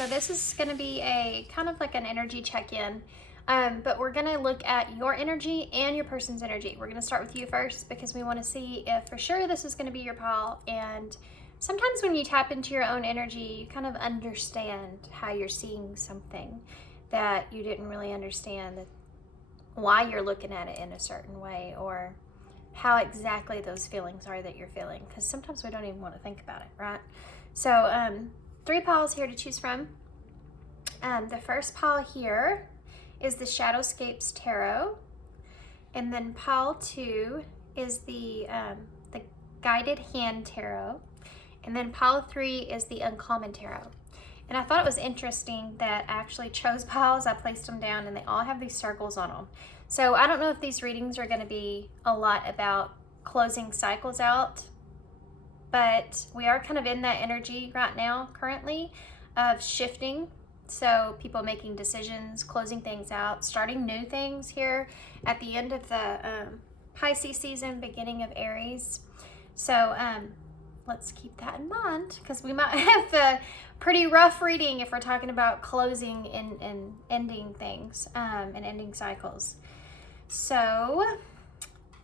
So this is going to be a kind of like an energy check-in, but we're going to look at your energy and your person's energy. We're going to start with you first because we want to see if for sure this is going to be your pile. And sometimes when you tap into your own energy, you kind of understand how you're seeing something that you didn't really understand, why you're looking at it in a certain way, or how exactly those feelings are that you're feeling, because sometimes we don't even want to think about it, right? So 3 piles here to choose from. The first pile here is the Shadowscapes Tarot, and then pile 2 is the Guided Hand Tarot, and then pile 3 is the Uncommon Tarot. And I thought it was interesting that I actually chose piles, I placed them down, and they all have these circles on them. So I don't know if these readings are going to be a lot about closing cycles out, but we are kind of in that energy right now currently of shifting. So people making decisions, closing things out, starting new things here at the end of the Pisces season, beginning of Aries. So let's keep that in mind, because we might have a pretty rough reading if we're talking about closing and ending things and ending cycles. So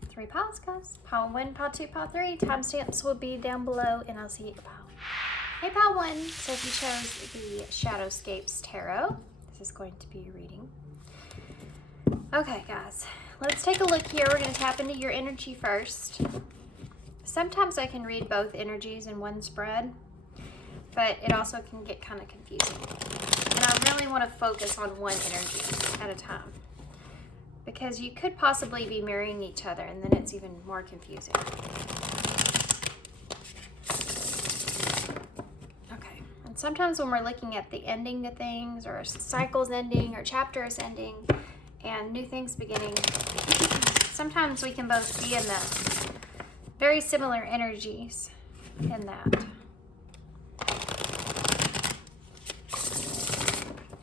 3 piles, guys. Pile 1, pile 2, pile 3. Timestamps will be down below, and I'll see you at pile. Hey, pile 1. So if you chose the Shadowscapes Tarot, this is going to be your reading. Okay, guys. Let's take a look here. We're going to tap into your energy first. Sometimes I can read both energies in one spread, but it also can get kind of confusing. And I really want to focus on one energy at a time, because you could possibly be mirroring each other, and then it's even more confusing. Okay, and sometimes when we're looking at the ending of things, or cycles ending, or chapters ending, and new things beginning, sometimes we can both be in the very similar energies in that.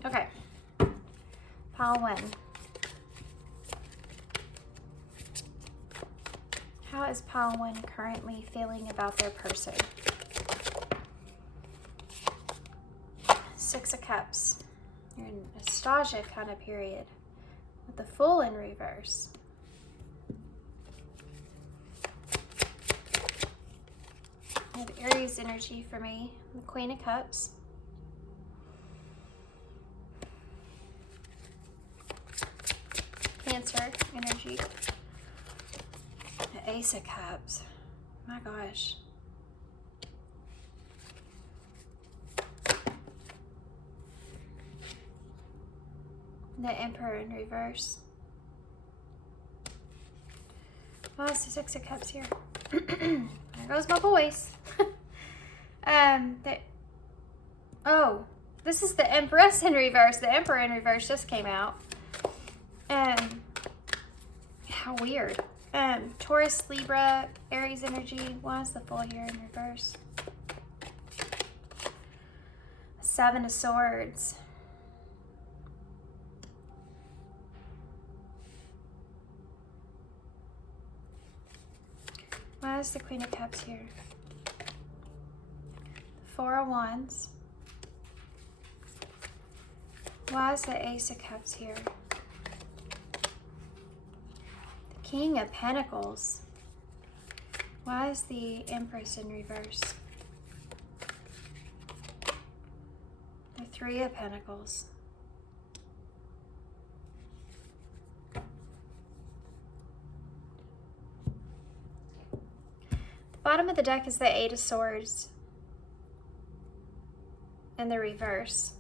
Okay, pile 1. How is pile 1 currently feeling about their person? 6 of Cups. You're in a nostalgia kind of period with the Fool in reverse. I have Aries energy for me, the Queen of Cups. Cancer energy. The Ace of Cups. My gosh. The Emperor in reverse. Oh, it's the 6 of Cups here. There goes my voice. This is the Empress in reverse. The Emperor in reverse just came out. How weird. Taurus, Libra, Aries energy. Why is the Fool here in reverse? 7 of Swords. Why is the Queen of Cups here? 4 of Wands. Why is the Ace of Cups here? The King of Pentacles. Why is the Empress in reverse? The 3 of Pentacles. The bottom of the deck is the 8 of Swords in the reverse.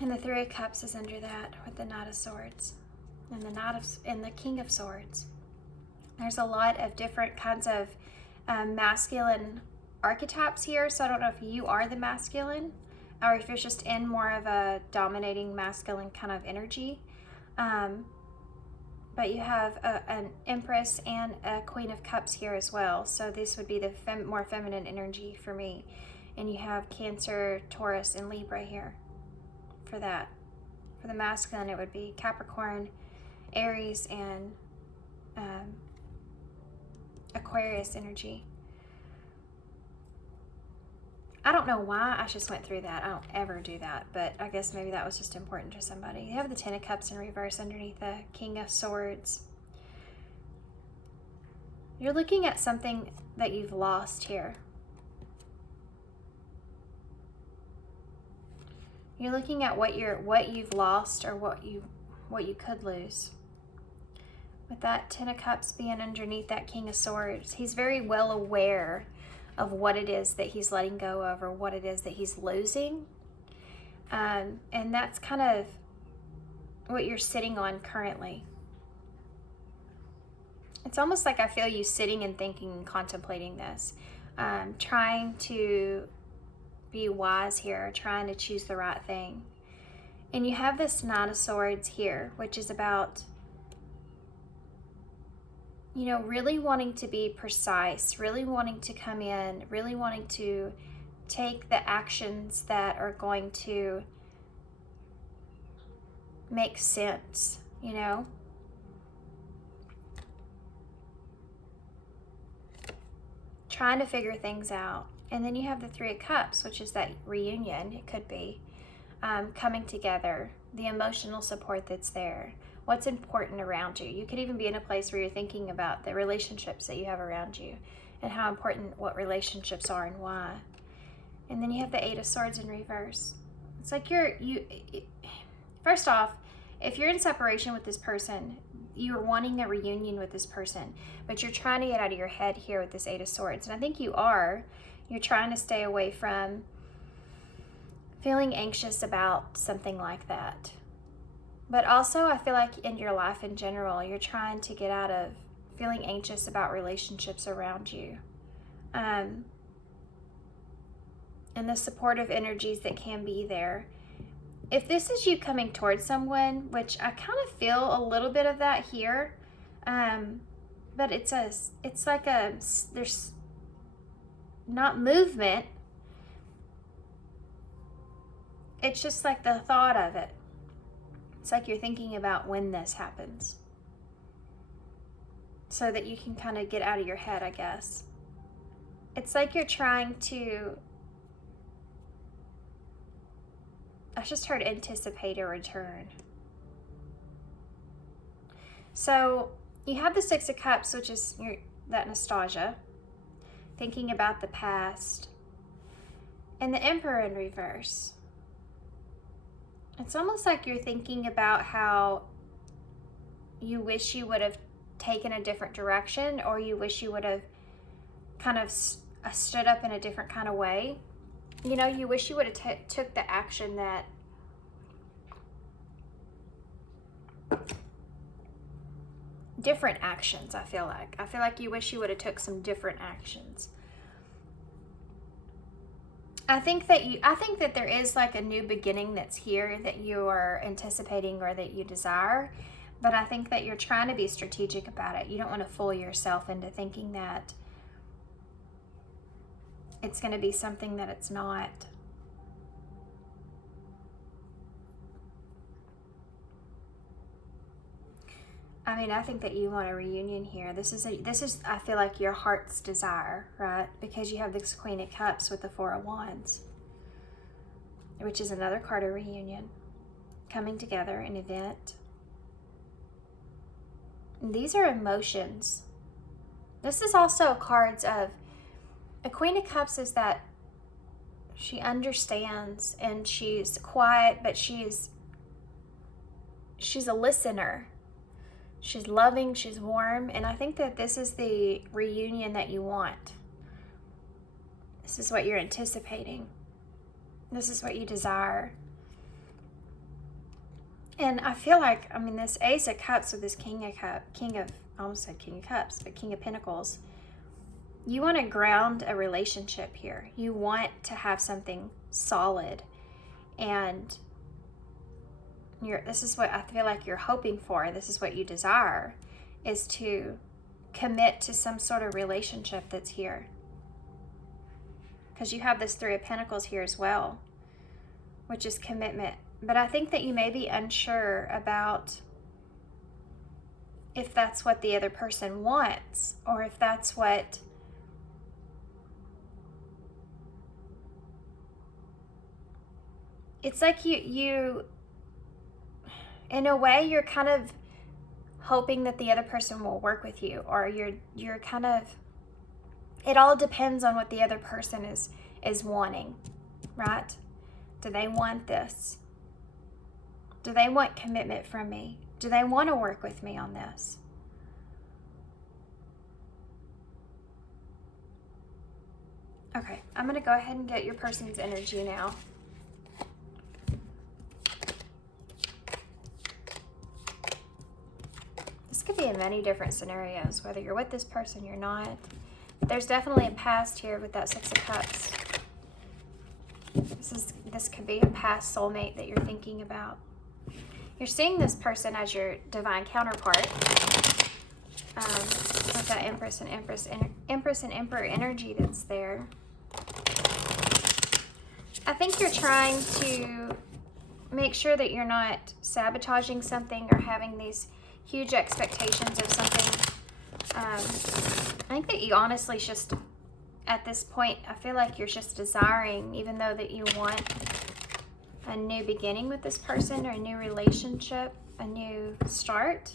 And the 3 of Cups is under that with the Knight of Swords and the King of Swords. There's a lot of different kinds of masculine archetypes here. So I don't know if you are the masculine or if you're just in more of a dominating masculine kind of energy. But you have an Empress and a Queen of Cups here as well. So this would be the more feminine energy for me. And you have Cancer, Taurus, and Libra here for that. For the masculine, it would be Capricorn, Aries, and Aquarius energy. I don't know why I just went through that. I don't ever do that, but I guess maybe that was just important to somebody. You have the Ten of Cups in reverse underneath the King of Swords. You're looking at something that you've lost here. You're looking at what you've lost, or what you could lose. With that Ten of Cups being underneath that King of Swords, he's very well aware of what it is that he's letting go of, or what it is that he's losing. And that's kind of what you're sitting on currently. It's almost like I feel you sitting and thinking and contemplating this, trying to be wise here, trying to choose the right thing. And you have this Nine of Swords here, which is about, you know, really wanting to be precise, really wanting to come in, really wanting to take the actions that are going to make sense, you know? Trying to figure things out. And then you have the Three of Cups, which is that reunion, it could be, coming together, the emotional support that's there, what's important around you. You could even be in a place where you're thinking about the relationships that you have around you and how important what relationships are and why. And then you have the Eight of Swords in reverse. It's like first off, if you're in separation with this person, you're wanting a reunion with this person, but you're trying to get out of your head here with this Eight of Swords. And I think you are. You're trying to stay away from feeling anxious about something like that. But also, I feel like in your life in general, you're trying to get out of feeling anxious about relationships around you. And the supportive energies that can be there. If this is you coming towards someone, which I kind of feel a little bit of that here, but it's like there's not movement. It's just like the thought of it. It's like you're thinking about when this happens, so that you can kind of get out of your head, I guess. It's like you're trying to, I just heard anticipate a return. So you have the Six of Cups, which is that nostalgia, thinking about the past, and the Emperor in reverse. It's almost like you're thinking about how you wish you would have taken a different direction, or you wish you would have kind of stood up in a different kind of way. You know, you wish you would have took the action that different actions. I feel like you wish you would have took some different actions. I think that there is like a new beginning that's here that you are anticipating or that you desire, but I think that you're trying to be strategic about it. You don't want to fool yourself into thinking that it's going to be something that it's not. I mean, I think that you want a reunion here. This is I feel like your heart's desire, right? Because you have this Queen of Cups with the Four of Wands, which is another card of reunion, coming together, an event. And these are emotions. This is also cards of a Queen of Cups is that she understands and she's quiet, but she's a listener. She's loving, she's warm, and I think that this is the reunion that you want. This is what you're anticipating. This is what you desire. And I feel like, I mean, this Ace of Cups with this King of Pentacles, you want to ground a relationship here. You want to have something solid, and this is what I feel like you're hoping for. This is what you desire, is to commit to some sort of relationship that's here. Because you have this Three of Pentacles here as well, which is commitment. But I think that you may be unsure about if that's what the other person wants, or if that's what it's like you in a way, you're kind of hoping that the other person will work with you, or you're kind of, it all depends on what the other person is wanting, right? Do they want this? Do they want commitment from me? Do they want to work with me on this? Okay, I'm going to go ahead and get your person's energy now. This could be in many different scenarios, whether you're with this person, you're not. There's definitely a past here with that Six of Cups. This could be a past soulmate that you're thinking about. You're seeing this person as your divine counterpart. With that Empress and Emperor energy that's there. I think you're trying to make sure that you're not sabotaging something or having these huge expectations of something. I think that you honestly just, at this point, I feel like you're just desiring, even though that you want a new beginning with this person or a new relationship, a new start.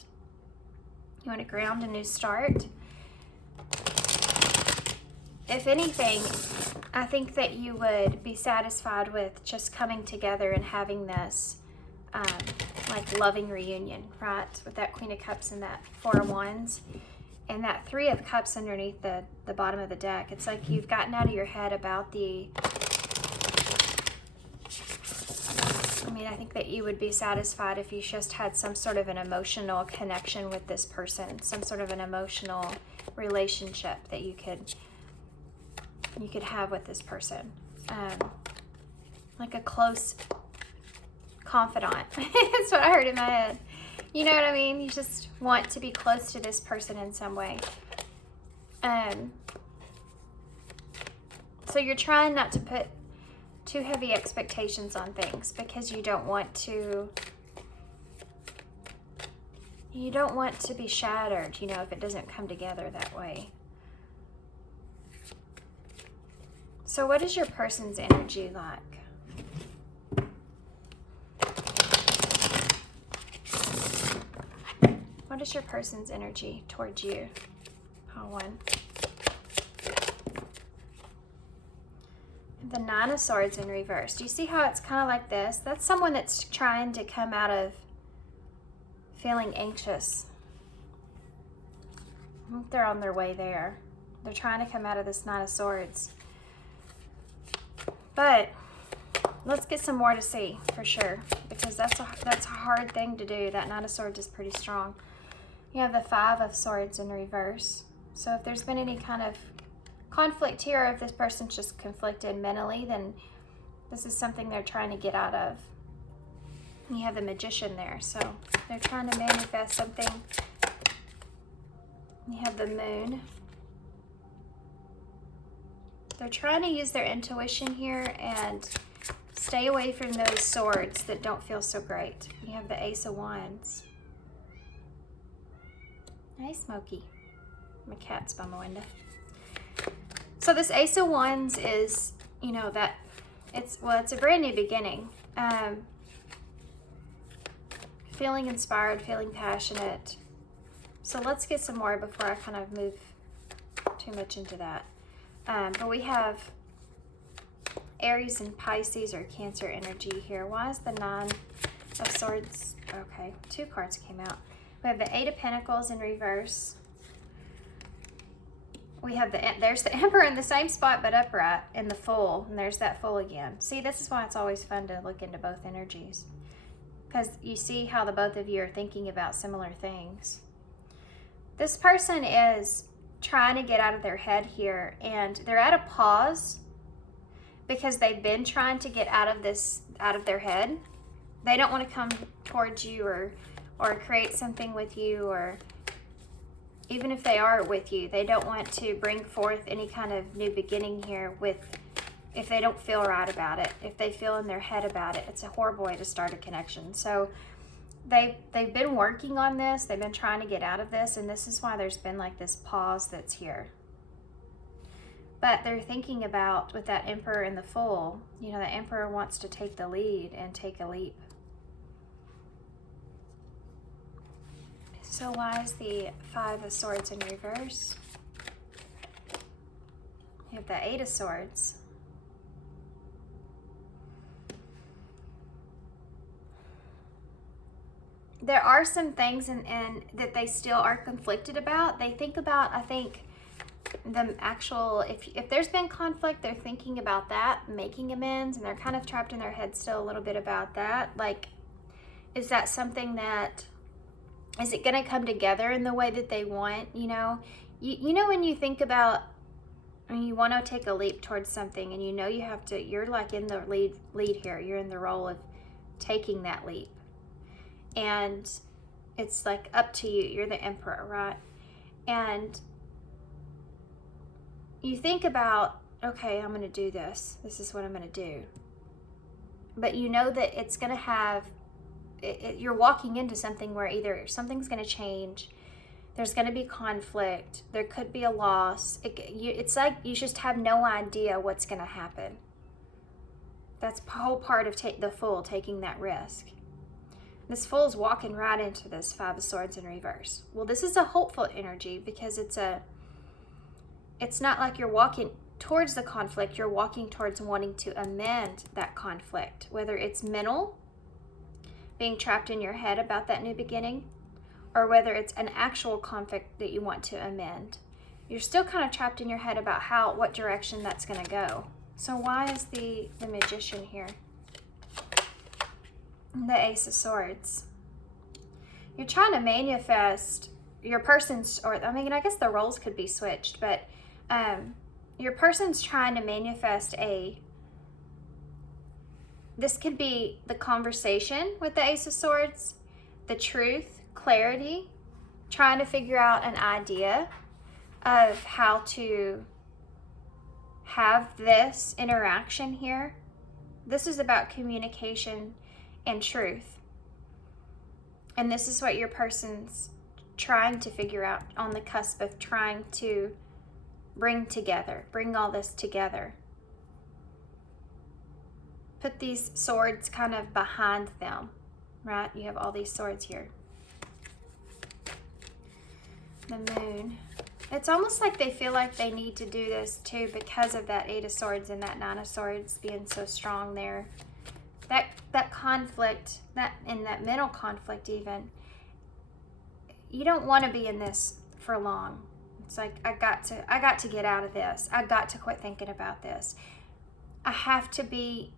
You want to ground a new start. If anything, I think that you would be satisfied with just coming together and having this like loving reunion, right? With that Queen of Cups and that Four of Wands and that Three of Cups underneath the bottom of the deck. It's like you've gotten out of your head about the, I think that you would be satisfied if you just had some sort of an emotional connection with this person, some sort of an emotional relationship that you could have with this person, like a close confidant. That's what I heard in my head. You know what I mean? You just want to be close to this person in some way. So you're trying not to put too heavy expectations on things because you don't want to be shattered, if it doesn't come together that way. So what is your person's energy like? What is your person's energy towards you? Pile one. The Nine of Swords in reverse. Do you see how it's kind of like this? That's someone that's trying to come out of feeling anxious. I think they're on their way there. They're trying to come out of this Nine of Swords. But let's get some more to see for sure, because that's a hard thing to do. That Nine of Swords is pretty strong. You have the Five of Swords in reverse. So if there's been any kind of conflict here, or if this person's just conflicted mentally, then this is something they're trying to get out of. You have the Magician there, so they're trying to manifest something. You have the Moon. They're trying to use their intuition here and stay away from those swords that don't feel so great. You have the Ace of Wands. Hey, Smokey. My cat's by my window. So this Ace of Wands is, that it's a brand new beginning. Feeling inspired, feeling passionate. So let's get some more before I kind of move too much into that. But we have Aries and Pisces or Cancer energy here. Why is the Nine of Swords? Okay, two cards came out. We have the Eight of Pentacles in reverse. We have there's the Emperor in the same spot but upright in the Fool, and there's that Fool again. See, this is why it's always fun to look into both energies, because you see how the both of you are thinking about similar things. This person is trying to get out of their head here, and they're at a pause because they've been trying to get out of their head. They don't want to come towards you or create something with you, or even if they are with you, they don't want to bring forth any kind of new beginning here if they don't feel right about it. If they feel in their head about it, it's a horrible way to start a connection. So they've been working on this. They've been trying to get out of this, and this is why there's been like this pause that's here. But they're thinking about, with that Emperor and the Fool, you know, the Emperor wants to take the lead and take a leap. So why is the Five of Swords in reverse? You have the Eight of Swords. There are some things in that they still are conflicted about. They think about, I think, the actual, if there's been conflict, they're thinking about that, making amends, and they're kind of trapped in their head still a little bit about that. Like, is that something that, is it going to come together in the way that they want? You know, you know, when you think about, when you want to take a leap towards something, and you know you have to, you're like in the lead here. You're in the role of taking that leap. And it's like up to you. You're the Emperor, right? And you think about, okay, I'm going to do this. This is what I'm going to do. But you know that it's going to have, you're walking into something where either something's going to change, there's going to be conflict, there could be a loss. It's like you just have no idea what's going to happen. That's the whole part of the Fool, taking that risk. This Fool's walking right into this Five of Swords in reverse. Well, this is a hopeful energy because it's not like you're walking towards the conflict, you're walking towards wanting to amend that conflict, whether it's mental, being trapped in your head about that new beginning, or whether it's an actual conflict that you want to amend. You're still kind of trapped in your head about what direction that's going to go. So why is the Magician here? The Ace of Swords. You're trying to manifest your person's, or I mean, I guess the roles could be switched, but your person's trying to manifest this could be the conversation with the Ace of Swords, the truth, clarity, trying to figure out an idea of how to have this interaction here. This is about communication and truth. And this is what your person's trying to figure out, on the cusp of trying to bring all this together. Put these swords kind of behind them, right? You have all these swords here. The Moon. It's almost like they feel like they need to do this too because of that Eight of Swords and that Nine of Swords being so strong there. That conflict, that mental conflict even, you don't want to be in this for long. It's like, I got to get out of this. I got to quit thinking about this. I have to be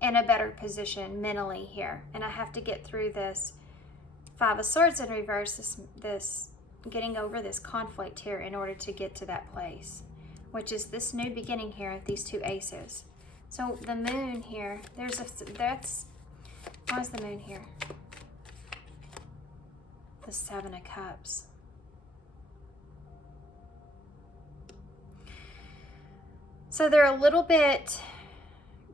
in a better position mentally here, and I have to get through this Five of Swords in reverse, this getting over this conflict here in order to get to that place, which is this new beginning here with these two aces. So the Moon here, why is the Moon here? The Seven of Cups. So they're a little bit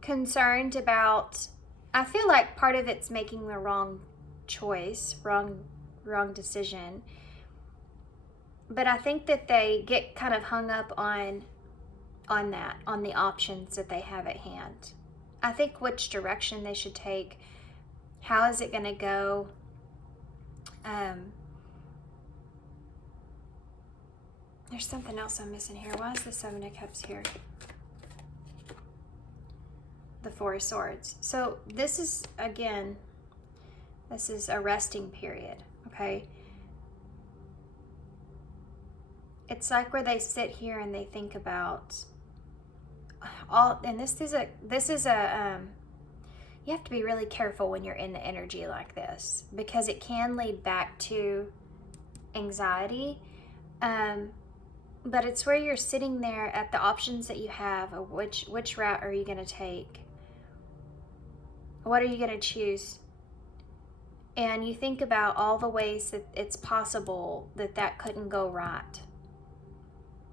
concerned about, I feel like part of it's making the wrong choice, wrong decision. But I think that they get kind of hung up on the options that they have at hand. I think which direction they should take, how is it going to go? There's something else I'm missing here. Why is the Seven of Cups here? The Four of Swords. So this is, again, this is a resting period, okay? It's like where they sit here and they think about all, and this is a you have to be really careful when you're in the energy like this, because it can lead back to anxiety. But it's where you're sitting there at the options that you have, of which route are you going to take? What are you going to choose? And you think about all the ways that it's possible that couldn't go right.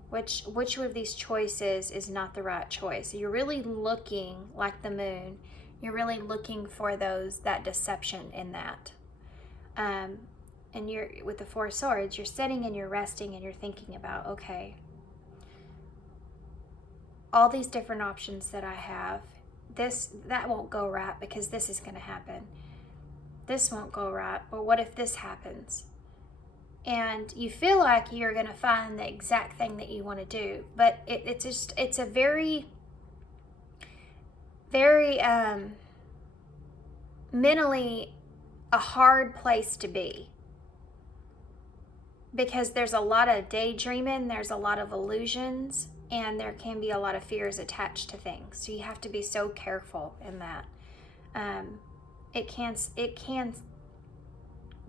Which of these choices is not the right choice? You're really looking, like the Moon, you're really looking for that deception in that. And you're with the Four of Swords, you're sitting and you're resting and you're thinking about, okay, all these different options that I have. That won't go right because this is going to happen. This won't go right, but what if this happens? And you feel like you're going to find the exact thing that you want to do, but it's a very, very mentally a hard place to be, because there's a lot of daydreaming, there's a lot of illusions, and there can be a lot of fears attached to things. So you have to be so careful in that. It can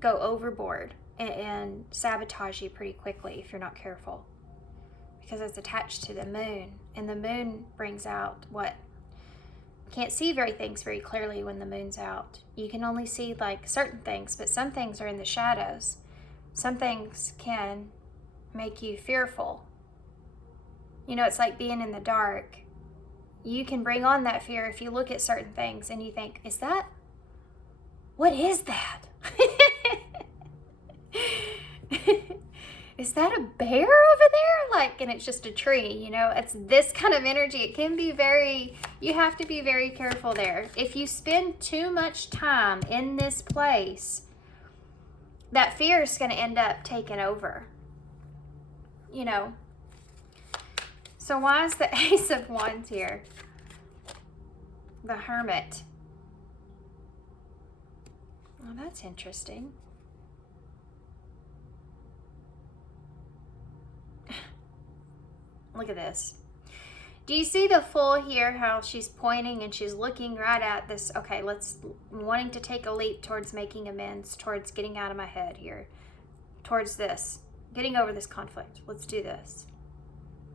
go overboard and sabotage you pretty quickly if you're not careful, because it's attached to the moon, and the moon brings out what can't see things very clearly when the moon's out. You can only see like certain things, but some things are in the shadows. Some things can make you fearful. You know, it's like being in the dark. You can bring on that fear if you look at certain things and you think, what is that? Is that a bear over there? Like, and it's just a tree, you know, it's this kind of energy. It can be you have to be very careful there. If you spend too much time in this place, that fear is going to end up taking over, you know. So why is the Ace of Wands here? The Hermit. Oh, that's interesting. Look at this. Do you see the Fool here, how she's pointing and she's looking right at this? Okay, wanting to take a leap towards making amends, towards getting out of my head here, towards this, getting over this conflict. Let's do this.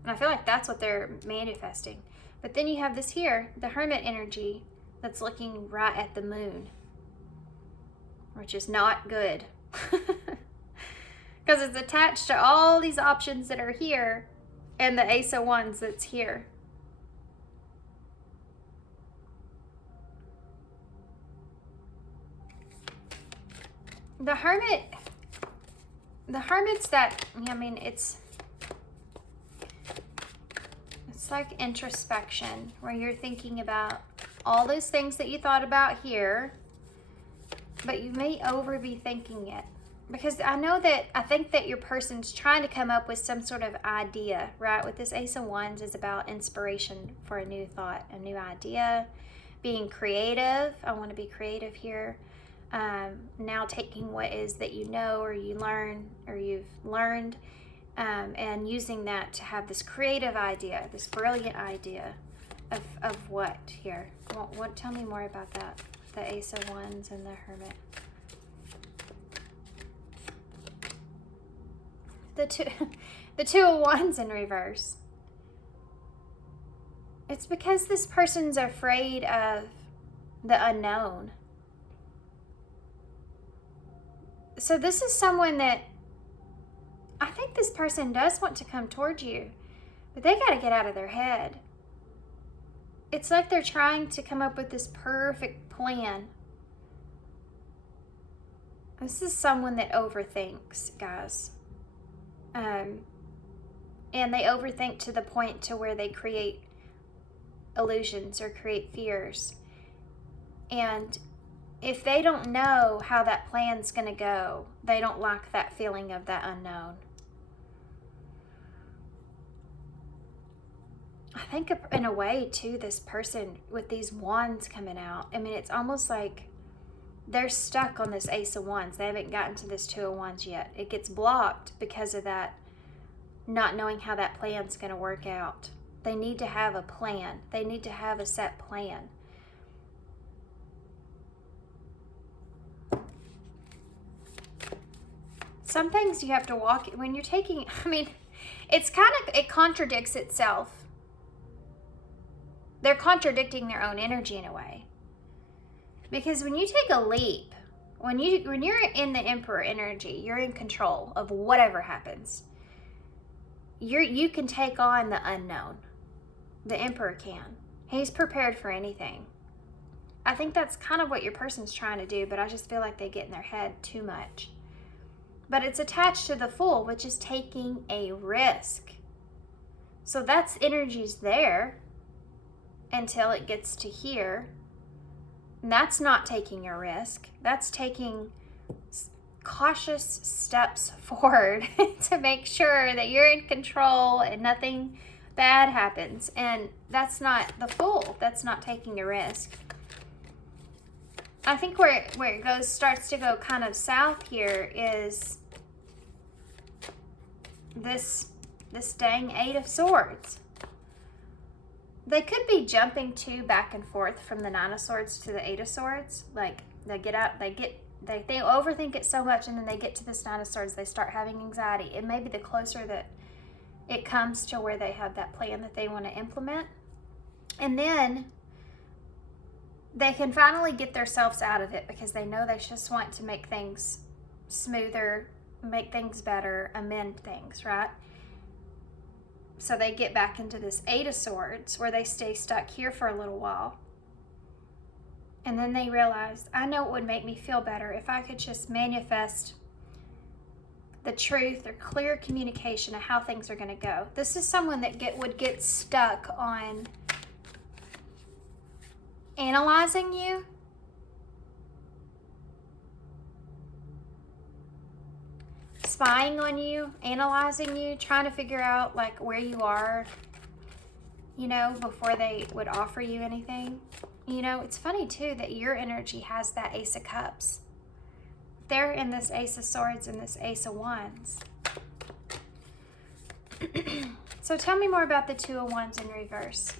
And I feel like that's what they're manifesting. But then you have this here, the Hermit energy, that's looking right at the moon, which is not good. Because it's attached to all these options that are here, and the Ace of Wands that's here. The Hermit's that, I mean, it's like introspection, where you're thinking about all those things that you thought about here, but you may be thinking it. Because I think that your person's trying to come up with some sort of idea, right? With this Ace of Wands is about inspiration for a new thought, a new idea, being creative. I want to be creative here. Now taking what is that you know, or you learn, or you've learned, and using that to have this creative idea, this brilliant idea of what here? Tell me more about that. The Ace of Wands and the Hermit. The Two of Wands in reverse. It's because this person's afraid of the unknown. So this is someone that I think this person does want to come towards you, but they got to get out of their head. It's like they're trying to come up with this perfect plan. This is someone that overthinks, guys. And they overthink to the point to where they create illusions or create fears. And if they don't know how that plan's going to go, they don't like that feeling of that unknown. I think in a way, too, this person with these wands coming out, I mean, it's almost like they're stuck on this Ace of Wands. They haven't gotten to this Two of Wands yet. It gets blocked because of that, not knowing how that plan's going to work out. They need to have a plan. They need to have a set plan. Some things you have to walk, when you're taking, I mean, it contradicts itself. They're contradicting their own energy in a way. Because when you take a leap, when you're in the Emperor energy, you're in control of whatever happens. You can take on the unknown. The Emperor can. He's prepared for anything. I think that's kind of what your person's trying to do, but I just feel like they get in their head too much. But it's attached to the Fool, which is taking a risk. So that's energy's there until it gets to here. And that's not taking a risk. That's taking cautious steps forward to make sure that you're in control and nothing bad happens. And that's not the Fool. That's not taking a risk. I think where it starts to go kind of south here is this dang Eight of Swords. They could be jumping back and forth from the Nine of Swords to the Eight of Swords. Like they overthink it so much, and then they get to this Nine of Swords, they start having anxiety. It may be the closer that it comes to where they have that plan that they want to implement. And then they can finally get themselves out of it because they know they just want to make things smoother, make things better, amend things, right? So they get back into this Eight of Swords where they stay stuck here for a little while. And then they realize, I know it would make me feel better if I could just manifest the truth or clear communication of how things are going to go. This is someone that would get stuck on analyzing you, spying on you, analyzing you, trying to figure out like where you are, you know, before they would offer you anything. You know, it's funny too that your energy has that Ace of Cups. They're in this Ace of Swords and this Ace of Wands. So tell me more about the Two of Wands in reverse.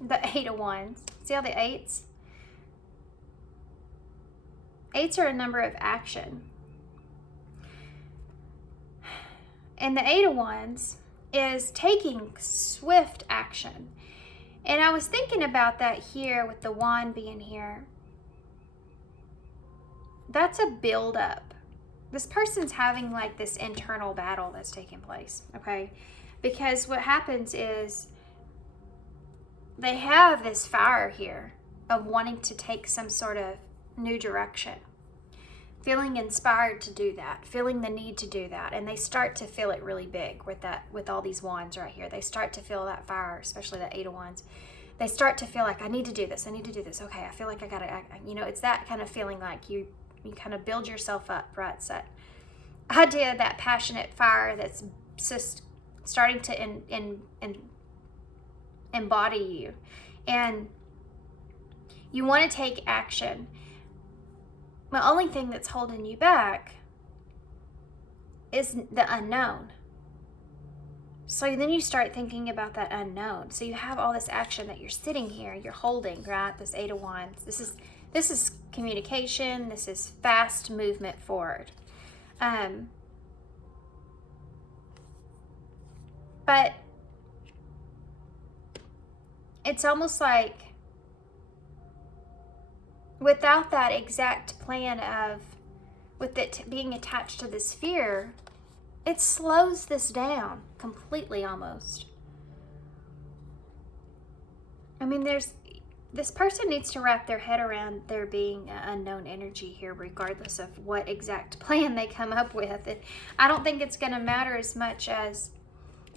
The Eight of Wands. See all the eights? Eights are a number of action. And the Eight of Wands is taking swift action. And I was thinking about that here with the wand being here. That's a build-up. This person's having like this internal battle that's taking place, okay? Because what happens is they have this fire here of wanting to take some sort of new direction. Feeling inspired to do that, feeling the need to do that. And they start to feel it really big with all these wands right here. They start to feel that fire, especially the Eight of Wands. They start to feel like, I need to do this. Okay, I feel like I gotta, you know, it's that kind of feeling like you kind of build yourself up, right? It's that idea, that passionate fire that's just starting to embody you. And you want to take action. The only thing that's holding you back is the unknown. So then you start thinking about that unknown. So you have all this action that you're sitting here, you're holding, right? This Eight of Wands. This is communication. This is fast movement forward. But it's almost like without that exact plan of, with it being attached to this fear, it slows this down completely almost. I mean, this person needs to wrap their head around there being an unknown energy here, regardless of what exact plan they come up with. I don't think it's going to matter as much as,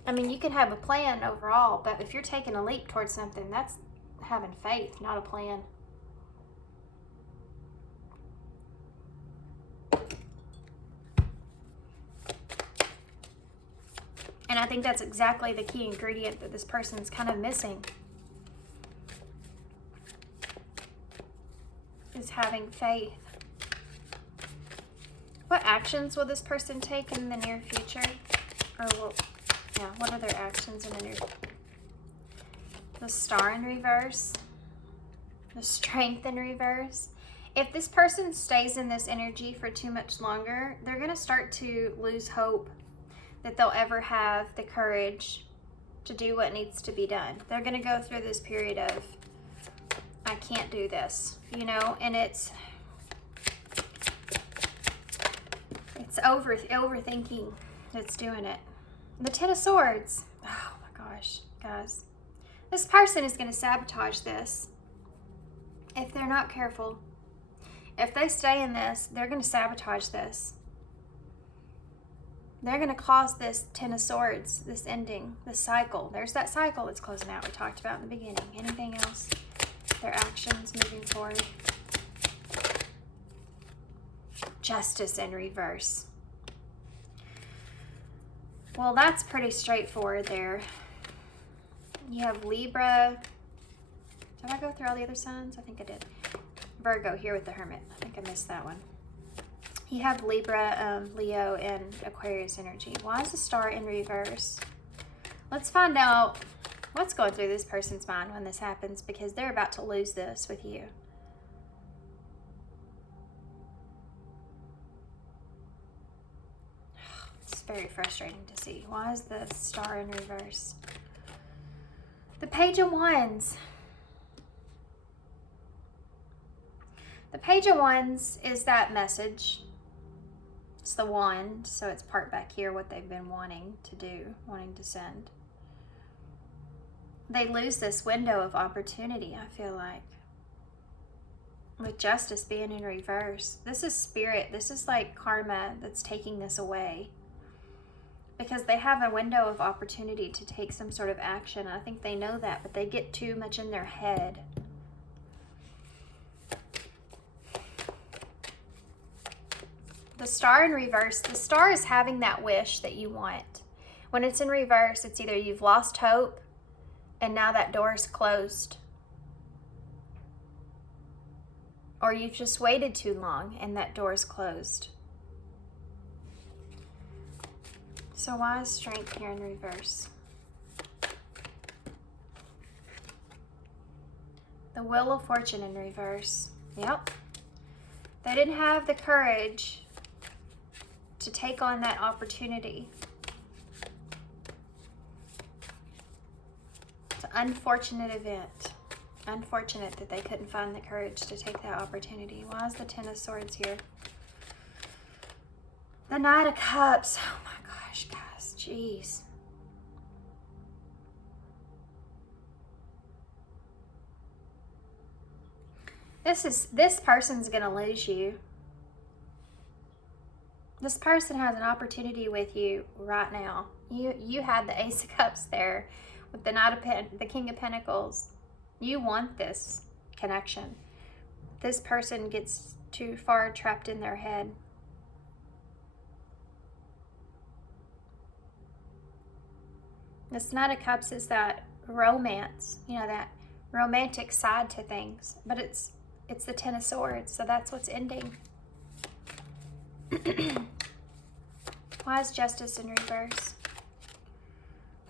I mean, you could have a plan overall, but if you're taking a leap towards something, that's having faith, not a plan. And I think that's exactly the key ingredient that this person's kind of missing. Is having faith. What actions will this person take in the near future? What are their actions in the near future? The Star in reverse. The Strength in reverse. If this person stays in this energy for too much longer, they're going to start to lose hope that they'll ever have the courage to do what needs to be done. They're going to go through this period of, I can't do this, you know, and it's overthinking that's doing it. The Ten of Swords. Oh my gosh, guys. This person is going to sabotage this if they're not careful. If they stay in this, they're going to sabotage this. They're going to cause this Ten of Swords, this ending, this cycle. There's that cycle that's closing out we talked about in the beginning. Anything else? Their actions moving forward. Justice in reverse. Well, that's pretty straightforward there. You have Libra. Did I go through all the other signs? I think I did. Virgo here with the Hermit. I think I missed that one. You have Libra, Leo, and Aquarius energy. Why is the Star in reverse? Let's find out what's going through this person's mind when this happens, because they're about to lose this with you. It's very frustrating to see. Why is the Star in reverse? The Page of Wands. The Page of Wands is that message. It's the wand, so it's part back here what they've been wanting to do, wanting to send. They lose this window of opportunity, I feel like. With Justice being in reverse. This is spirit. This is like karma that's taking this away. Because they have a window of opportunity to take some sort of action. I think they know that, but they get too much in their head. The Star in reverse, the Star is having that wish that you want. When it's in reverse, it's either you've lost hope and now that door is closed, or you've just waited too long and that door is closed. So why is Strength here in reverse? The Wheel of Fortune in reverse. Yep. They didn't have the courage to take on that opportunity. It's an unfortunate event. Unfortunate that they couldn't find the courage to take that opportunity. Why is the Ten of Swords here? The Knight of Cups. Oh my gosh, guys. Jeez. This person's gonna lose you. This person has an opportunity with you right now. You had the Ace of Cups there with the the King of Pentacles. You want this connection. This person gets too far trapped in their head. This Knight of Cups is that romance, you know, that romantic side to things, but it's the Ten of Swords, so that's what's ending. Why is Justice in reverse?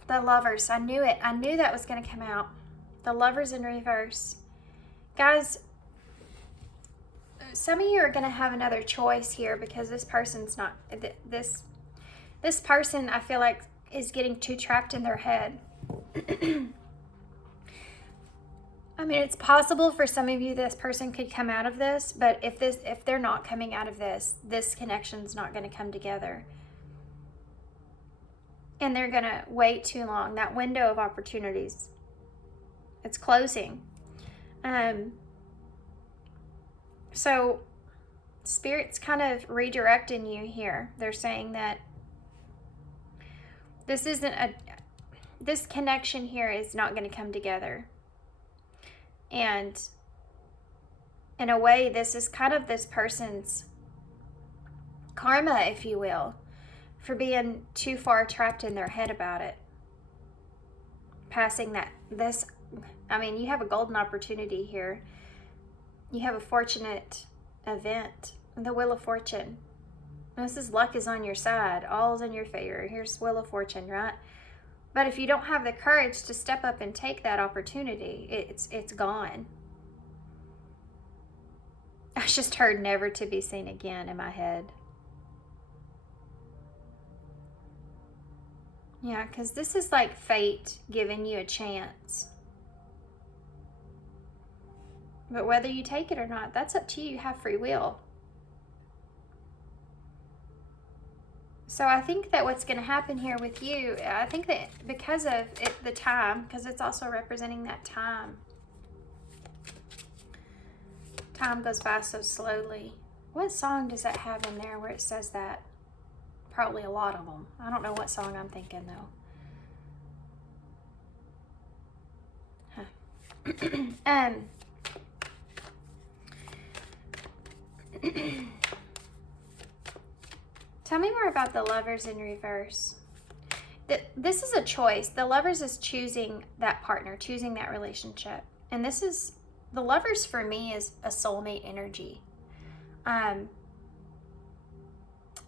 The Lovers. I knew it. I knew that was going to come out. The Lovers in reverse. Guys, some of you are going to have another choice here, because this person's not... This person, I feel like, is getting too trapped in their head. I mean, it's possible for some of you this person could come out of this, but if they're not coming out of this connection's not going to come together. And they're going to wait too long. That window of opportunities, it's closing. So Spirit's kind of redirecting you here. They're saying that this connection here is not going to come together. And in a way, this is kind of this person's karma, if you will, for being too far trapped in their head about it. Passing I mean, you have a golden opportunity here. You have a fortunate event, the Wheel of Fortune. Luck is on your side. All's in your favor. Here's Wheel of Fortune, right? But if you don't have the courage to step up and take that opportunity, it's gone. I just heard never to be seen again in my head. Yeah, because this is like fate giving you a chance. But whether you take it or not, that's up to you. You have free will. So I think that what's going to happen here with you, I think that because of the time, because it's also representing that time. Time goes by so slowly. What song does that have in there where it says that? probably a lot of them. I don't know what song I'm thinking though. Huh. Tell me more about the Lovers in reverse. This is a choice. The Lovers is choosing that partner, choosing that relationship. And this is, the Lovers for me is a soulmate energy.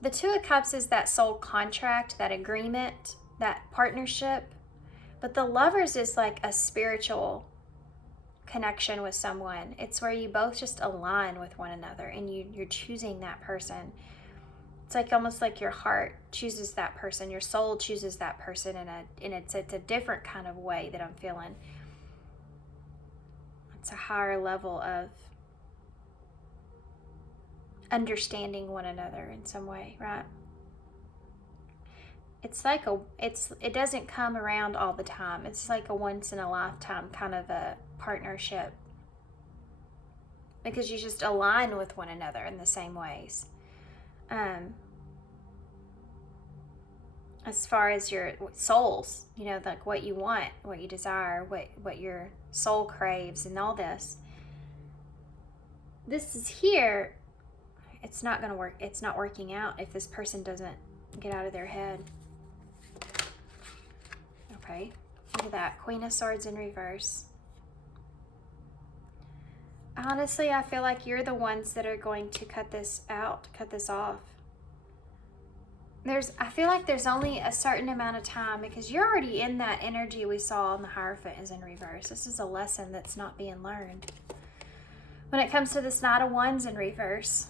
The Two of Cups is that soul contract, that agreement, that partnership. But the Lovers is like a spiritual connection with someone. It's where you both just align with one another and you're choosing that person. It's like almost like your heart chooses that person, your soul chooses that person and it's a different kind of way that I'm feeling. It's a higher level of understanding one another in some way, right? It's like it doesn't come around all the time. It's like a once in a lifetime kind of a partnership, because you just align with one another in the same ways. As far as your souls, you know, like what you want, what you desire, what your soul craves, and all this. This is here. It's not going to work. It's not working out if this person doesn't get out of their head. Okay, look at that. Queen of Swords in reverse. Honestly, I feel like you're the ones that are going to cut this out, cut this off. I feel like there's only a certain amount of time, because you're already in that energy we saw on the Hierophant is in reverse. This is a lesson that's not being learned. When it comes to this Knight of Wands in reverse,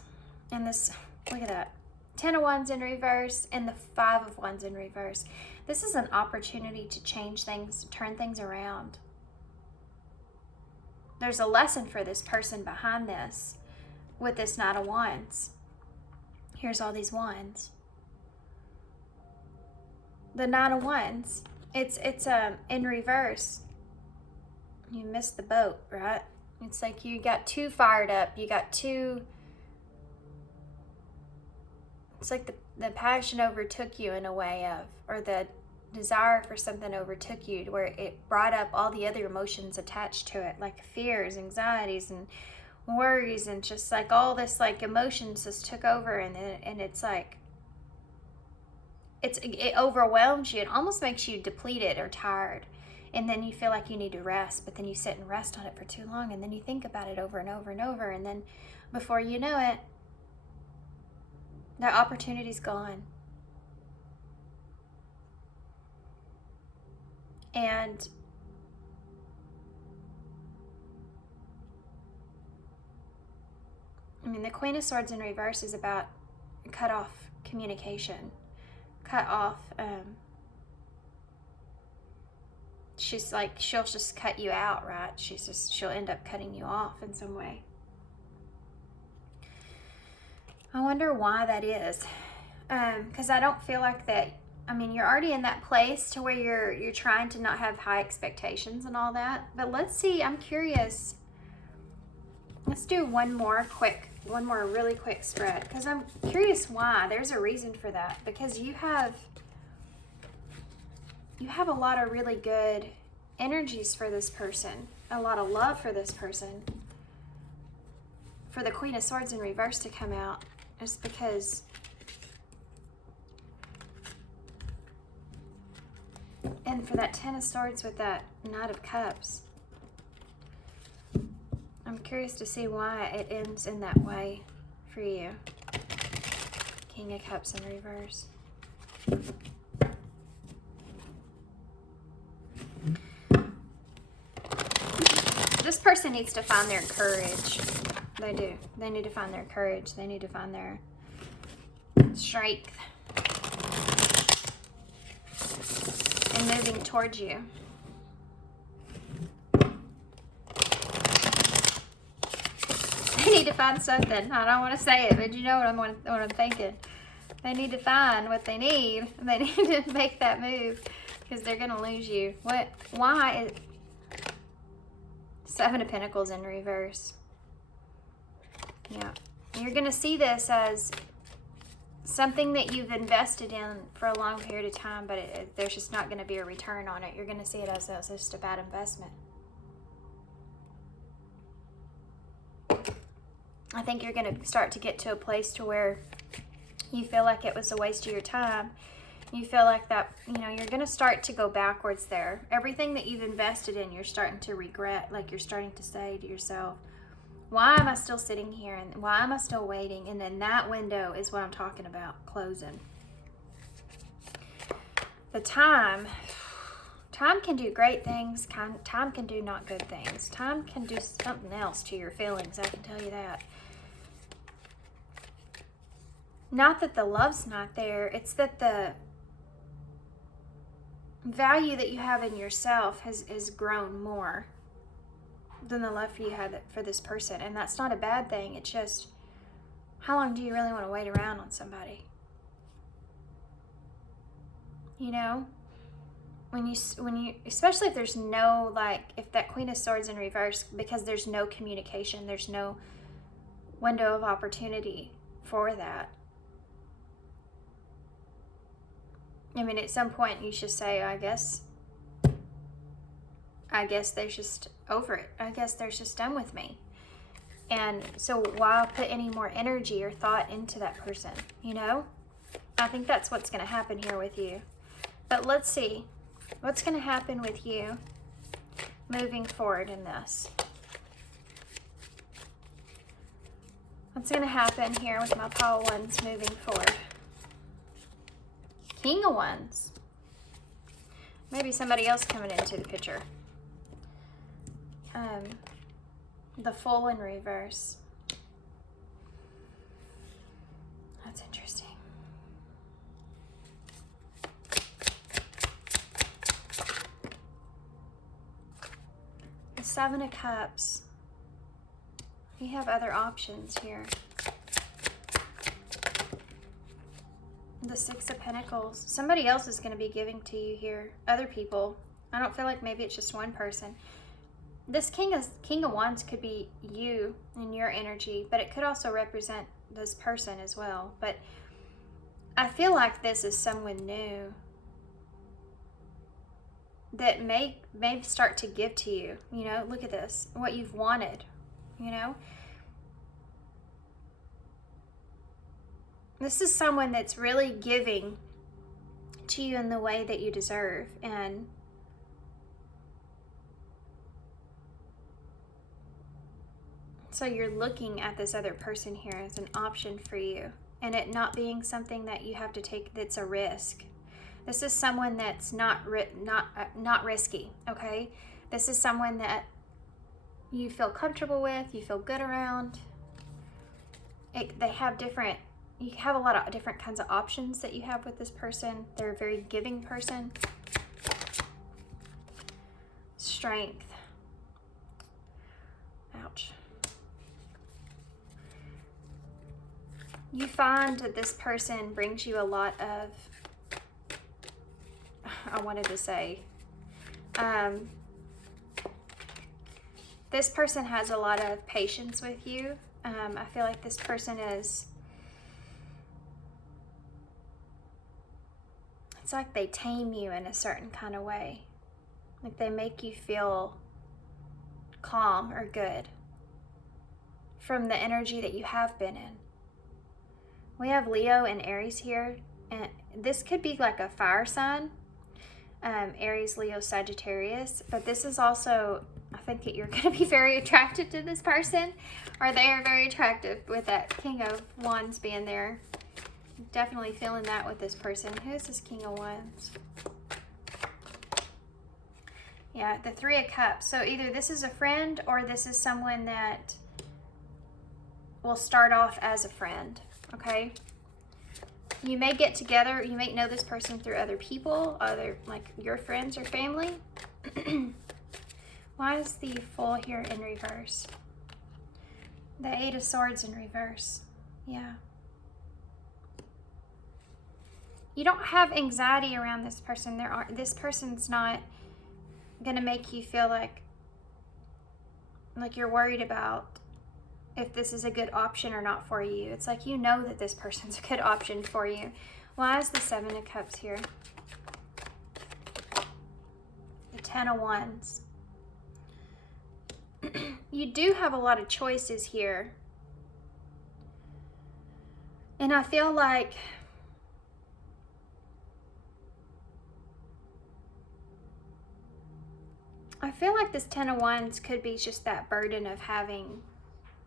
and this, look at that, 10 of Wands in reverse, and the 5 of Wands in reverse. This is an opportunity to change things, to turn things around. There's a lesson for this person behind this with this Knight of Wands. Here's all these wands. The Knight of Wands, it's in reverse. You missed the boat, right? It's like you got too fired up. You got too, it's like the passion overtook you in a way of, or the desire for something overtook you, where it brought up all the other emotions attached to it, like fears, anxieties, and worries, and just like all this like emotions just took over, and it's like it overwhelms you. It almost makes you depleted or tired, and then you feel like you need to rest, but then you sit and rest on it for too long, and then you think about it over and over and over, and then before you know it, the opportunity's gone. And I mean, the Queen of Swords in reverse is about cut off communication, cut off, she's like, she'll just cut you out, right? She'll end up cutting you off in some way. I wonder why that is. Because I don't feel like that. I mean, you're already in that place to where you're trying to not have high expectations and all that. But let's see, I'm curious. Let's do one more really quick spread, because I'm curious why. There's a reason for that, because you have a lot of really good energies for this person, a lot of love for this person. For the Queen of Swords in reverse to come out, is because and for that 10 of Swords with that Knight of Cups, I'm curious to see why it ends in that way for you. King of Cups in reverse. This person needs to find their courage. They do. They need to find their courage. They need to find their strength in moving towards you. They need to find something. I don't want to say it, but you know what I'm thinking. They need to find what they need. They need to make that move, because they're going to lose you. Why? 7 of Pentacles in reverse. Yeah. You're going to see this as something that you've invested in for a long period of time, but there's just not going to be a return on it. You're going to see it as just a bad investment. I think you're going to start to get to a place to where you feel like it was a waste of your time. You feel like that, you know, you're going to start to go backwards there. Everything that you've invested in, you're starting to regret. Like, you're starting to say to yourself, why am I still sitting here? And why am I still waiting? And then that window is what I'm talking about, closing. The time can do great things. Time can do not good things. Time can do something else to your feelings, I can tell you that. Not that the love's not there, it's that the value that you have in yourself has grown more than the love you had for this person. And that's not a bad thing. It's just, how long do you really want to wait around on somebody? You know, when you especially if there's no, like, if that Queen of Swords in reverse, because there's no communication, there's no window of opportunity for that. I mean, at some point you should say, I guess they're just over it. I guess they're just done with me. And so why put any more energy or thought into that person, you know? I think that's what's going to happen here with you. But let's see. What's going to happen with you moving forward in this? What's going to happen here with my pile of wands moving forward? King of Wands. Maybe somebody else coming into the picture. The Fool in reverse. That's interesting. The Seven of Cups. You have other options here. The Six of Pentacles. Somebody else is going to be giving to you here. Other people. I don't feel like maybe it's just one person. This King of Wands could be you and your energy, but it could also represent this person as well. But I feel like this is someone new that may start to give to you. You know, look at this. What you've wanted, you know. This is someone that's really giving to you in the way that you deserve. And so you're looking at this other person here as an option for you, and it not being something that you have to take that's a risk. This is someone that's not risky, okay? This is someone that you feel comfortable with, you feel good around. They have different, you have a lot of different kinds of options that you have with this person. They're a very giving person. Strength. Ouch. You find that this person brings you a lot of, I wanted to say, this person has a lot of patience with you. I feel like this person is, it's like they tame you in a certain kind of way. Like they make you feel calm or good from the energy that you have been in. We have Leo and Aries here, and this could be like a fire sign, Aries, Leo, Sagittarius, but this is also, I think that you're going to be very attracted to this person, or they are very attractive with that King of Wands being there. Definitely feeling that with this person. Who is this King of Wands? Yeah, the Three of Cups. So either this is a friend or this is someone that will start off as a friend. Okay, you may get together, you may know this person through other people, like your friends or family. Why is the Fool here in reverse? The Eight of Swords in reverse. Yeah. You don't have anxiety around this person. This person's not going to make you feel like you're worried about if this is a good option or not for you. It's like you know that this person's a good option for you. Why is the Seven of Cups here? The Ten of Wands. You do have a lot of choices here. And I feel like this Ten of Wands could be just that burden of having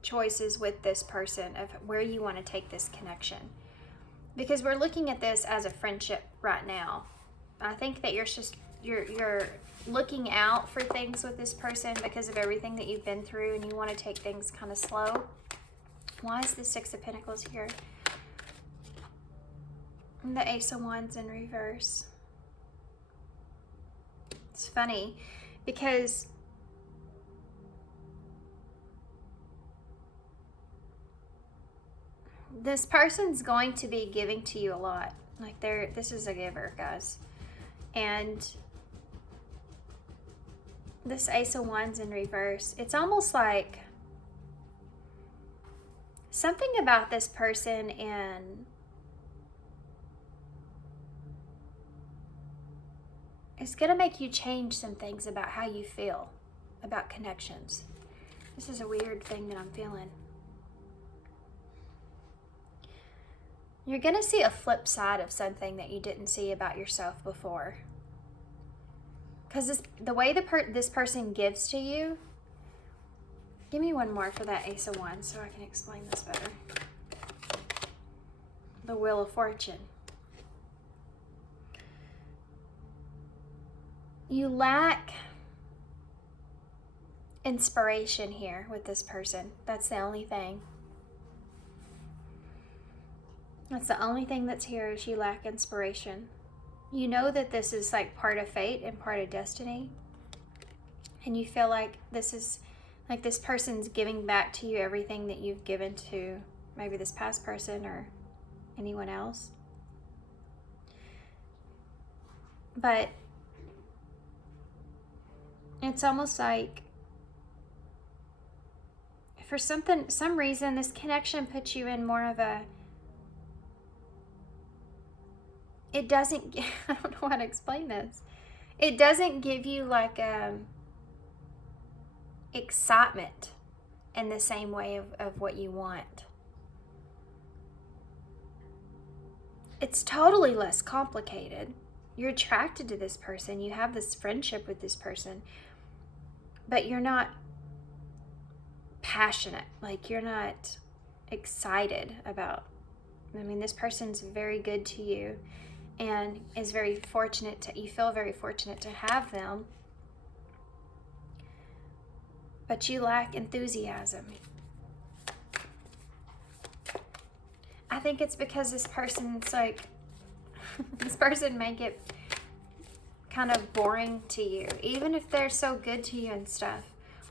choices with this person of where you want to take this connection. Because we're looking at this as a friendship right now. I think that you're looking out for things with this person because of everything that you've been through, and you want to take things kind of slow. Why is the Six of Pentacles here? And the Ace of Wands in reverse. It's funny because this person's going to be giving to you a lot. Like this is a giver, guys. And this Ace of Wands in reverse, it's almost like something about this person, and it's going to make you change some things about how you feel about connections. This is a weird thing that I'm feeling. You're going to see a flip side of something that you didn't see about yourself before. Because the way this person gives to you, give me one more for that Ace of Wands so I can explain this better. The Wheel of Fortune. You lack inspiration here with this person. That's the only thing. That's the only thing that's here, is you lack inspiration. You know that this is like part of fate and part of destiny. And you feel like this is like this person's giving back to you everything that you've given to maybe this past person or anyone else. But it's almost like for some reason, this connection puts you in more of a, it doesn't, I don't know how to explain this. It doesn't give you like excitement in the same way of what you want. It's totally less complicated. You're attracted to this person. You have this friendship with this person. But you're not passionate. Like, you're not excited about, I mean, this person's very good to you and is very fortunate you feel very fortunate to have them. But you lack enthusiasm. I think it's because this person's like, this person may get kind of boring to you, even if they're so good to you and stuff.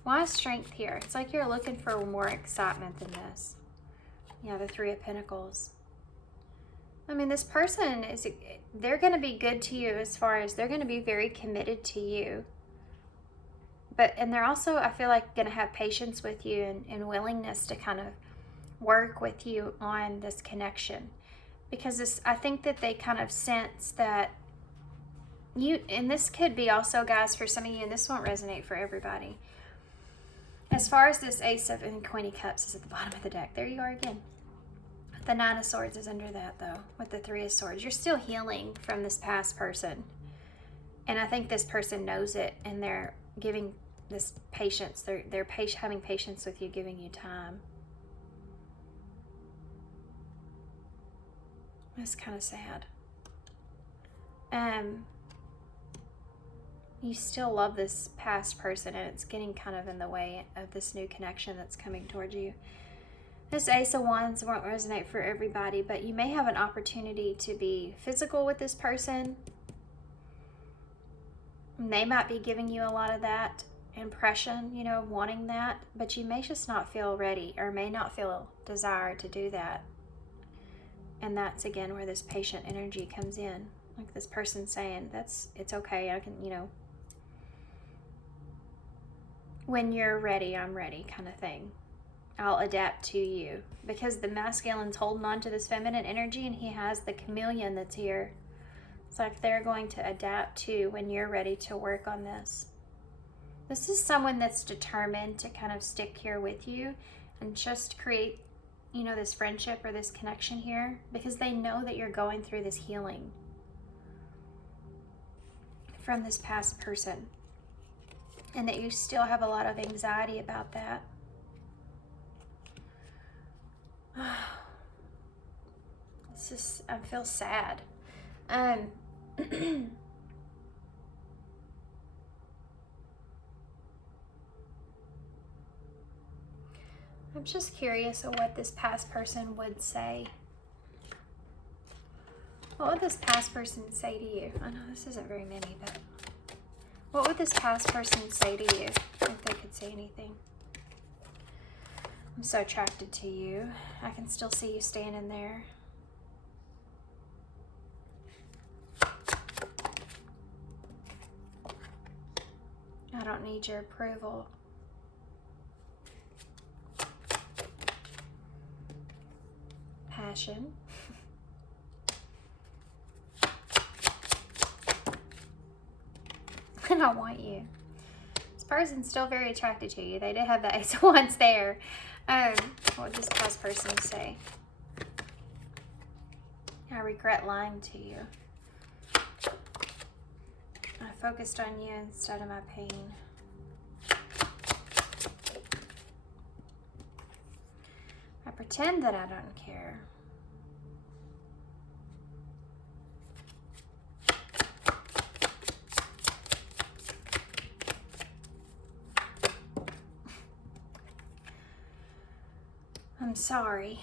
Why Strength here? It's like you're looking for more excitement than this. Yeah, the Three of Pentacles. I mean, this person they're going to be good to you as far as they're going to be very committed to you. And they're also, I feel like, going to have patience with you and willingness to kind of work with you on this connection. Because I think that they kind of sense that and this could be also, guys, for some of you, and this won't resonate for everybody. As far as this Ace of and Queen of Cups is at the bottom of the deck. There you are again. The Nine of Swords is under that, though, with the Three of Swords. You're still healing from this past person. And I think this person knows it, and they're giving this patience. They're having patience with you, giving you time. That's kind of sad. You still love this past person, and it's getting kind of in the way of this new connection that's coming towards you. This Ace of Wands won't resonate for everybody, but you may have an opportunity to be physical with this person. And they might be giving you a lot of that impression, wanting that, but you may just not feel ready or may not feel desire to do that. And that's, again, where this patient energy comes in. Like this person saying, it's okay, I can, when you're ready, I'm ready kind of thing. I'll adapt to you. Because the masculine's holding on to this feminine energy, and he has the chameleon that's here. It's like they're going to adapt to when you're ready to work on this. This is someone that's determined to kind of stick here with you and just create, you know, this friendship or this connection here, because they know that you're going through this healing from this past person, and that you still have a lot of anxiety about that. This is, I feel sad. I'm just curious of what this past person would say. What would this past person say to you? I know this isn't very many, but what would this past person say to you if they could say anything? I'm so attracted to you. I can still see you standing there. I don't need your approval. Passion. And I want you. This person's still very attracted to you. They did have the Ace of Wands there. What would this past person say? I regret lying to you. I focused on you instead of my pain. I pretend that I don't care. I'm sorry.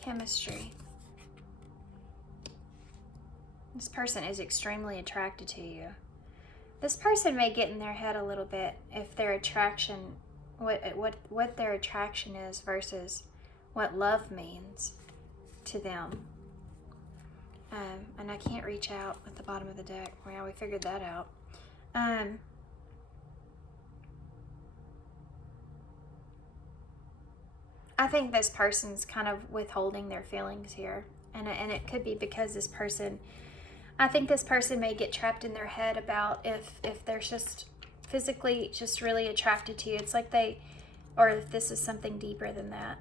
Chemistry. This person is extremely attracted to you. This person may get in their head a little bit if their attraction, what their attraction is versus what love means to them. And I can't reach out at the bottom of the deck. Well, we figured that out. I think this person's kind of withholding their feelings here. And it could be because this person, I think this person may get trapped in their head about if they're just physically just really attracted to you. It's like or if this is something deeper than that.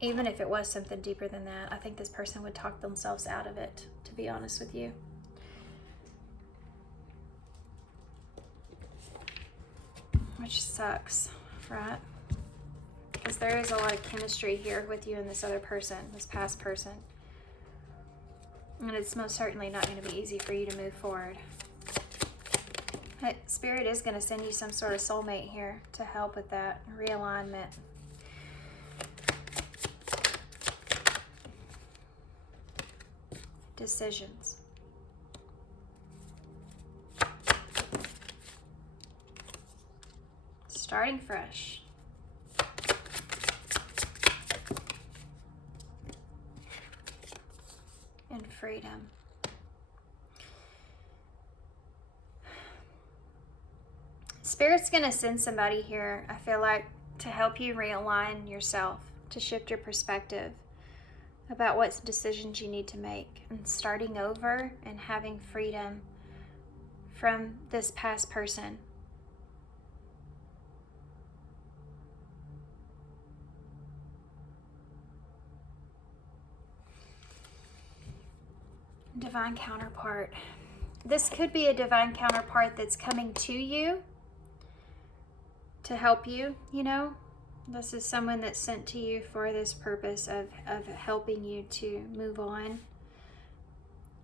Even if it was something deeper than that, I think this person would talk themselves out of it, to be honest with you. Which sucks, right? Because there is a lot of chemistry here with you and this other person, this past person. And it's most certainly not going to be easy for you to move forward. But Spirit is going to send you some sort of soulmate here to help with that realignment. Decisions. Starting fresh. And freedom. Spirit's going to send somebody here, I feel like, to help you realign yourself, to shift your perspective about what decisions you need to make, and starting over and having freedom from this past person. Divine counterpart. This could be a divine counterpart that's coming to you to help you, you know. This is someone that's sent to you for this purpose of helping you to move on.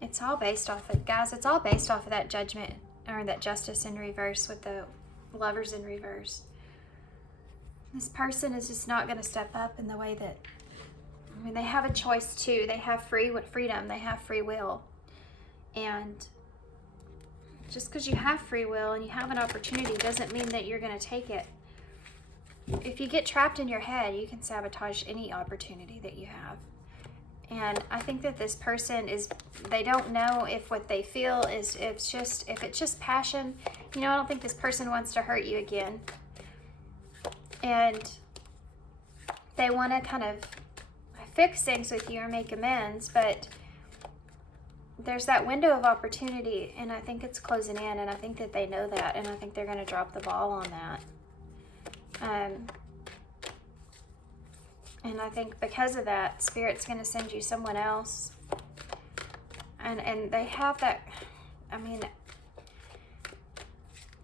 It's all based off of, guys, it's all based off of that judgment or that justice in reverse with the lovers in reverse. This person is just not going to step up in the way that, I mean, they have a choice too. They have freedom. They have free will. And just because you have free will and you have an opportunity doesn't mean that you're going to take it. If you get trapped in your head, you can sabotage any opportunity that you have. And I think that this person they don't know if what they feel is, if it's just passion. You know, I don't think this person wants to hurt you again. And they want to kind of fix things with you or make amends, but there's that window of opportunity, and I think it's closing in, and I think that they know that, and I think they're going to drop the ball on that. And I think because of that, Spirit's going to send you someone else. And they have that, I mean,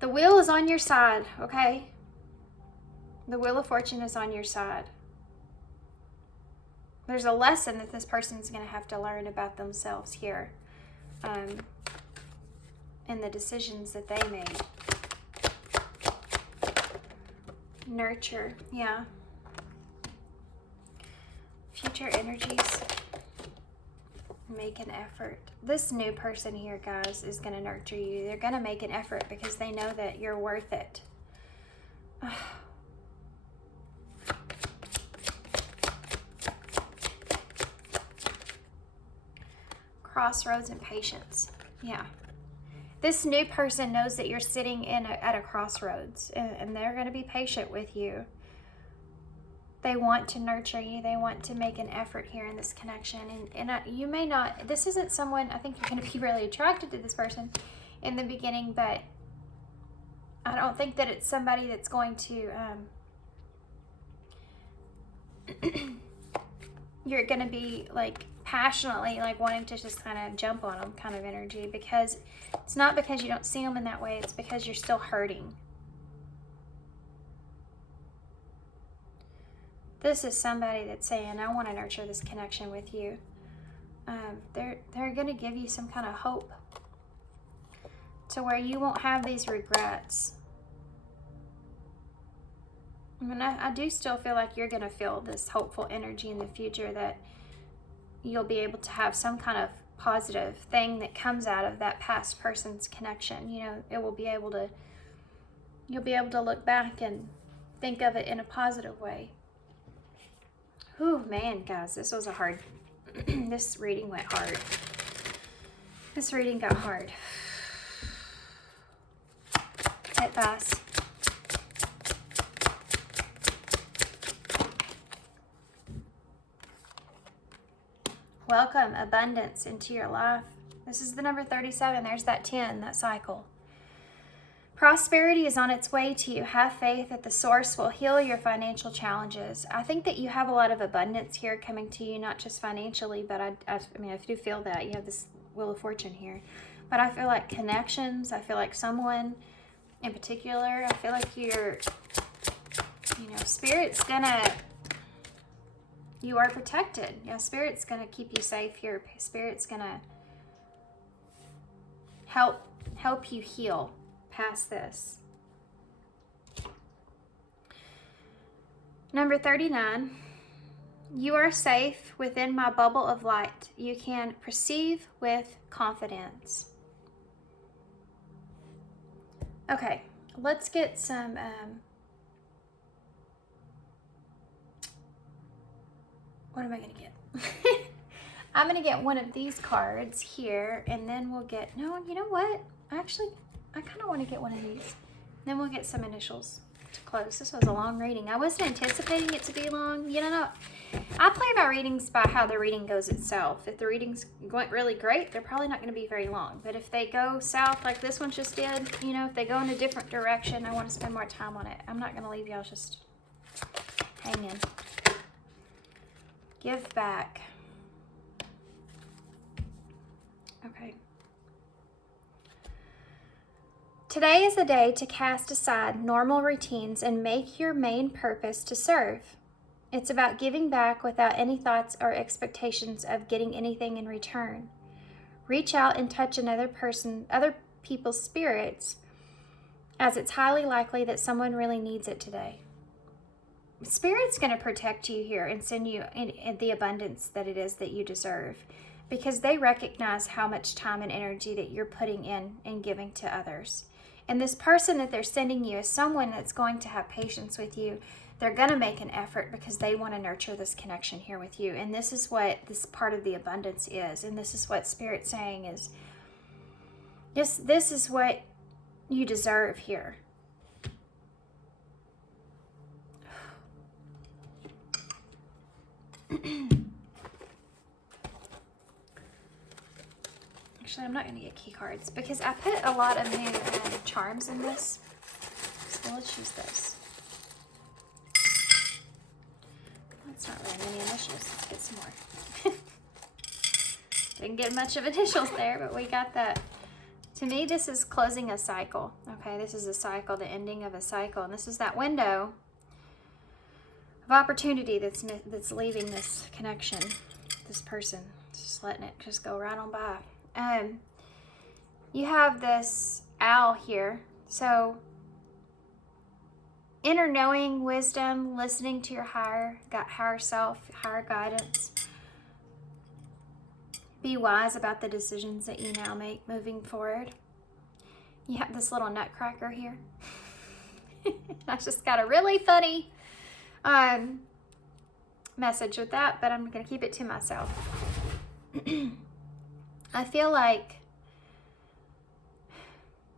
the wheel is on your side, okay? The Wheel of Fortune is on your side. There's a lesson that this person's going to have to learn about themselves here. And the decisions that they made. Nurture, yeah. Future energies. Make an effort. This new person here, guys, is going to nurture you. They're going to make an effort because they know that you're worth it. Crossroads and patience. Yeah. This new person knows that you're sitting at a crossroads, and they're going to be patient with you. They want to nurture you. They want to make an effort here in this connection. And you may not, this isn't someone, I think you're going to be really attracted to this person in the beginning, but I don't think that it's somebody that's going to, you're going to be like passionately like wanting to just kind of jump on them kind of energy, because it's not because you don't see them in that way. It's because you're still hurting. This is somebody that's saying, I want to nurture this connection with you. They're going to give you some kind of hope to where you won't have these regrets. I mean, I do still feel like you're going to feel this hopeful energy in the future, that you'll be able to have some kind of positive thing that comes out of that past person's connection. You know, you'll be able to look back and think of it in a positive way. Whew, man, guys, this was a hard, this reading went hard. This reading got hard. Advice. Welcome abundance into your life. This is the number 37. There's that 10, that cycle. Prosperity is on its way to you. Have faith that the source will heal your financial challenges. I think that you have a lot of abundance here coming to you, not just financially, but I mean, I do feel that. You have this Wheel of Fortune here. But I feel like connections. I feel like someone in particular. I feel like you're, you know, Spirit's gonna, you are protected. Yeah, Spirit's gonna keep you safe here. Spirit's gonna help you heal past this. Number 39. You are safe within my bubble of light. You can perceive with confidence. Okay, let's get some what am I gonna get? I'm gonna get one of these cards here, and then we'll get, no, you know what? Actually, I kind of want to get one of these. Then we'll get some initials to close. This was a long reading. I wasn't anticipating it to be long. You know, I play my readings by how the reading goes itself. If the readings went really great, they're probably not going to be very long. But if they go south like this one just did, you know, if they go in a different direction, I want to spend more time on it. I'm not going to leave y'all just hanging. Give back. Okay. Today is a day to cast aside normal routines and make your main purpose to serve. It's about giving back without any thoughts or expectations of getting anything in return. Reach out and touch other people's spirits, as it's highly likely that someone really needs it today. Spirit's going to protect you here and send you in the abundance that it is that you deserve, because they recognize how much time and energy that you're putting in and giving to others. And this person that they're sending you is someone that's going to have patience with you. They're going to make an effort because they want to nurture this connection here with you. And this is what this part of the abundance is. And this is what Spirit's saying is, this is what you deserve here. Actually, I'm not going to get key cards because I put a lot of new charms in this. So let's use this. That's not really many initials. Let's get some more. Didn't get much of initials there, but we got that. To me, this is closing a cycle. Okay, this is a cycle, the ending of a cycle. And this is that window of opportunity that's leaving this connection, this person. Just letting it just go right on by. You have this owl here. So inner knowing, wisdom, listening to your higher self, higher guidance. Be wise about the decisions that you now make moving forward. You have this little nutcracker here. I just got a really funny message with that, but I'm going to keep it to myself. I feel like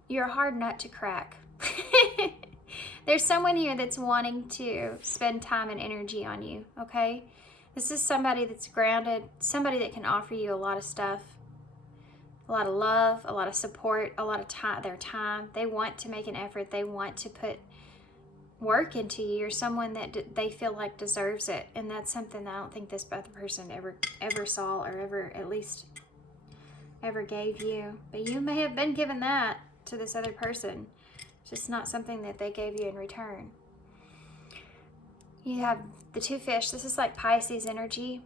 you're a hard nut to crack. There's someone here that's wanting to spend time and energy on you, okay? This is somebody that's grounded, somebody that can offer you a lot of stuff, a lot of love, a lot of support, a lot of time, their time. They want to make an effort. They want to put work into you. You're someone that they feel like deserves it, and that's something that I don't think this other person ever saw or ever gave you. But you may have been given that to this other person. It's just not something that they gave you in return. You have the two fish. This is like Pisces energy,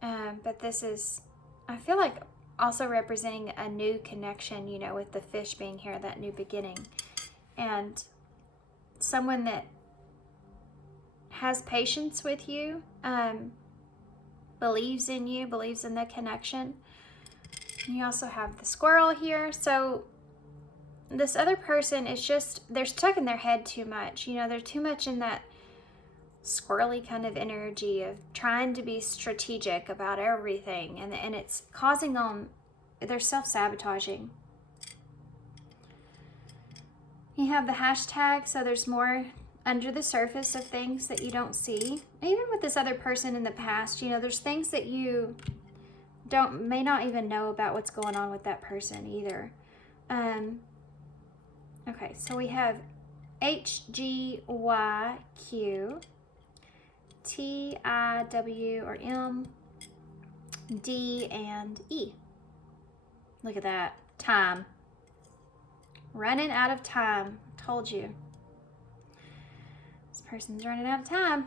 but this is, I feel like, also representing a new connection, you know, with the fish being here, that new beginning. And someone that has patience with you, believes in you, believes in the connection. And you also have the squirrel here. So this other person is just, they're stuck in their head too much. You know, they're too much in that squirrely kind of energy of trying to be strategic about everything. And it's causing them, they're self-sabotaging. You have the hashtag, so there's more under the surface of things that you don't see. Even with this other person in the past, you know, there's things that you may not even know about what's going on with that person either. Okay, so we have HGYQ, TIW or M, D, and E. Look at that. Time. Running out of time. Told you. This person's running out of time.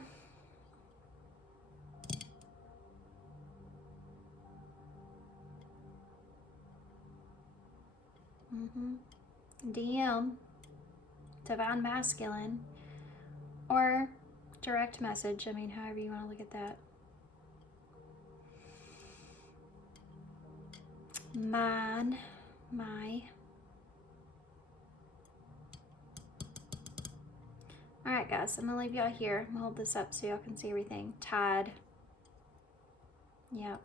DM, divine masculine, or direct message. I mean, however you want to look at that. Mine, my. All right, guys, I'm gonna leave y'all here. I'm gonna hold this up so y'all can see everything. Tide. Yep.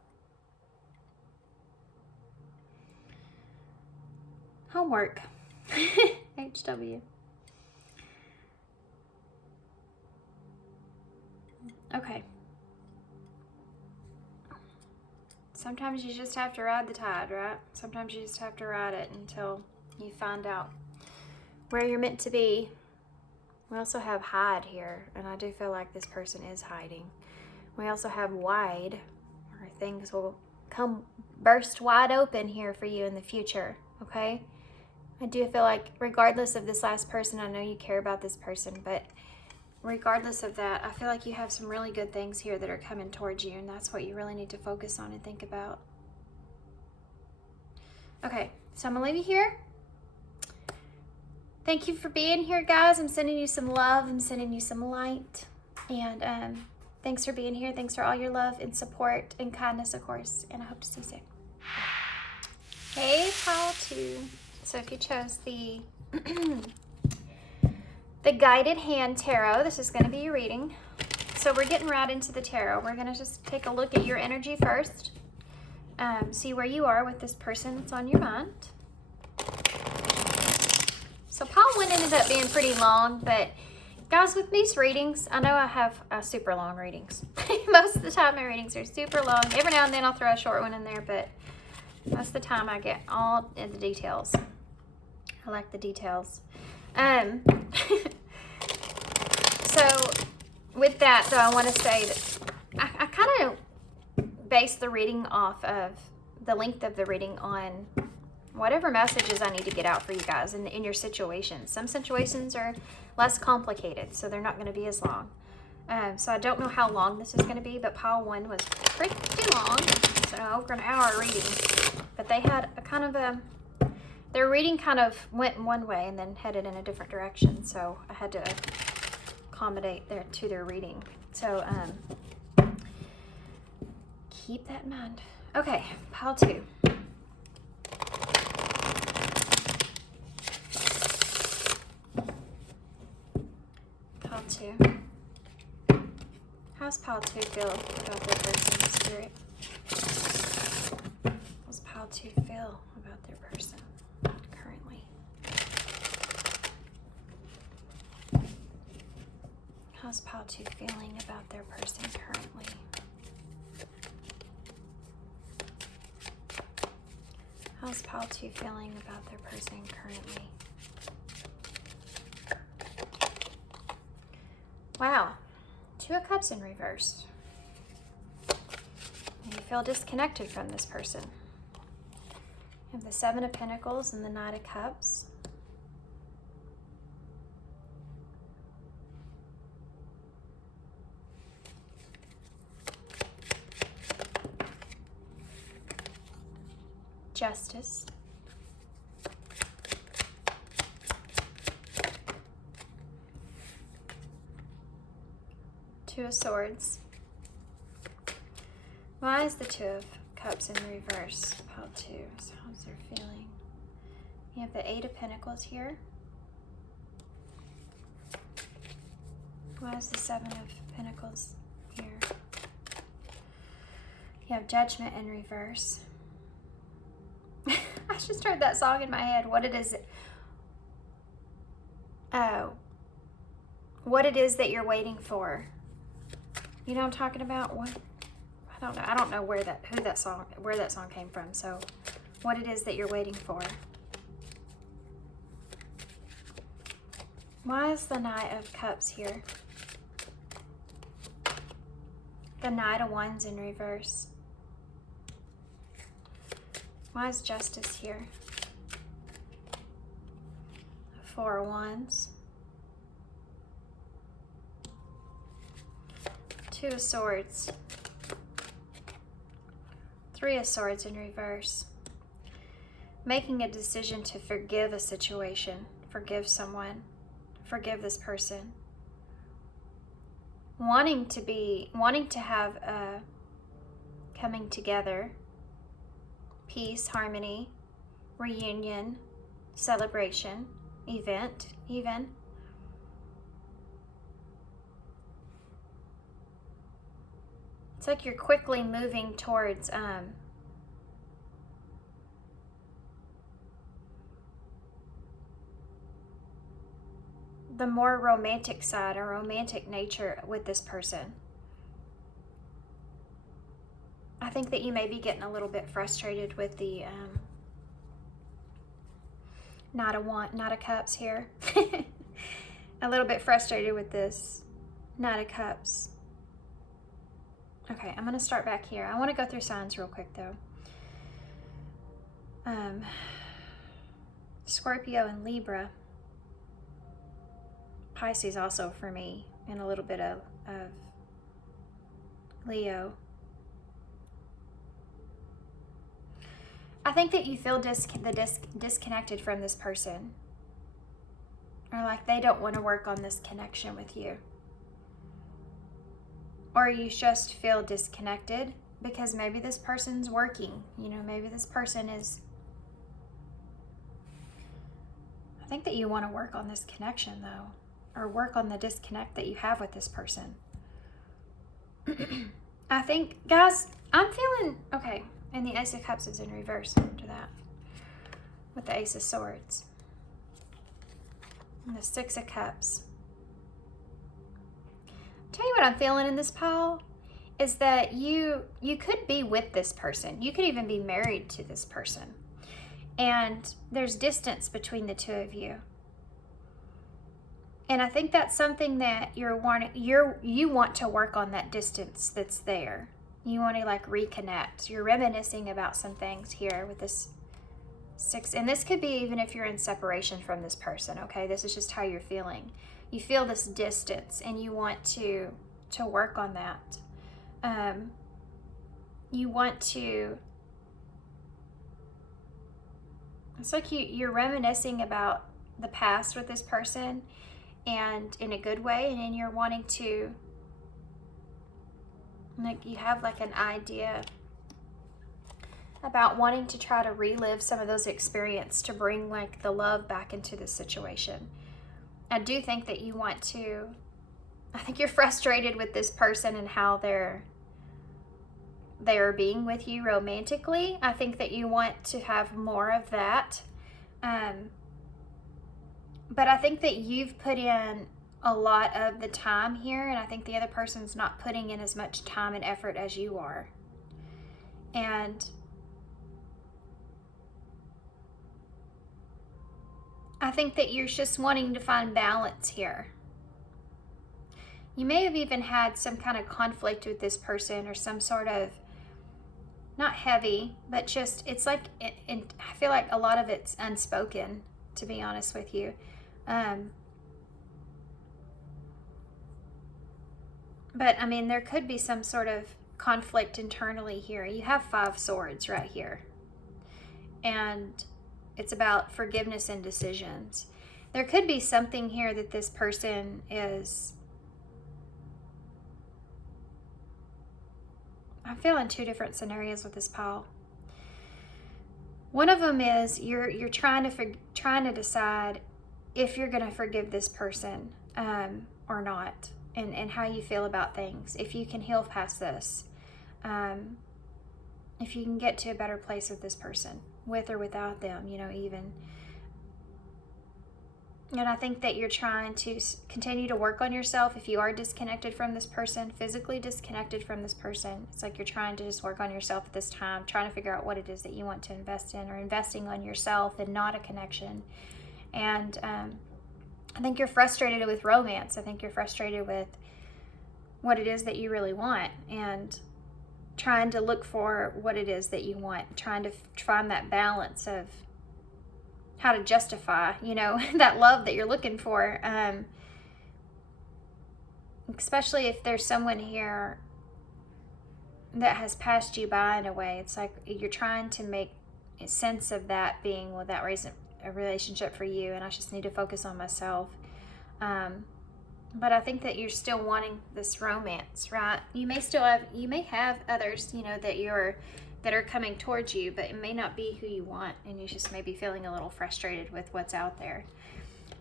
Homework. HW. Okay. Sometimes you just have to ride the tide, right? Sometimes you just have to ride it until you find out where you're meant to be. We also have hide here, and I do feel like this person is hiding. We also have wide, or things will come burst wide open here for you in the future, okay? I do feel like regardless of this last person, I know you care about this person, but regardless of that, I feel like you have some really good things here that are coming towards you, and that's what you really need to focus on and think about. Okay, so I'm gonna leave you here. Thank you for being here, guys. I'm sending you some love. I'm sending you some light. And thanks for being here. Thanks for all your love and support and kindness, of course. And I hope to see you soon. Hey, pile 2. So if you chose the The Guided Hand Tarot. This is going to be your reading. So we're getting right into the tarot. We're going to just take a look at your energy first. See where you are with this person that's on your mind. So pile 1 ended up being pretty long, but guys, with these readings, I know I have super long readings. Most of the time my readings are super long. Every now and then I'll throw a short one in there, but most of the time I get all in the details. I like the details. So with that, though, I want to say that I kind of base the reading off of the length of the reading on whatever messages I need to get out for you guys in your situations. Some situations are less complicated, so they're not going to be as long. So I don't know how long this is going to be, but pile 1 was pretty long, so over an hour reading. But they had a kind of their reading kind of went one way and then headed in a different direction, so I had to accommodate to their reading. So keep that in mind. Okay, pile 2. Pile 2. How's pile 2 feel about their person, Spirit? How's pile 2 feel about their person currently? How's pile 2 feeling about their person currently? How's pile 2 feeling about their person currently? Wow, 2 of Cups in reverse. You feel disconnected from this person. You have the 7 of Pentacles and the Knight of Cups. Justice. Two of Swords. Why is the 2 of Cups in reverse? Pile 2. So how's their feeling? You have the 8 of Pentacles here. Why is the 7 of Pentacles here? You have Judgment in reverse. I just heard that song in my head. What it is that you're waiting for. You know what I'm talking about? What? I don't know where that song came from. So what it is that you're waiting for. Why is the Knight of Cups here? The Knight of Wands in reverse. Why is Justice here? 4 of Wands. 2 of Swords. 3 of Swords in reverse. Making a decision to forgive a situation, forgive someone, forgive this person. Wanting to have a coming together, peace, harmony, reunion, celebration, event, even. It's like you're quickly moving towards the more romantic side or romantic nature with this person. I think that you may be getting a little bit frustrated with the Knight of Cups here. A little bit frustrated with this Knight of Cups. Okay, I'm going to start back here. I want to go through signs real quick, though. Scorpio and Libra. Pisces also for me, and a little bit of Leo. I think that you feel disconnected from this person. Or like they don't want to work on this connection with you. Or you just feel disconnected because maybe this person's working. You know, maybe this person is think that you want to work on this connection, though, or work on the disconnect that you have with this person. I think, guys, I'm feeling, okay, and the Ace of Cups is in reverse after that, with the Ace of Swords. And the Six of Cups. Tell you what I'm feeling in this pile is that you could be with this person. You could even be married to this person. And there's distance between the two of you. And I think that's something that you want to work on, that distance that's there. You want to like reconnect. You're reminiscing about some things here with this Six. And this could be even if you're in separation from this person, okay? This is just how you're feeling. You feel this distance and you want to work on that. You want to, it's like you're reminiscing about the past with this person, and in a good way, and then you're wanting to, like, you have like an idea about wanting to try to relive some of those experiences to bring like the love back into the situation. I do think that you want to, I think you're frustrated with this person and how they're being with you romantically. I think that you want to have more of that. But I think that you've put in a lot of the time here, and I think the other person's not putting in as much time and effort as you are. And I think that you're just wanting to find balance here. You may have even had some kind of conflict with this person, or some sort of, not heavy, but just, it's like, I feel like a lot of it's unspoken, to be honest with you. But I mean, there could be some sort of conflict internally here. You have 5 swords right here. And it's about forgiveness and decisions. There could be something here that this person is, I'm feeling 2 different scenarios with this pile. One of them is you're trying to decide if you're going to forgive this person or not, and how you feel about things. If you can heal past this, if you can get to a better place with this person, with or without them, even. And I think that you're trying to continue to work on yourself. If you are disconnected from this person, physically disconnected from this person, it's like you're trying to just work on yourself at this time, trying to figure out what it is that you want to invest in, or investing on yourself and not a connection. And I think you're frustrated with romance. I think you're frustrated with what it is that you really want, and trying to look for what it is that you want, trying to find that balance of how to justify, that love that you're looking for. Especially if there's someone here that has passed you by in a way. It's like you're trying to make sense of that being, well, that isn't a relationship for you, and I just need to focus on myself. But I think that you're still wanting this romance, right? You may have others, that are coming towards you, but it may not be who you want, and you just may be feeling a little frustrated with what's out there.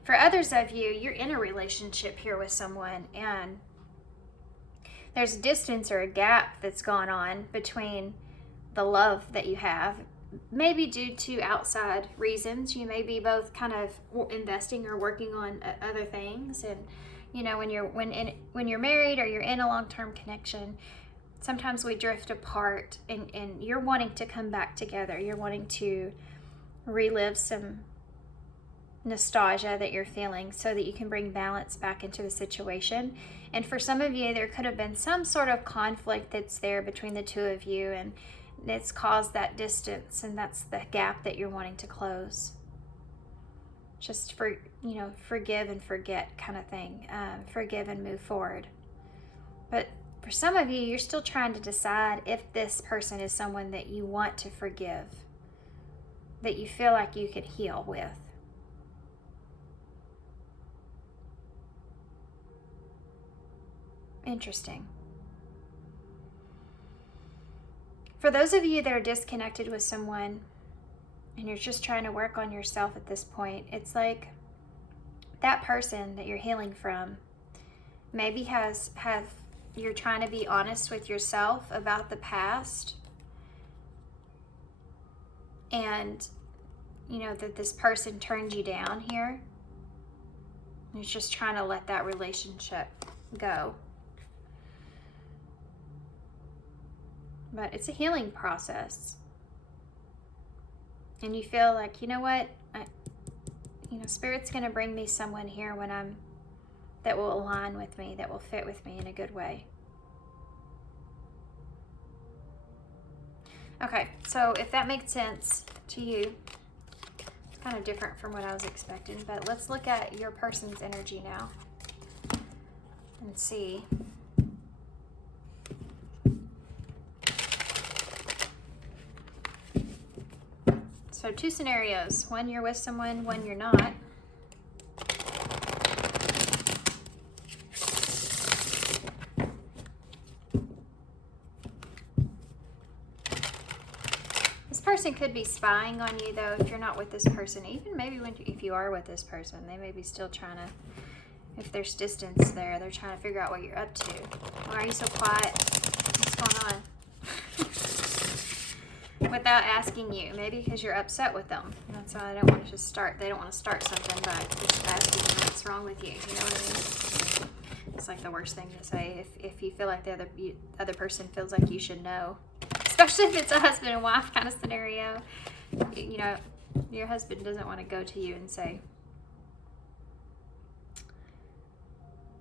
For others of you, you're in a relationship here with someone, and there's distance or a gap that's gone on between the love that you have, maybe due to outside reasons. You may be both kind of investing or working on other things, and when you're married or you're in a long-term connection, sometimes we drift apart, and you're wanting to come back together. You're wanting to relive some nostalgia that you're feeling so that you can bring balance back into the situation. And for some of you, there could have been some sort of conflict that's there between the two of you, and it's caused that distance, and that's the gap that you're wanting to close. Just forgive and forget kind of thing. Forgive and move forward. But for some of you, you're still trying to decide if this person is someone that you want to forgive, that you feel like you could heal with. Interesting. For those of you that are disconnected with someone and you're just trying to work on yourself at this point, it's like that person that you're healing from maybe you're trying to be honest with yourself about the past, and you know that this person turned you down here. It's just trying to let that relationship go. But it's a healing process. And you feel like, you know what? Spirit's going to bring me someone here that will align with me, that will fit with me in a good way. Okay, so if that makes sense to you, it's kind of different from what I was expecting, but let's look at your person's energy now and see. So 2 scenarios. One, you're with someone, one, you're not. This person could be spying on you, though, if you're not with this person. Even maybe if you are with this person, they may be still trying to, if there's distance there, they're trying to figure out what you're up to. Why are you so quiet? What's going on? Without asking you, maybe because you're upset with them. That's why they don't want to start something by just asking you what's wrong with you. You know what I mean? It's like the worst thing to say if you feel like the other person feels like you should know, especially if it's a husband and wife kind of scenario. You know, your husband doesn't want to go to you and say,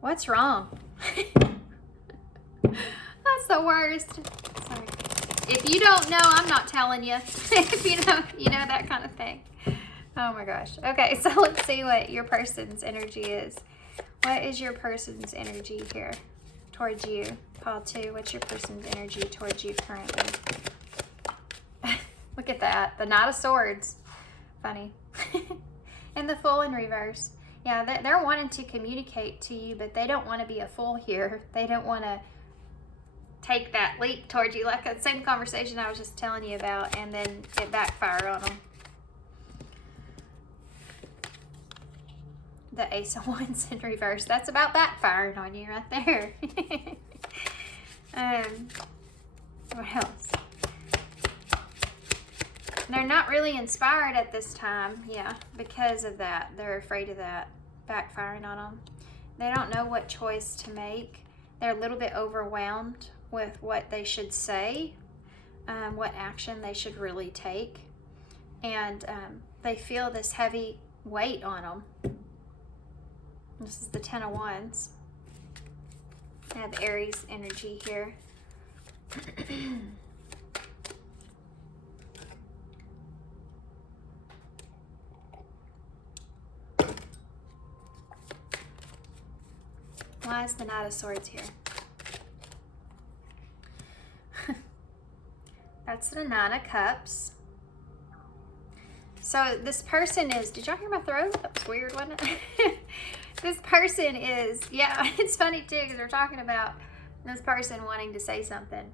"What's wrong?" That's the worst. Sorry. If you don't know, I'm not telling you. If you know that kind of thing. Oh my gosh. Okay, so let's see what your person's energy is. What is your person's energy here towards you? Pile 2, what's your person's energy towards you currently? Look at that. The Knight of Swords. Funny. And the Fool in reverse. Yeah, they're wanting to communicate to you, but they don't want to be a fool here. They don't want to take that leap towards you, like the same conversation I was just telling you about, and then it backfired on them. The Ace of Wands in reverse. That's about backfiring on you right there. What else? They're not really inspired at this time, yeah, because of that. They're afraid of that backfiring on them. They don't know what choice to make. They're a little bit overwhelmed with what they should say, what action they should really take, and they feel this heavy weight on them. This is the 10 of Wands. I have Aries energy here. Why is the Knight of Swords here? That's the 9 of Cups. So this person is, did y'all hear my throat? That was weird, wasn't it? This person is, yeah, it's funny too, because we're talking about this person wanting to say something.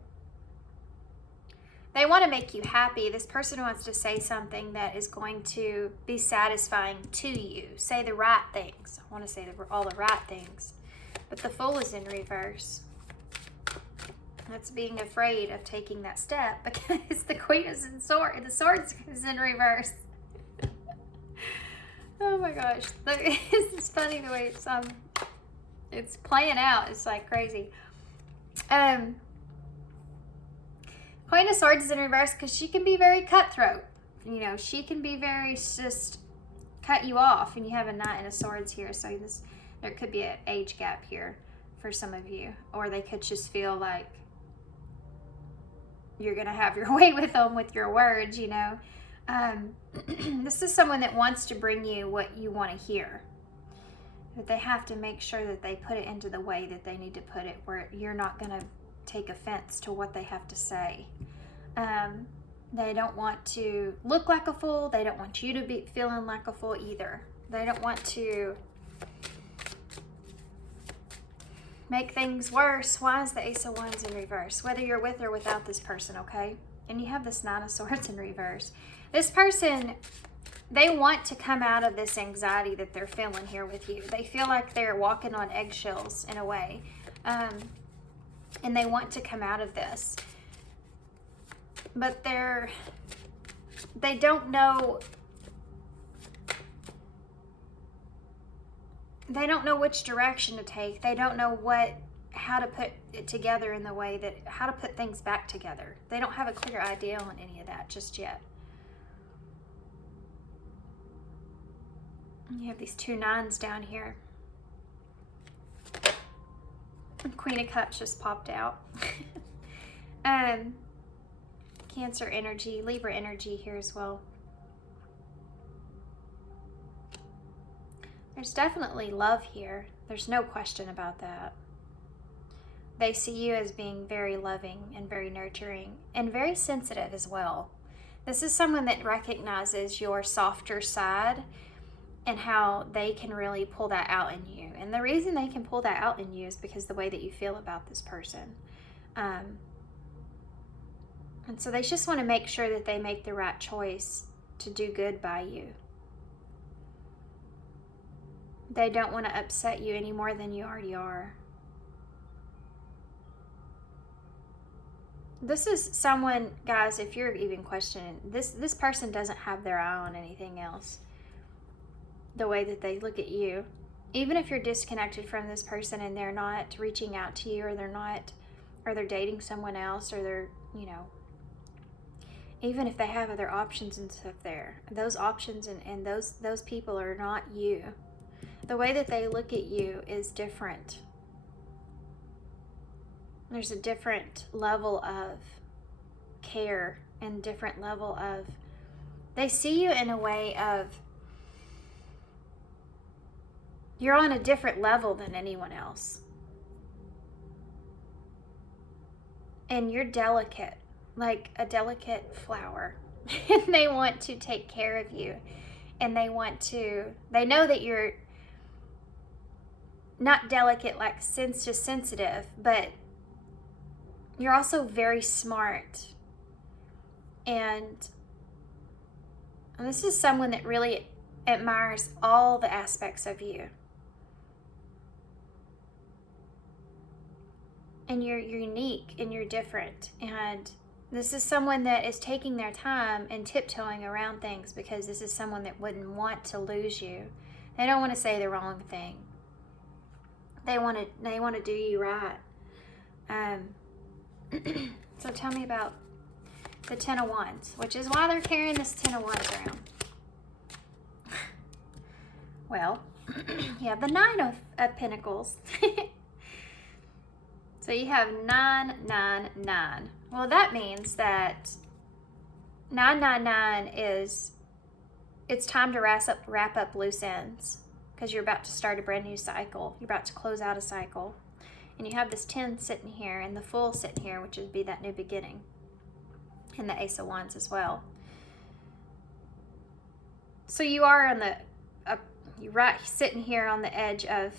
They want to make you happy. This person wants to say something that is going to be satisfying to you. Say the right things. I want to say all the right things. But the Fool is in reverse. That's being afraid of taking that step, because the Queen is in the Swords is in reverse. Oh my gosh. It's funny the way it's playing out. It's like crazy. Queen of Swords is in reverse because she can be very cutthroat. You know, she can be very just cut you off, and you have a Knight of Swords here, so there could be an age gap here for some of you, or they could just feel like you're gonna have your way with them with your words, you know. This is someone that wants to bring you what you want to hear, but they have to make sure that they put it into the way that they need to put it, where you're not gonna take offense to what they have to say. They don't want to look like a fool. They don't want you to be feeling like a fool either. They don't want to make things worse. Why is the Ace of Wands in reverse? Whether you're with or without this person, okay? And you have this 9 of Swords in reverse. This person, they want to come out of this anxiety that they're feeling here with you. They feel like they're walking on eggshells in a way. And they want to come out of this. But they don't know. They don't know which direction to take. They don't know how to put it together in the way that, how to put things back together. They don't have a clear idea on any of that just yet. You have these 2 9s down here. Queen of Cups just popped out. Cancer energy, Libra energy here as well. There's definitely love here. There's no question about that. They see you as being very loving and very nurturing and very sensitive as well. This is someone that recognizes your softer side and how they can really pull that out in you. And the reason they can pull that out in you is because the way that you feel about this person. And so they just want to make sure that they make the right choice to do good by you. They don't want to upset you any more than you already are. This is someone, guys, if you're even questioning, this person doesn't have their eye on anything else. The way that they look at you. Even if you're disconnected from this person and they're not reaching out to you, or they're dating someone else, or they're, even if they have other options and stuff there, those options and those people are not you. The way that they look at you is different. There's a different level of care and different level of, they see you in a way of, you're on a different level than anyone else. And you're delicate, like a delicate flower. And they want to take care of you. And they know that you're not delicate like just sensitive, but you're also very smart. And this is someone that really admires all the aspects of you. And you're unique and you're different. And this is someone that is taking their time and tiptoeing around things, because this is someone that wouldn't want to lose you. They don't want to say the wrong thing. They want to do you right. So tell me about the 10 of Wands, which is why they're carrying this 10 of Wands around. Well, you have the 9 of Pentacles. So you have 9, 9, 9. Well, that means that 999 is, it's time to wrap up loose ends, because you're about to start a brand new cycle. You're about to close out a cycle. And you have this 10 sitting here and the Fool sitting here, which would be that new beginning. And the Ace of Wands as well. So you are on you're right sitting here on the edge of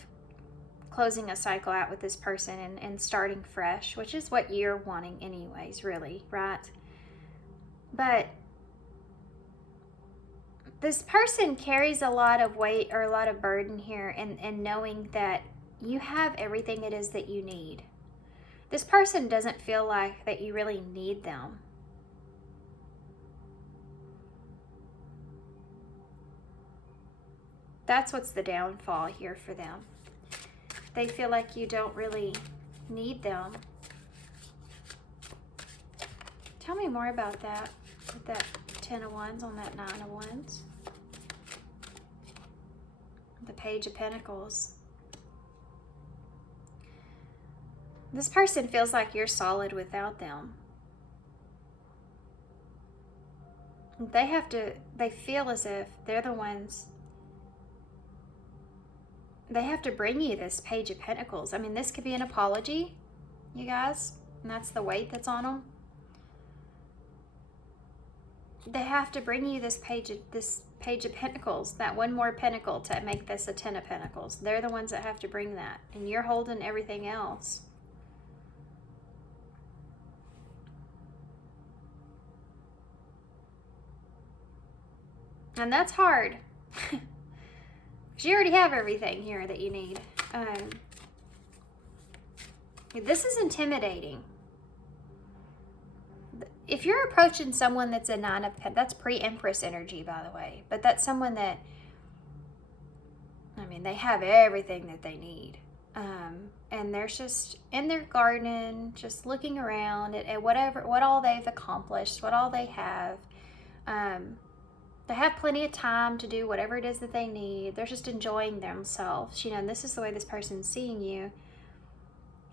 closing a cycle out with this person and starting fresh, which is what you're wanting anyways, really, right? But this person carries a lot of weight or a lot of burden here, and knowing that you have everything it is that you need. This person doesn't feel like that you really need them. That's what's the downfall here for them. They feel like you don't really need them. Tell me more about that, with that 10 of Wands on that 9 of Wands. The Page of Pentacles. This person feels like you're solid without them. They feel as if they're the ones, they have to bring you this Page of Pentacles. I mean, this could be an apology, you guys, and that's the weight that's on them. They have to bring you this Page of Pentacles, that one more pentacle to make this a 10 of Pentacles. They're the ones that have to bring that, and you're holding everything else. And that's hard. You already have everything here that you need. This is intimidating. If you're approaching someone that's a 9 of Pentacles, that's pre-Empress energy, by the way. But that's someone that, I mean, they have everything that they need. And they're just in their garden, just looking around at what all they've accomplished, what all they have. They have plenty of time to do whatever it is that they need. They're just enjoying themselves, and this is the way this person's seeing you.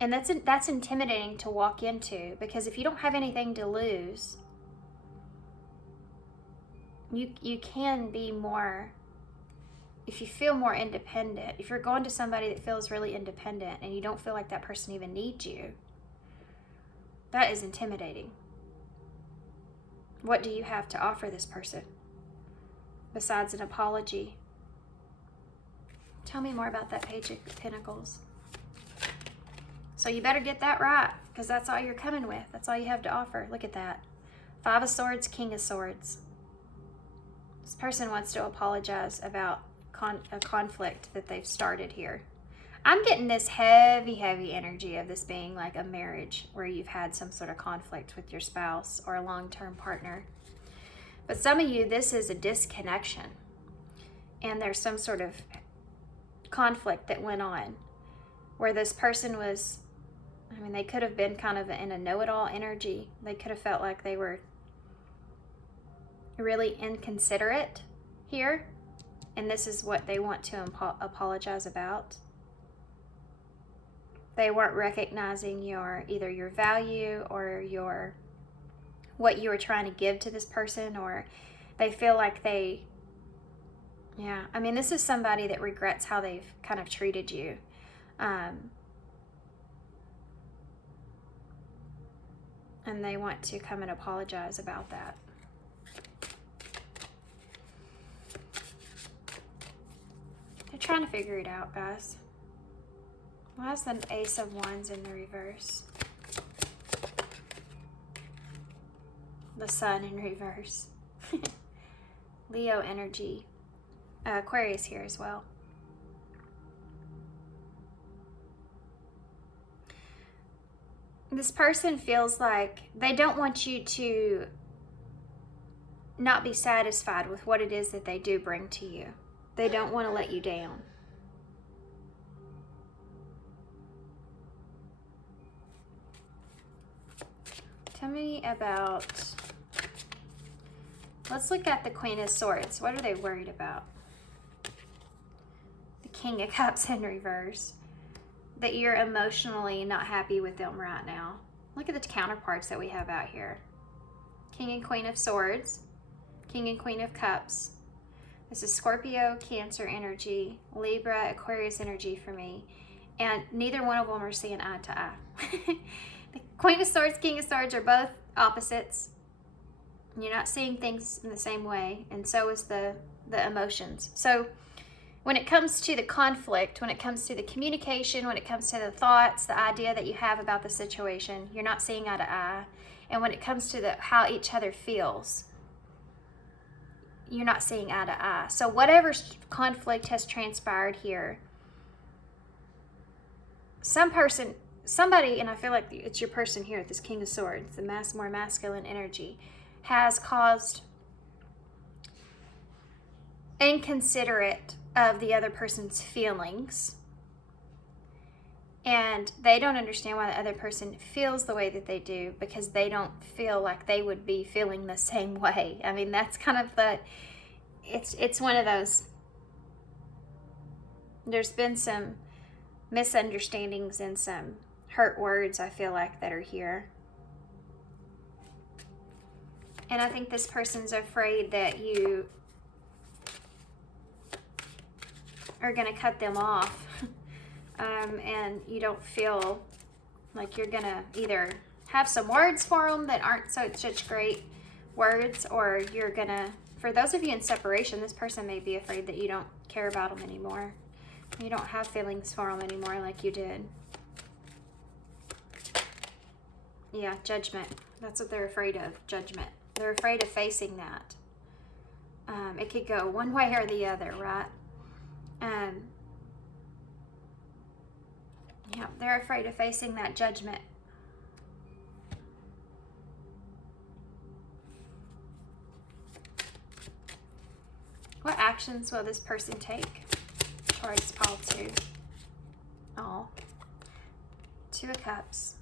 And that's intimidating to walk into, because if you don't have anything to lose, you can be more, if you feel more independent, if you're going to somebody that feels really independent and you don't feel like that person even needs you, that is intimidating. What do you have to offer this person besides an apology? Tell me more about that Page of Pentacles. So you better get that right, because that's all you're coming with. That's all you have to offer. Look at that. 5 of Swords, King of Swords. This person wants to apologize about a conflict that they've started here. I'm getting this heavy, heavy energy of this being like a marriage where you've had some sort of conflict with your spouse or a long-term partner. But some of you, this is a disconnection. And there's some sort of conflict that went on where this person was, I mean, they could have been kind of in a know-it-all energy. They could have felt like they were really inconsiderate here. And this is what they want to apologize about. They weren't recognizing either your value or what you were trying to give to this person, or they feel like I mean, this is somebody that regrets how they've kind of treated you. And they want to come and apologize about that. They're trying to figure it out, guys. Why is the Ace of Wands in the reverse? The Sun in reverse. Leo energy. Aquarius here as well. This person feels like they don't want you to not be satisfied with what it is that they do bring to you. They don't want to let you down. Tell me about, let's look at the Queen of Swords. What are they worried about? The King of Cups in reverse. That you're emotionally not happy with them right now. Look at the counterparts that we have out here. King and Queen of Swords. King and Queen of Cups. This is Scorpio, Cancer energy, Libra, Aquarius energy for me. And neither one of them are seeing eye to eye. The Queen of Swords, King of Swords are both opposites. You're not seeing things in the same way, and so is the emotions. So when it comes to the conflict, when it comes to the communication, when it comes to the thoughts, the idea that you have about the situation, you're not seeing eye to eye. And when it comes to how each other feels, you're not seeing eye to eye. So whatever conflict has transpired here, somebody, and I feel like it's your person here, this King of Swords, the more masculine energy, has caused inconsiderate of the other person's feelings, and they don't understand why the other person feels the way that they do, because they don't feel like they would be feeling the same way. I mean, that's kind of it's one of those, there's been some misunderstandings and some hurt words, I feel like, that are here. And I think this person's afraid that you are going to cut them off. And you don't feel like you're going to either have some words for them that aren't such great words, or you're going to, for those of you in separation, this person may be afraid that you don't care about them anymore. You don't have feelings for them anymore like you did. Yeah, judgment. That's what they're afraid of, judgment. They're afraid of facing that. It could go one way or the other, right? Yeah, they're afraid of facing that judgment. What actions will this person take towards pile 2? Oh, 2 of Cups.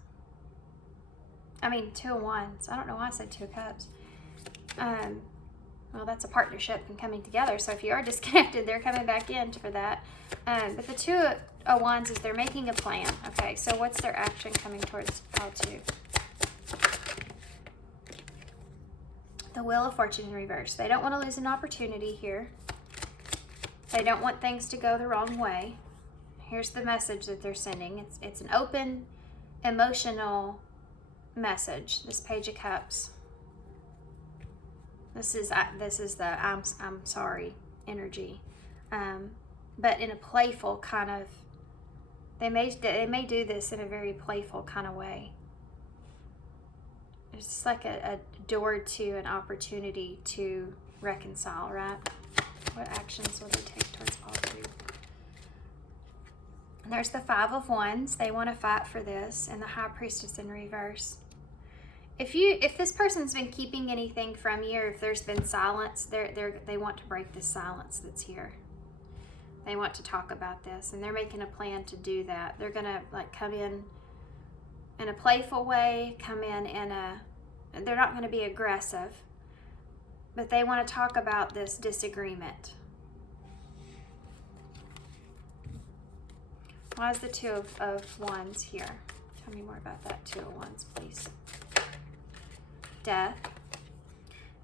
I mean, 2 of Wands. I don't know why I said 2 of Cups. Well, that's a partnership and coming together. So if you are disconnected, they're coming back in for that. But the 2 of Wands is they're making a plan. Okay, so what's their action coming towards pile 2? The Wheel of Fortune in reverse. They don't want to lose an opportunity here. They don't want things to go the wrong way. Here's the message that they're sending. It's an open, emotional message. This Page of Cups. This is the I'm sorry energy, but in a playful kind of. They may do this in a very playful kind of way. It's just like a door to an opportunity to reconcile, right? What actions will they take towards pile 2? And there's the 5 of Wands. They want to fight for this, and the High Priestess in reverse. If this person's been keeping anything from you, or if there's been silence, they want to break this silence that's here. They want to talk about this, and they're making a plan to do that. They're gonna like come in a playful way, they're not gonna be aggressive, but they want to talk about this disagreement. Why is the 2 of Wands here? Tell me more about that 2 of Wands, please. Death.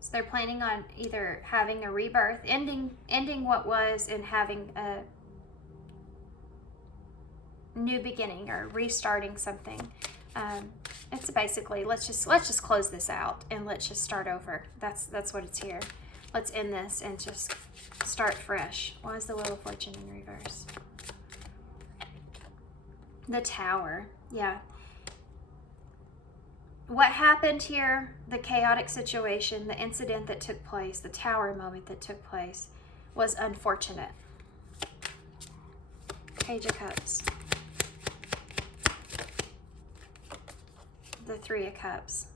So they're planning on either having a rebirth, ending what was, and having a new beginning or restarting something. It's basically let's just close this out and let's just start over. That's what it's here. Let's end this and just start fresh. Why is the Wheel of Fortune in reverse? The Tower. Yeah. What happened here, the chaotic situation, the incident that took place, the Tower moment that took place, was unfortunate. Page of Cups. The 3 of Cups.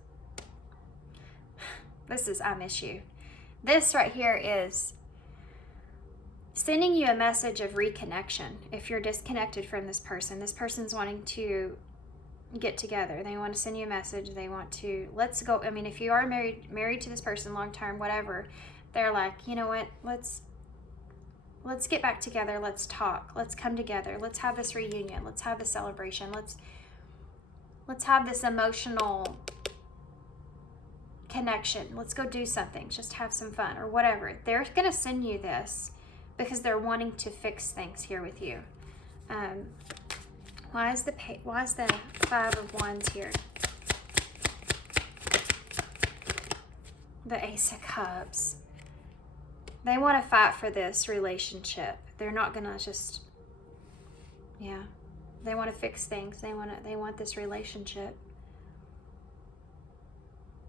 This is I miss you. This right here is sending you a message of reconnection. If you're disconnected from this person's wanting to get together. They want to send you a message. They want to, let's go. I mean, if you are married to this person long term, whatever, they're like, you know what, let's get back together. Let's talk. Let's come together. Let's have this reunion. Let's have this celebration. Let's have this emotional connection. Let's go do something. Just have some fun or whatever. They're going to send you this because they're wanting to fix things here with you. Why is the 5 of Wands here? The Ace of Cups. They want to fight for this relationship. They're not gonna just, yeah. They want to fix things. They want this relationship.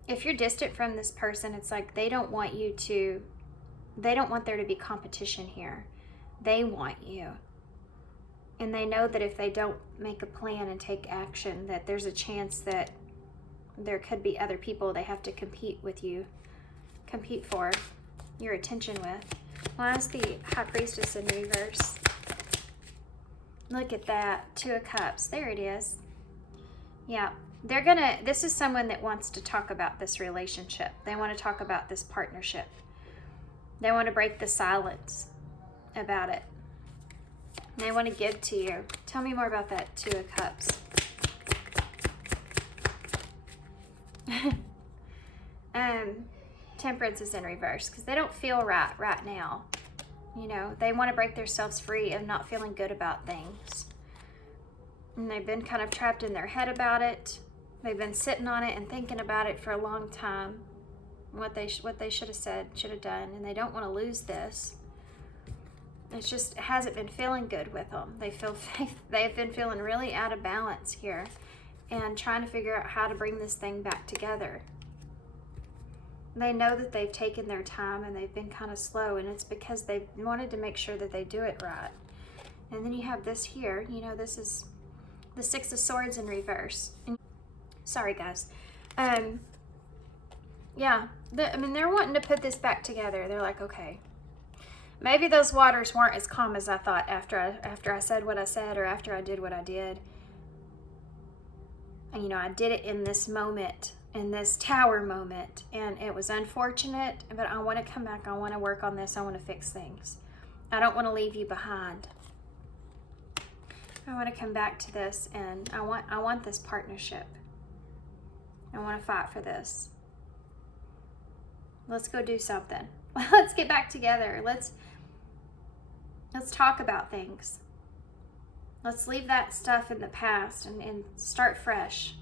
If you're distant from this person, it's like they don't want there to be competition here. They want you. And they know that if they don't make a plan and take action, that there's a chance that there could be other people they have to compete for your attention with. Why is the High Priestess in reverse? Look at that, 2 of Cups. There it is. Yeah, this is someone that wants to talk about this relationship. They want to talk about this partnership. They want to break the silence about it. They want to give to you. Tell me more about that 2 of Cups. Temperance is in reverse because they don't feel right now. You know, they want to break themselves free of not feeling good about things. And they've been kind of trapped in their head about it. They've been sitting on it and thinking about it for a long time. What they should have said, should have done, and they don't want to lose this. It hasn't been feeling good with them. They've been feeling really out of balance here and trying to figure out how to bring this thing back together. They know that they've taken their time and they've been kind of slow, and it's because they wanted to make sure that they do it right. And then you have this here, you know, this is the Six of Swords in reverse. And, sorry guys. Yeah, I mean, they're wanting to put this back together. They're like, okay, maybe those waters weren't as calm as I thought after I said what I said, or after I did what I did. And, you know, I did it in this moment, in this tower moment, and it was unfortunate, but I want to come back. I want to work on this. I want to fix things. I don't want to leave you behind. I want to come back to this, and I want this partnership. I want to fight for this. Let's go do something. Let's get back together. Let's talk about things. Let's leave that stuff in the past and start fresh.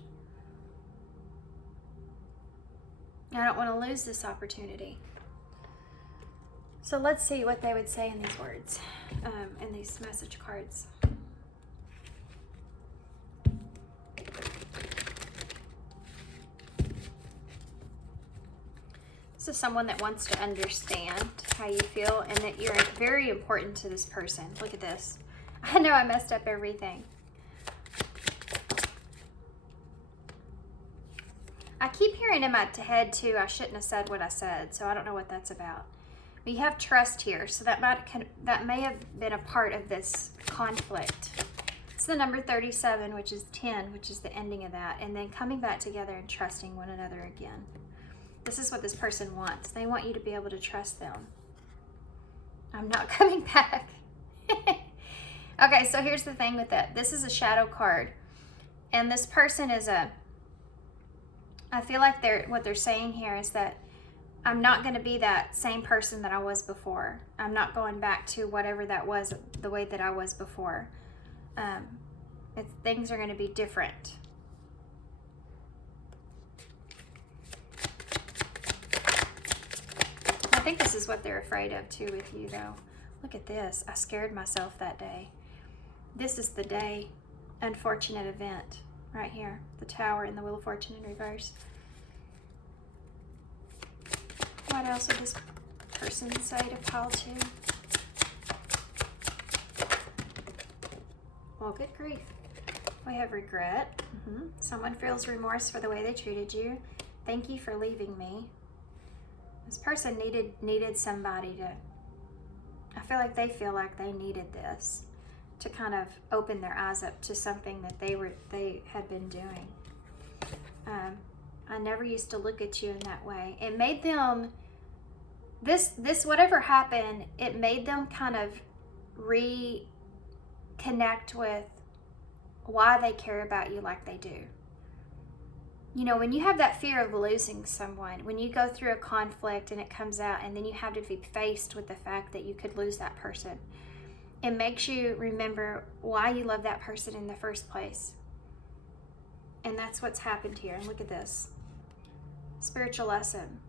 I don't want to lose this opportunity. So let's see what they would say in these words, in these message cards. This is someone that wants to understand how you feel and that you're very important to this person. Look at this. I know I messed up everything. I keep hearing in my head too, I shouldn't have said what I said, so I don't know what that's about. We have trust here, so that may have been a part of this conflict. It's the number 37, which is 10, which is the ending of that, and then coming back together and trusting one another again. This is what this person wants. They want you to be able to trust them. I'm not coming back. Okay, so here's the thing with that. This is a shadow card, and this person is I feel like what they're saying here is that I'm not going to be that same person that I was before. I'm not going back to whatever that was, the way that I was before. Things are going to be different. I think this is what they're afraid of too with you though. Look at this. I scared myself that day. This is the day. Unfortunate event. Right here. The Tower and the Wheel of Fortune in reverse. What else would this person say to pile 2? Well, good grief. We have regret. Someone feels remorse for the way they treated you. Thank you for leaving me. This person needed somebody to, I feel like they feel like they needed this to kind of open their eyes up to something that they had been doing. I never used to look at you in that way. It made them, this whatever happened, it made them kind of reconnect with why they care about you like they do. You know, when you have that fear of losing someone, when you go through a conflict and it comes out and then you have to be faced with the fact that you could lose that person, it makes you remember why you love that person in the first place. And that's what's happened here. And look at this. Spiritual lesson.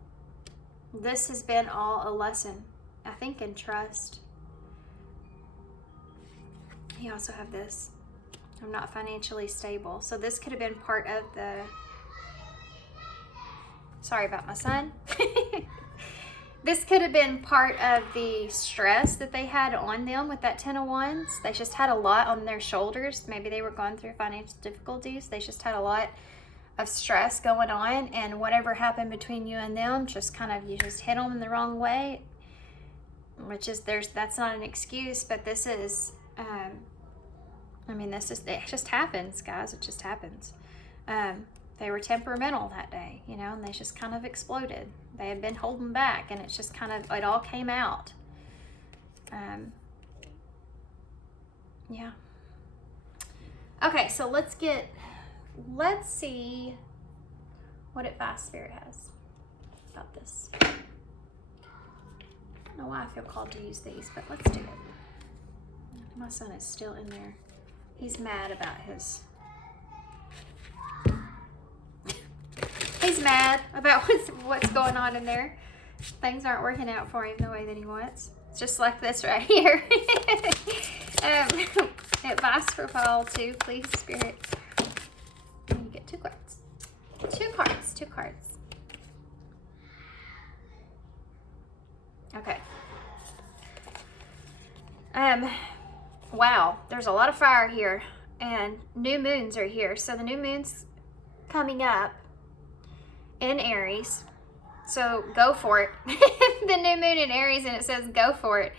This has been all a lesson, I think, in trust. You also have this. I'm not financially stable. So this could have been part of the... Sorry about my son. This could have been part of the stress that they had on them with that 10 of Wands. They just had a lot on their shoulders. Maybe they were going through financial difficulties. They just had a lot of stress going on, and whatever happened between you and them just kind of, you just hit them in the wrong way, which is, that's not an excuse, but this is, I mean, it just happens, guys. It just happens. They were temperamental that day, you know, and they just kind of exploded. They had been holding back, and it's just kind of, it all came out. Yeah. Okay, so let's see what advice Spirit has about this. I don't know why I feel called to use these, but let's do it. My son is still in there. He's mad about his... He's mad about what's going on in there. Things aren't working out for him the way that he wants. It's just like this right here. Advice for pile 2, please, Spirit. You get 2 cards. 2 cards. Okay. Wow, there's a lot of fire here, and new moons are here. So the new moon's coming up in Aries. So go for it. The new moon in Aries, and it says go for it.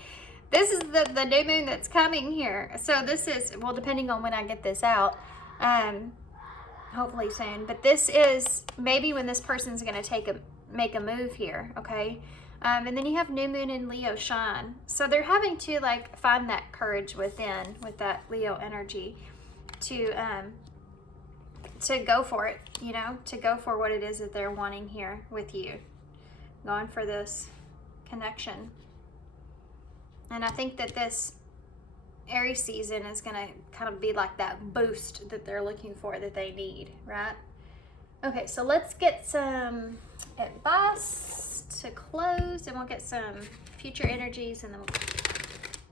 This is the new moon that's coming here. So this is, well, depending on when I get this out, hopefully soon. But this is maybe when this person's going to make a move here, okay? And then you have new moon in Leo shine. So they're having to like find that courage within with that Leo energy to go for it, you know, to go for what it is that they're wanting here with you. Going for this connection. And I think that this Aries season is going to kind of be like that boost that they're looking for, that they need, right? Okay, so let's get some advice to close, and we'll get some future energies and the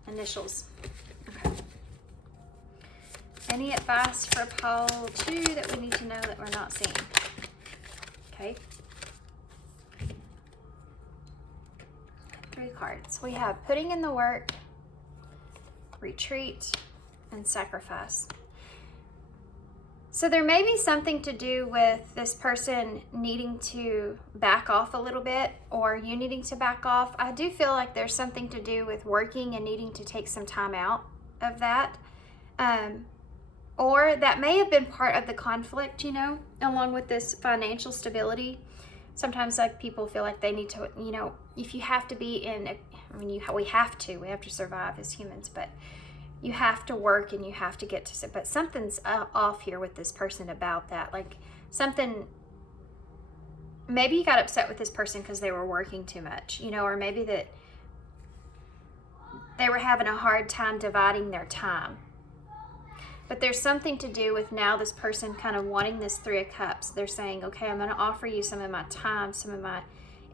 initials. Okay. Any advice for pile 2 that we need to know that we're not seeing? Okay. 3 cards. We have putting in the work, retreat, and sacrifice. So there may be something to do with this person needing to back off a little bit, or you needing to back off. I do feel like there's something to do with working and needing to take some time out of that. Or that may have been part of the conflict, you know, along with this financial stability. Sometimes like people feel like they need to, you know, if you have to be in, we have to survive as humans, but you have to work and you have to get to, but something's off here with this person about that. Like something, maybe you got upset with this person because they were working too much, you know, or maybe that they were having a hard time dividing their time. But there's something to do with now this person kind of wanting this 3 of Cups. They're saying, okay, I'm going to offer you some of my time, some of my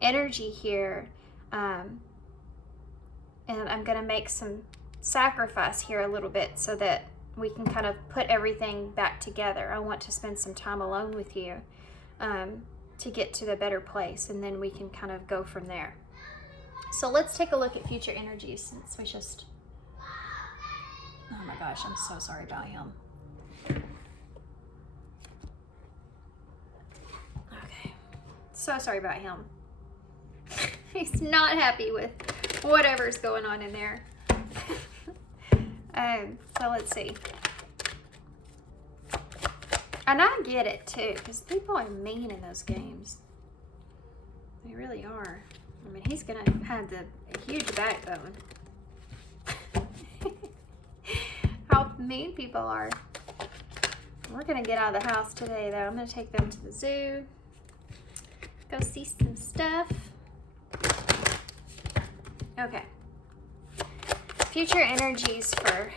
energy here. And I'm going to make some sacrifice here a little bit so that we can kind of put everything back together. I want to spend some time alone with you to get to the better place. And then we can kind of go from there. So let's take a look at future energies, since we just... Oh my gosh, I'm so sorry about him. Okay. So sorry about him. He's not happy with whatever's going on in there. So let's see. And I get it too, because people are mean in those games. They really are. I mean, he's going to have a huge backbone. How mean people are. We're gonna get out of the house today though. I'm gonna take them to the zoo, go see some stuff. Okay. Future energies for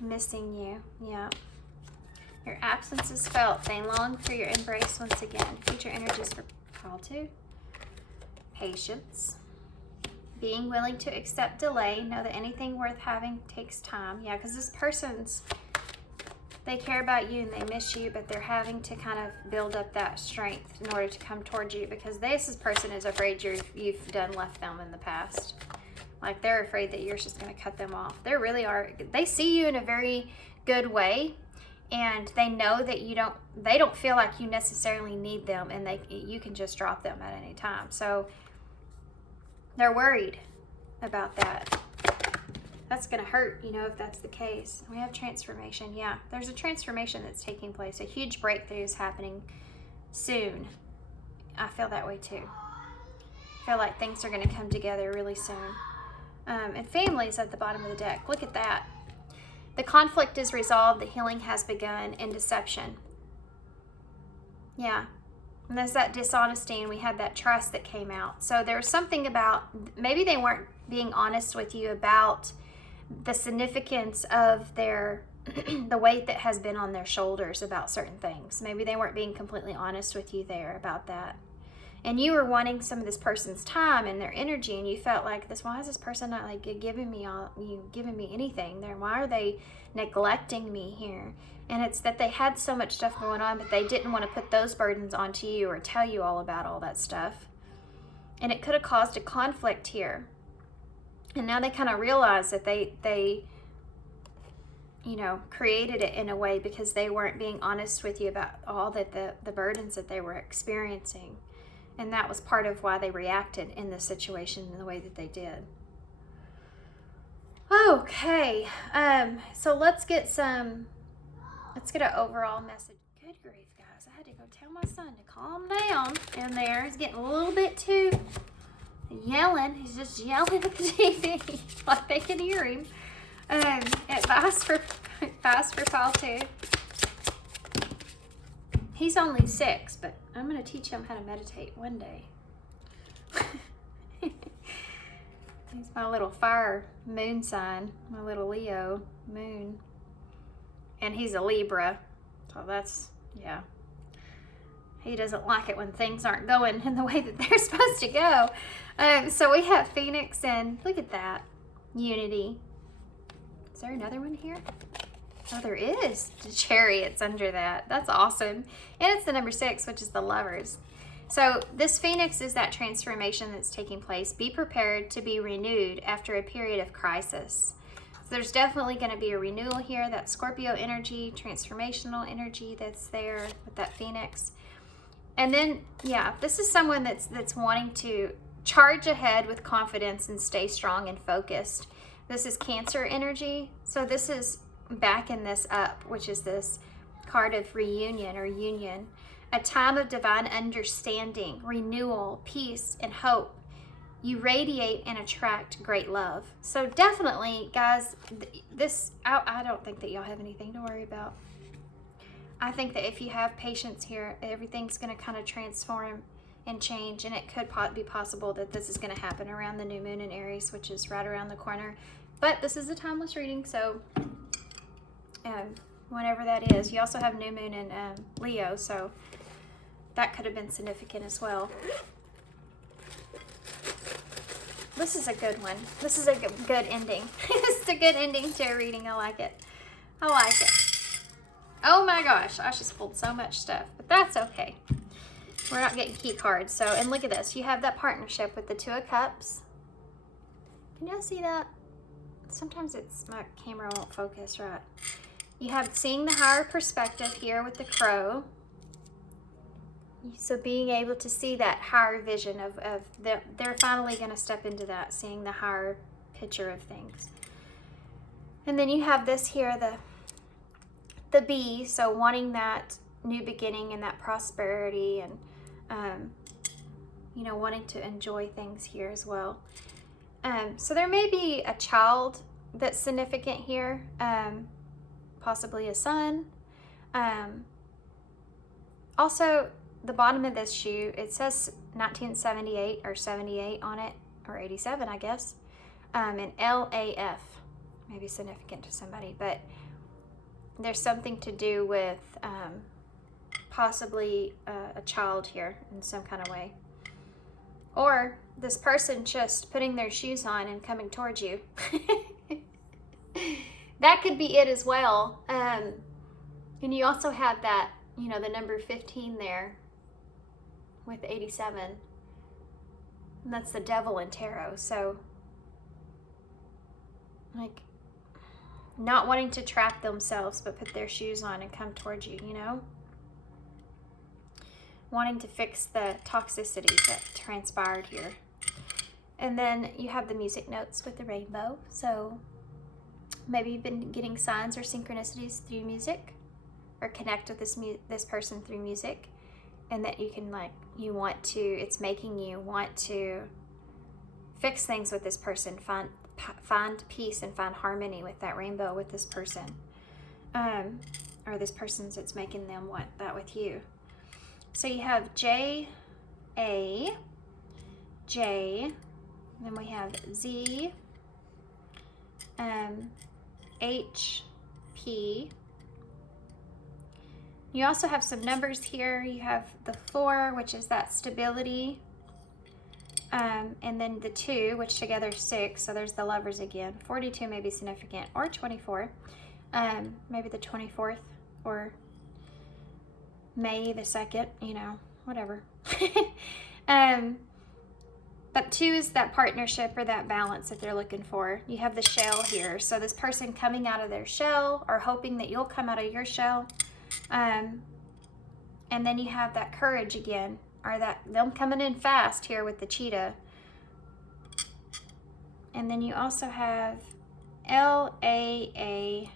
missing you. Yeah. Your absence is felt. They long for your embrace once again. Future energies for pile 2. Patience. Being willing to accept delay. Know that anything worth having takes time. Yeah, because this person's, they care about you and they miss you, but they're having to kind of build up that strength in order to come towards you, because this person is afraid you've done left them in the past. Like they're afraid that you're just going to cut them off. They really are. They see you in a very good way, and they know that they don't feel like you necessarily need them, and you can just drop them at any time. So they're worried about that. That's going to hurt, you know, if that's the case. We have transformation. Yeah, there's a transformation that's taking place. A huge breakthrough is happening soon. I feel that way too. I feel like things are going to come together really soon. And family is at the bottom of the deck. Look at that. The conflict is resolved. The healing has begun in deception. Yeah. And there's that dishonesty, and we had that trust that came out. So there's something about, maybe they weren't being honest with you about the significance of their, the weight that has been on their shoulders about certain things. Maybe they weren't being completely honest with you there about that. And you were wanting some of this person's time and their energy, and you felt like why is this person not like giving me anything there? Why are they neglecting me here? And it's that they had so much stuff going on, but they didn't want to put those burdens onto you or tell you all about all that stuff. And it could have caused a conflict here. And now they kind of realize that they you know, created it in a way because they weren't being honest with you about all that the burdens that they were experiencing. And that was part of why they reacted in this situation in the way that they did. Okay, so let's get an overall message. Good grief, guys. I had to go tell my son to calm down in there. He's getting a little bit too yelling. He's just yelling at the TV like they can hear him. Advice for Paul 2. He's only 6, but I'm going to teach him how to meditate one day. He's my little fire moon sign, my little Leo moon. And he's a Libra, so that's, yeah. He doesn't like it when things aren't going in the way that they're supposed to go. So we have Phoenix and, look at that, Unity. Is there another one here? Oh, there is. The Chariots under that. That's awesome. And it's the number 6, which is the Lovers. So this Phoenix is that transformation that's taking place. Be prepared to be renewed after a period of crisis. So there's definitely going to be a renewal here. That Scorpio energy, transformational energy that's there with that Phoenix. And then, yeah, this is someone that's wanting to charge ahead with confidence and stay strong and focused. This is Cancer energy. So this is backing this up, which is this card of reunion or union. A time of divine understanding, renewal, peace, and hope. You radiate and attract great love. So definitely, guys, I don't think that y'all have anything to worry about. I think that if you have patience here, everything's going to kind of transform and change, and it could be possible that this is going to happen around the new moon in Aries, which is right around the corner. But this is a timeless reading, so whenever that is. You also have new moon in Leo, so that could have been significant as well. This is a good one. This is a good ending. This is a good ending to a reading. I like it. I like it. Oh my gosh, I just pulled so much stuff, but that's okay. We're not getting key cards. So, and look at this. You have that partnership with the 2 of Cups. Can y'all see that? Sometimes my camera won't focus right. You have seeing the higher perspective here with the Crow. So being able to see that higher vision of they're finally going to step into that, seeing the higher picture of things. And then you have this here, the Bee, so wanting that new beginning and that prosperity and, you know, wanting to enjoy things here as well. So there may be a child that's significant here, possibly a son. Also, the bottom of this shoe, it says 1978 or 78 on it, or 87, I guess, and LAF, maybe significant to somebody, but there's something to do with possibly a child here in some kind of way. Or this person just putting their shoes on and coming towards you. That could be it as well. And you also have that, you know, the number 15 there with 87. And that's the Devil in tarot. So, like, not wanting to trap themselves, but put their shoes on and come towards you, you know? Wanting to fix the toxicity that transpired here. And then you have the music notes with the rainbow. So maybe you've been getting signs or synchronicities through music, or connect with this person through music, and that you can, like, it's making you want to fix things with this person, find peace and find harmony with that rainbow with this person, or this person's, it's making them want that with you. So you have J, A, J, then we have Z, H, P. You also have some numbers here. You have the 4, which is that stability, and then the 2, which together is 6, so there's the Lovers again. 42 may be significant, or 24, maybe the 24th, or May the 2nd, you know, whatever. But 2 is that partnership or that balance that they're looking for. You have the shell here. So this person coming out of their shell or hoping that you'll come out of your shell. And then you have that courage again, or that them coming in fast here with the cheetah. And then you also have LAAROUHKT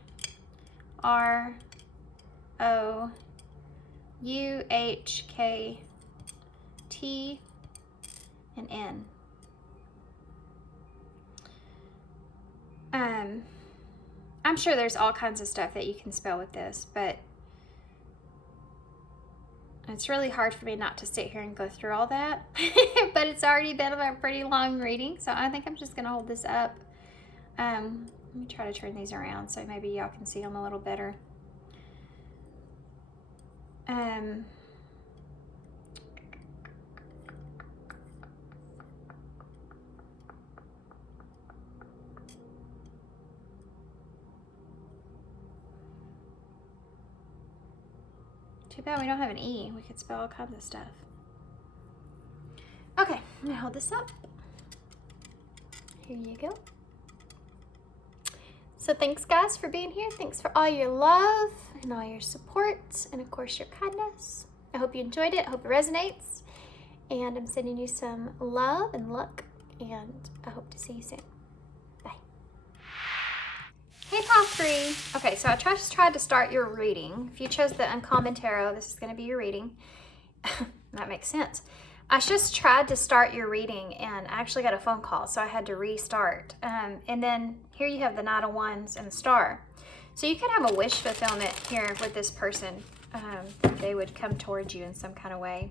and N. I'm sure there's all kinds of stuff that you can spell with this, but it's really hard for me not to sit here and go through all that. But it's already been a pretty long reading, so I think I'm just going to hold this up. Let me try to turn these around so maybe y'all can see them a little better. Too bad we don't have an E. We could spell all kinds of stuff. Okay, I'm gonna hold this up. Here you go. So thanks guys for being here. Thanks for all your love and all your support and of course your kindness. I hope you enjoyed it. I hope it resonates. And I'm sending you some love and luck, and I hope to see you soon. Bye. Hey Pile 3. Okay, so I just tried to start your reading. If you chose the Uncommon Tarot, this is going to be your reading. That makes sense. I just tried to start your reading and I actually got a phone call, so I had to restart. And then here you have the Knight of Wands and the Star. So you could have a wish fulfillment here with this person. They would come towards you in some kind of way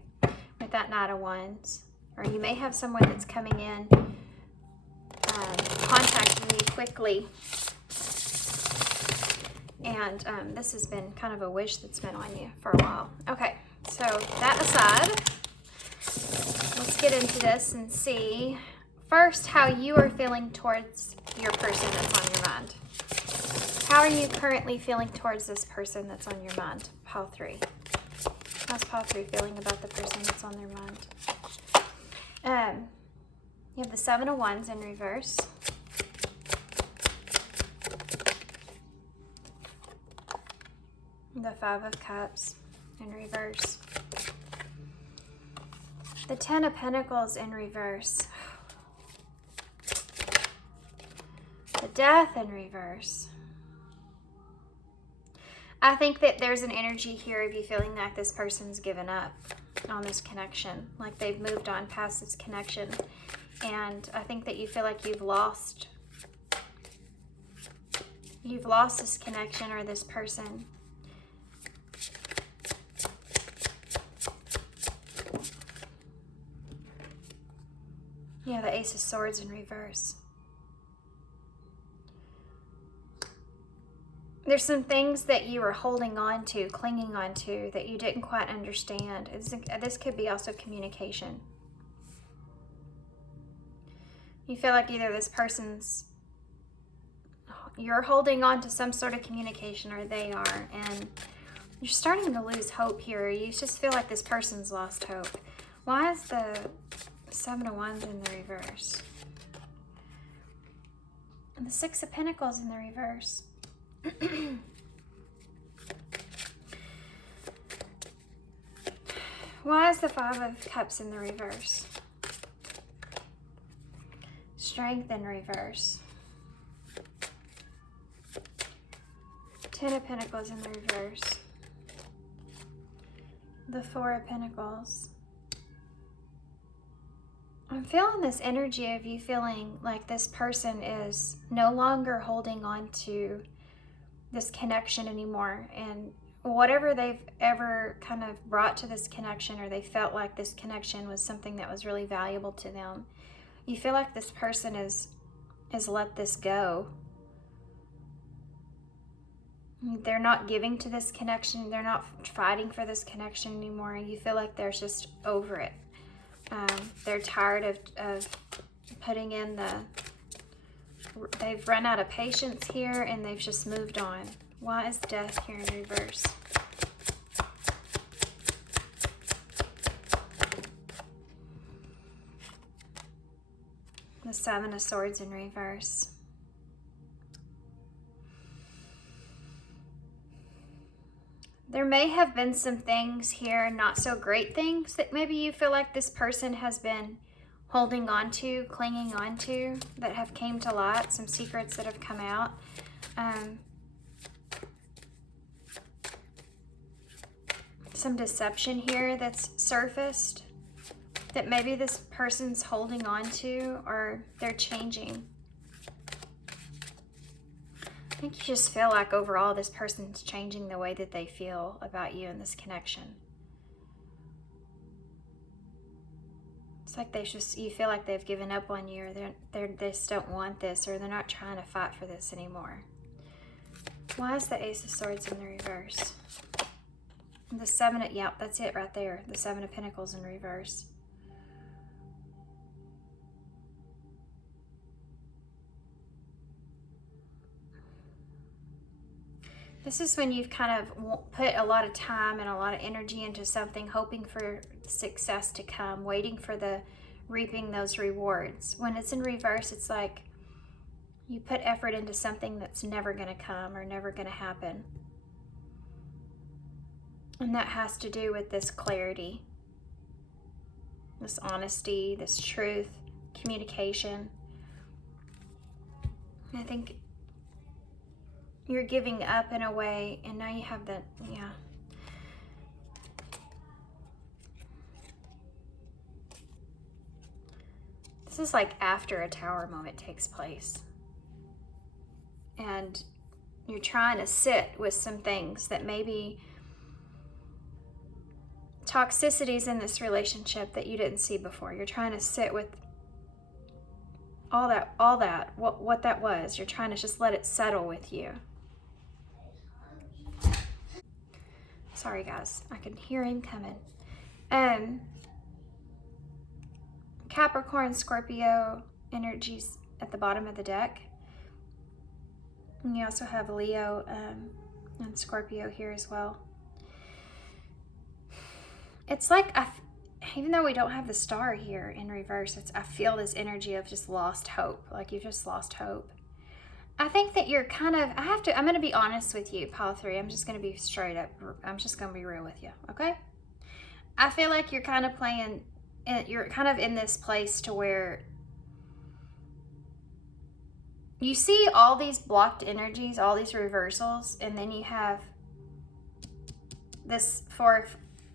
with that Knight of Wands. Or you may have someone that's coming in, contacting you quickly. And this has been kind of a wish that's been on you for a while. Okay, so that aside, let's get into this and see first how you are feeling towards your person that's on your mind. How are you currently feeling towards this person that's on your mind? Pile 3. How's Pile 3 feeling about the person that's on their mind? You have the 7 of Wands in reverse. The 5 of Cups in reverse. The 10 of Pentacles in reverse. The Death in reverse. I think that there's an energy here of you feeling like this person's given up on this connection, like they've moved on past this connection. And I think that you feel like you've lost this connection or this person. Yeah, the Ace of Swords in reverse. There's some things that you were holding on to, clinging on to, that you didn't quite understand. This could be also communication. You feel like either this person's, you're holding on to some sort of communication, or they are, and you're starting to lose hope here. You just feel like this person's lost hope. Why is the 7 of Wands in the reverse? And the 6 of Pentacles in the reverse. Why is the 5 of Cups in the reverse? Strength in reverse. 10 of Pentacles in the reverse. The 4 of Pentacles. I'm feeling this energy of you feeling like this person is no longer holding on to this connection anymore, and whatever they've ever kind of brought to this connection, or they felt like this connection was something that was really valuable to them, you feel like this person is let this go. They're not giving to this connection. They're not fighting for this connection anymore. You feel like they're just over it. They're tired of putting in they've run out of patience here, and they've just moved on. Why is Death here in reverse? The Seven of Swords in reverse. There may have been some things here, not so great things, that maybe you feel like this person has been holding on to, clinging on to, that have came to light, some secrets that have come out. Some deception here that's surfaced that maybe this person's holding on to, or they're changing. I think you just feel like overall this person's changing the way that they feel about you in this connection. It's like you feel like they've given up on you, or they just don't want this, or they're not trying to fight for this anymore. Why is the Ace of Swords in the reverse? The Seven of, yeah, that's it right there. The Seven of Pentacles in reverse. This is when you've kind of put a lot of time and a lot of energy into something, hoping for success to come, waiting for the reaping those rewards. When it's in reverse, it's like you put effort into something that's never going to come or never going to happen. And that has to do with this clarity, this honesty, this truth, communication. I think you're giving up in a way, and now you have that, yeah. This is like after a Tower moment takes place. And you're trying to sit with some things that maybe toxicities in this relationship that you didn't see before. You're trying to sit with all that, what that was. You're trying to just let it settle with you. Sorry guys, I can hear him coming. Capricorn, Scorpio energies at the bottom of the deck. And you also have Leo and Scorpio here as well. It's like, even though we don't have the star here in reverse, I feel this energy of just lost hope. Like you've just lost hope. I think that you're kind of, I'm going to be honest with you, Pile 3. I'm just going to be straight up. I'm just going to be real with you, okay? I feel like you're kind of you're kind of in this place to where you see all these blocked energies, all these reversals, and then you have this Four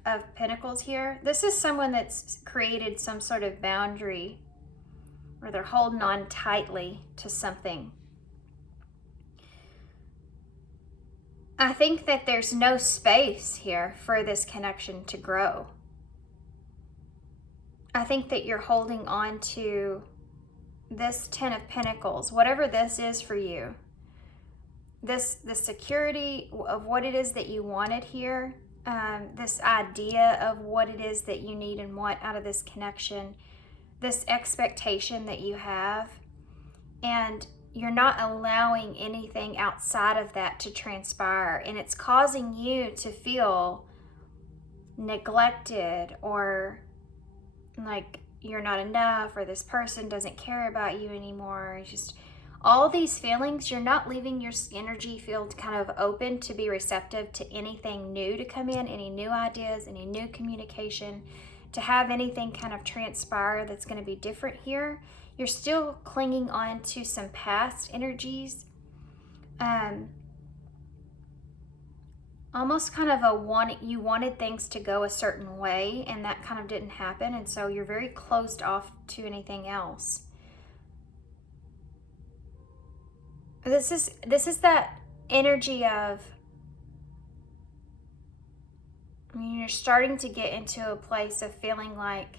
of Pentacles here. This is someone that's created some sort of boundary, or they're holding on tightly to something. I think that there's no space here for this connection to grow. I think that you're holding on to this Ten of Pentacles, whatever this is for you. The security of what it is that you wanted here, this idea of what it is that you need and want out of this connection, this expectation that you have, and you're not allowing anything outside of that to transpire, and it's causing you to feel neglected, or like you're not enough, or this person doesn't care about you anymore. It's just all these feelings. You're not leaving your energy field kind of open to be receptive to anything new to come in, any new ideas, any new communication, to have anything kind of transpire that's going to be different here. You're still clinging on to some past energies. Almost kind of you wanted things to go a certain way, and that kind of didn't happen, and so you're very closed off to anything else. This is that energy of, I mean, you're starting to get into a place of feeling like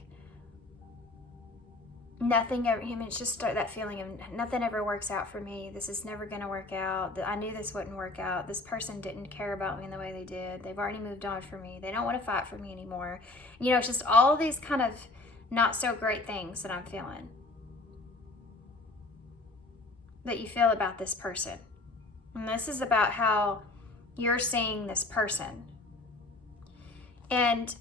nothing ever, it's just that feeling of nothing ever works out for me. This is never going to work out. I knew this wouldn't work out. This person didn't care about me in the way they did. They've already moved on from me. They don't want to fight for me anymore. You know, it's just all these kind of not so great things that I'm feeling, that you feel about this person. And this is about how you're seeing this person. And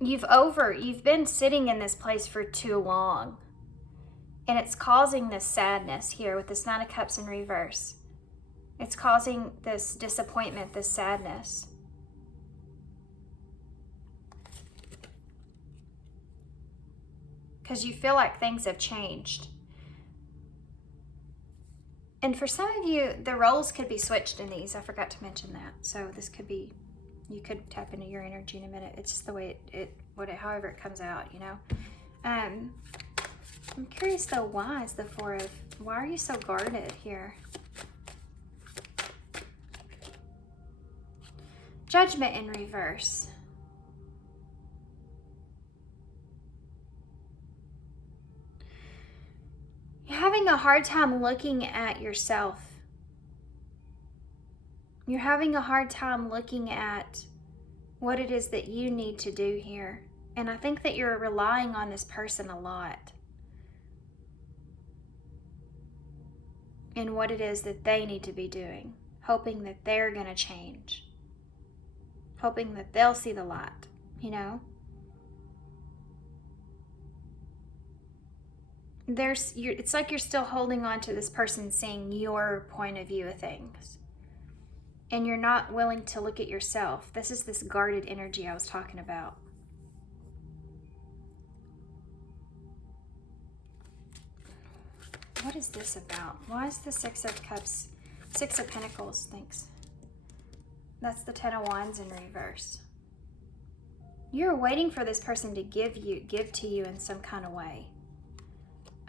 you've been sitting in this place for too long. And it's causing this sadness here with this Nine of Cups in reverse. It's causing this disappointment, this sadness. Because you feel like things have changed. And for some of you, the roles could be switched in these. I forgot to mention that. So this could be, you could tap into your energy in a minute. It's just the way however it comes out, you know. I'm curious though, why is the why are you so guarded here? Judgment in reverse. You're having a hard time looking at yourself. You're having a hard time looking at what it is that you need to do here. And I think that you're relying on this person a lot. And what it is that they need to be doing. Hoping that they're going to change. Hoping that they'll see the light, you know? It's like you're still holding on to this person seeing your point of view of things. And you're not willing to look at yourself. This is this guarded energy I was talking about. What is this about? Why is the Six of Cups, Six of Pentacles, thanks. That's the Ten of Wands in reverse. You're waiting for this person to give to you in some kind of way.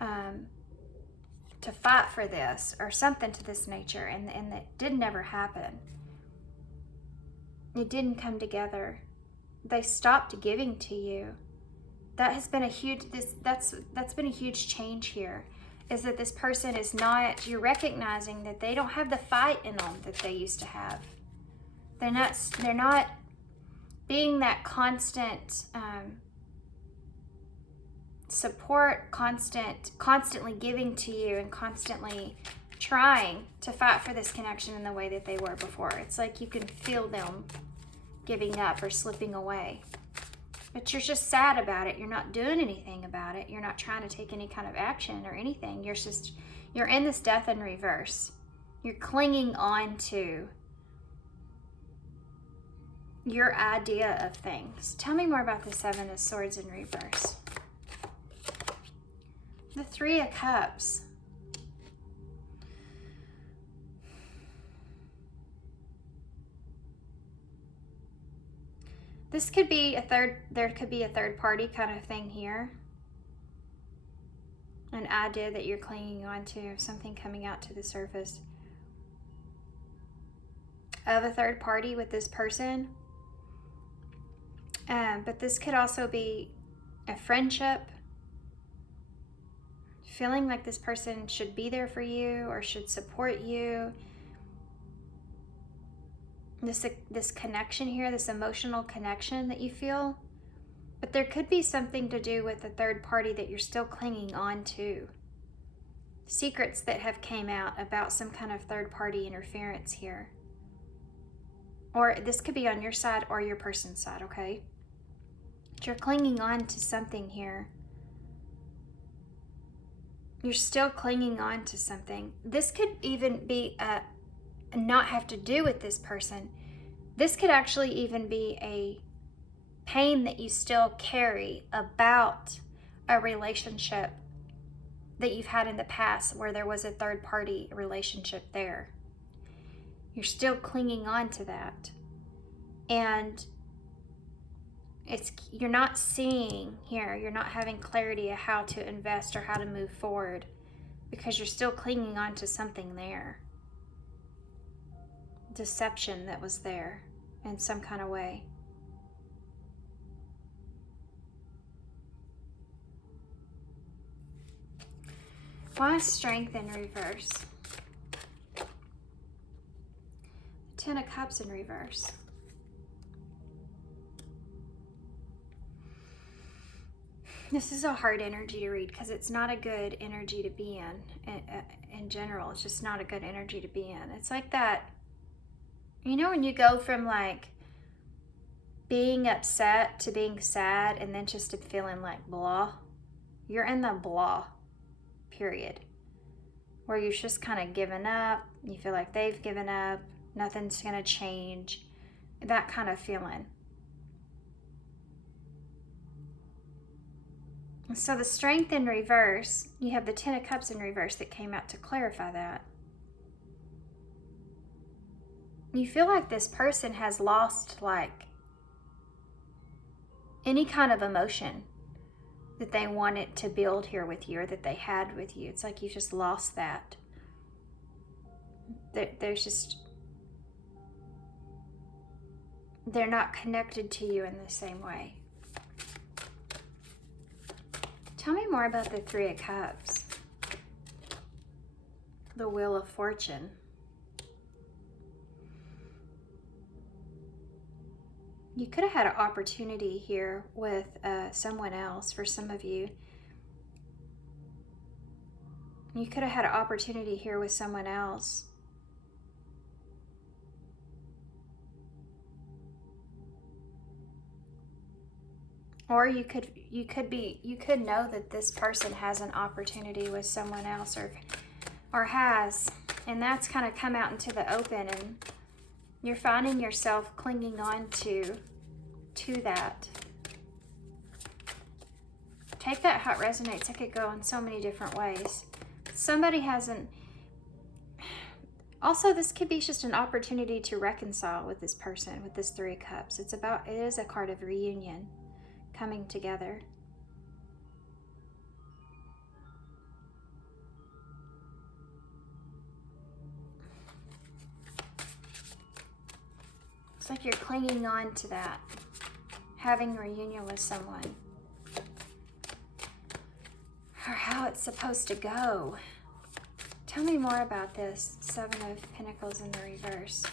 To fight for this or something to this nature, and it did never happen. It didn't come together. They stopped giving to you. That has been a huge that's been a huge change here. Is that this person is not, you're recognizing that they don't have the fight in them that they used to have. They're not being that constant support, constantly giving to you and constantly trying to fight for this connection in the way that they were before. It's like you can feel them giving up or slipping away. But you're just sad about it. You're not doing anything about it. You're not trying to take any kind of action or anything. You're in this death in reverse. You're clinging on to your idea of things. Tell me more about the Seven of Swords in reverse. The Three of Cups. This could be there could be a third party kind of thing here. An idea that you're clinging on to, something coming out to the surface of a third party with this person. But this could also be a friendship. Feeling like this person should be there for you or should support you. This connection here, this emotional connection that you feel. But there could be something to do with a third party that you're still clinging on to. Secrets that have came out about some kind of third party interference here. Or this could be on your side or your person's side, okay? But you're clinging on to something here. You're still clinging on to something. This could even be not have to do with this person. This could actually even be a pain that you still carry about a relationship that you've had in the past where there was a third party relationship there. You're still clinging on to that. And you're not seeing here, you're not having clarity of how to invest or how to move forward because you're still clinging on to something there. Deception that was there in some kind of way. Why Strength in reverse? Ten of Cups in reverse. This is a hard energy to read because it's not a good energy to be in general. It's just not a good energy to be in. It's like that, you know, when you go from like being upset to being sad and then just to feeling like blah. You're in the blah period, where you're just kind of given up. You feel like they've given up. Nothing's going to change. That kind of feeling. So the Strength in reverse, you have the Ten of Cups in reverse that came out to clarify that. You feel like this person has lost like any kind of emotion that they wanted to build here with you or that they had with you. It's like you just lost that. There's just, they're not connected to you in the same way. Tell me more about the Three of Cups. The Wheel of Fortune. You could have had an opportunity here with someone else for some of you. You could have had an opportunity here with someone else. Or you could know that this person has an opportunity with someone else or has, and that's kind of come out into the open, and you're finding yourself clinging on to that. Take that how it resonates. It could go in so many different ways. Somebody hasn't. Also, this could be just an opportunity to reconcile with this person, with this Three of Cups. It is a card of reunion, coming together. It's like you're clinging on to that, having a reunion with someone, or how it's supposed to go. Tell me more about this Seven of Pentacles in the reverse.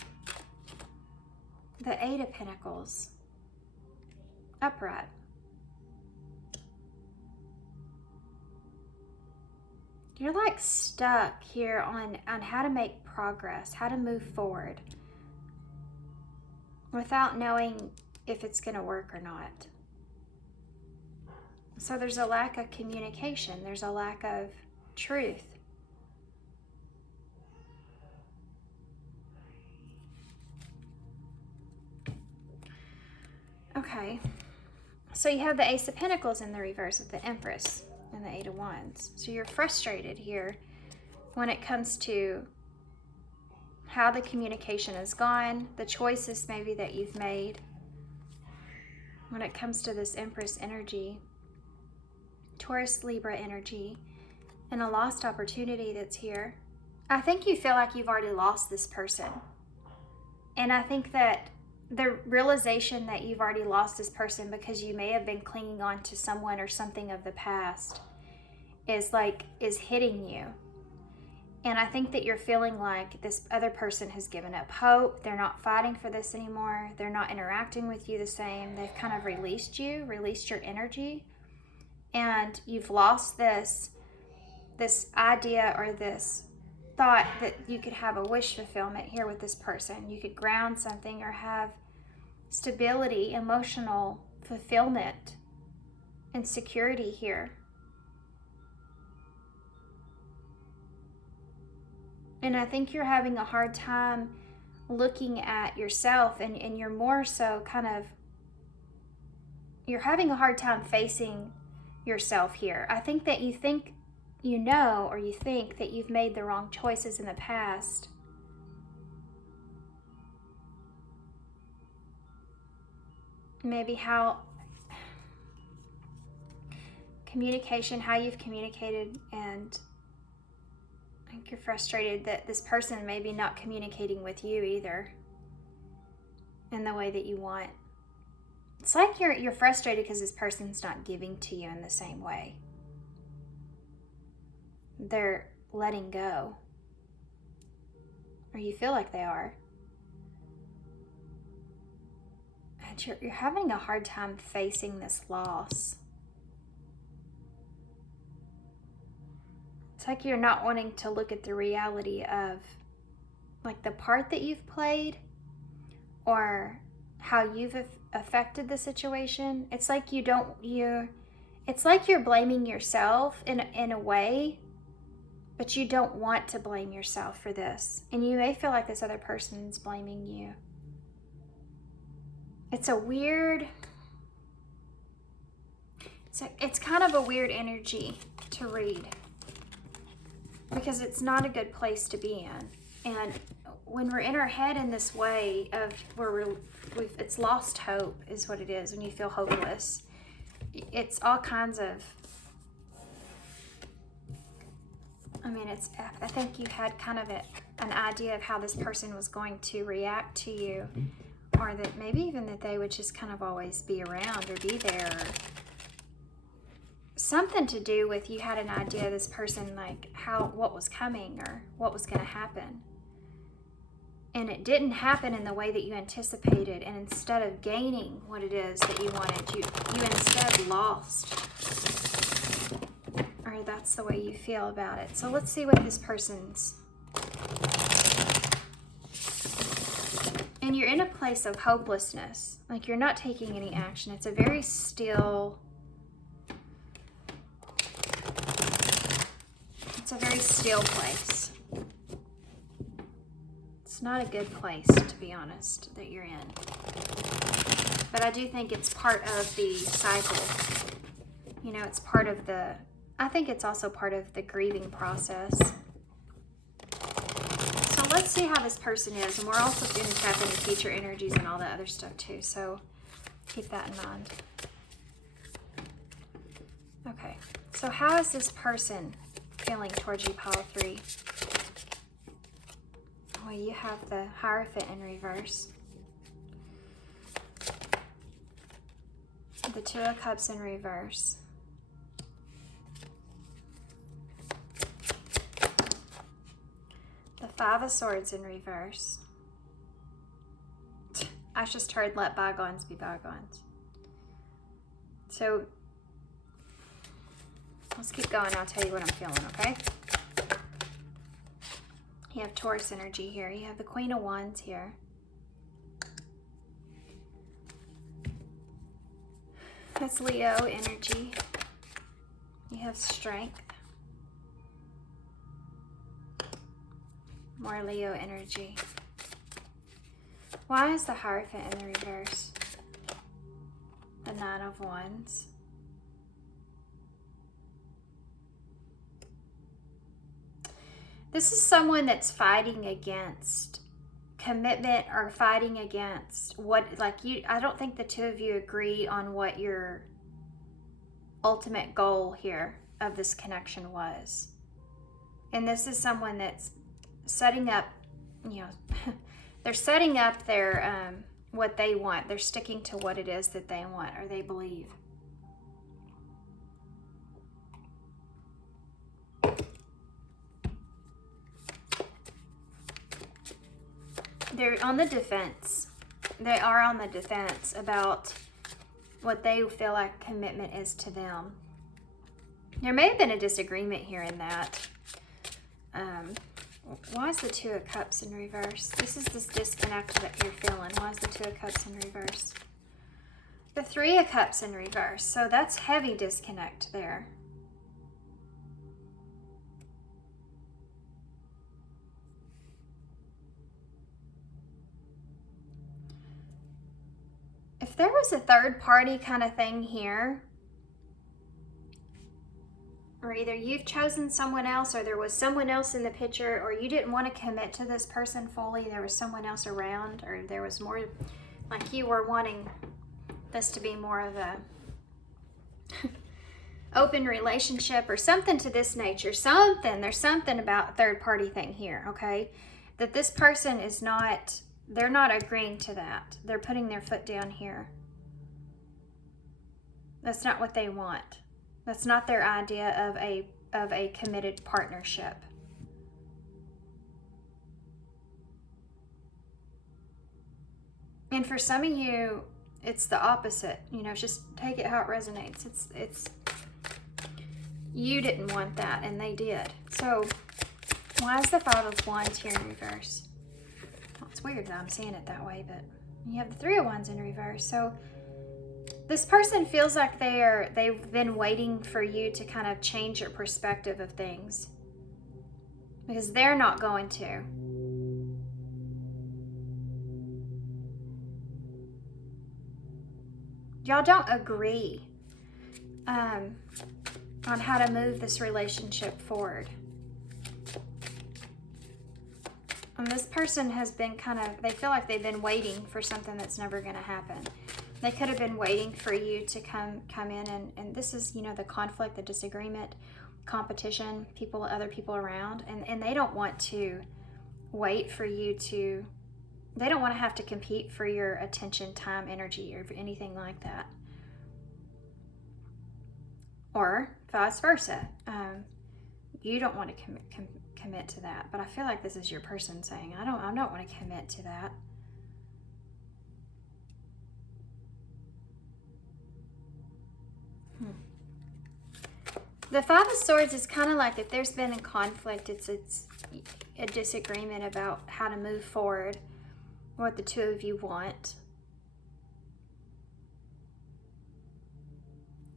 The Eight of Pentacles, upright. You're like stuck here on how to make progress, how to move forward, without knowing if it's going to work or not. So there's a lack of communication. There's a lack of truth. Okay. So you have the Ace of Pentacles in the reverse with the Empress and the Eight of Wands. So you're frustrated here when it comes to how the communication has gone, the choices maybe that you've made. When it comes to this Empress energy, Taurus, Libra energy, and a lost opportunity that's here. I think you feel like you've already lost this person. And I think that the realization that you've already lost this person because you may have been clinging on to someone or something of the past is hitting you. And I think that you're feeling like this other person has given up hope. They're not fighting for this anymore. They're not interacting with you the same. They've kind of released your energy. And you've lost this idea or this thought that you could have a wish fulfillment here with this person. You could ground something or have stability, emotional fulfillment, and security here. And I think you're having a hard time looking at yourself, and you're more so you're having a hard time facing yourself here. I think that you think you think that you've made the wrong choices in the past. Maybe how you've communicated, and I think you're frustrated that this person may be not communicating with you either in the way that you want. It's like you're frustrated because this person's not giving to you in the same way. They're letting go. Or you feel like they are. And you're having a hard time facing this loss. It's like you're not wanting to look at the reality of like the part that you've played or how you've affected the situation. It's like you're blaming yourself in a way but you don't want to blame yourself for this. And you may feel like this other person's blaming you. It's a weird, it's kind of a weird energy to read, because it's not a good place to be in. And when we're in our head in this way of where it's lost hope is what it is. When you feel hopeless, it's all kinds of, I think you had kind of an idea of how this person was going to react to you, or that maybe even that they would just kind of always be around or be there, or something to do with, you had an idea of this person, like what was coming or what was going to happen. And it didn't happen in the way that you anticipated, and instead of gaining what it is that you wanted, you instead lost. Or that's the way you feel about it. So let's see what this person's... And you're in a place of hopelessness. Like, you're not taking any action. It's a very still... It's a very still place. It's not a good place, to be honest, that you're in. But I do think it's part of the cycle. You know, it's part of the... I think it's also part of the grieving process. So let's see how this person is. And we're also going to tap into future energies and all that other stuff too. So keep that in mind. Okay. So how is this person feeling towards you, pile 3? Well, you have the Hierophant in reverse. The Two of Cups in reverse. The Five of Swords in reverse. I just heard let bygones be bygones. So let's keep going. I'll tell you what I'm feeling, okay? You have Taurus energy here. You have the Queen of Wands here. That's Leo energy. You have Strength. More Leo energy. Why is the Hierophant in the reverse? The Nine of Wands. This is someone that's fighting against commitment, or fighting against what, like, you, I don't think the two of you agree on what your ultimate goal here of this connection was. And this is someone that's setting up, you know, they're setting up their, what they want. They're sticking to what it is that they want or they believe. They're on the defense. They are on the defense about what they feel like commitment is to them. There may have been a disagreement here in that. Why is the Two of Cups in reverse? This is this disconnect that you're feeling. Why is the Two of Cups in reverse? The Three of Cups in reverse. So that's heavy disconnect there. If there was a third party kind of thing here, or either you've chosen someone else, or there was someone else in the picture, or you didn't want to commit to this person fully, there was someone else around, or there was more, like you were wanting this to be more of a open relationship or something to this nature, there's something about third party thing here, okay? That this person is not, they're not agreeing to that. They're putting their foot down here. That's not what they want. That's not their idea of a committed partnership. And for some of you, it's the opposite. You know, just take it how it resonates. It's you didn't want that and they did. So why is the Five of Wands here in reverse? Well, it's weird that I'm seeing it that way, but you have the Three of Wands in reverse. So this person feels like they've been waiting for you to kind of change your perspective of things. because they're not going to. Y'all don't agree on how to move this relationship forward. And this person has been they feel like they've been waiting for something that's never going to happen. They could have been waiting for you to come in, and this is, you know, the conflict, the disagreement, competition, other people around, and they don't want to wait for you to, they don't want to have to compete for your attention, time, energy, or anything like that. Or vice versa. You don't want to commit to that, but I feel like this is your person saying, I don't want to commit to that. The Five of Swords is kind of like, if there's been a conflict, it's a disagreement about how to move forward, what the two of you want.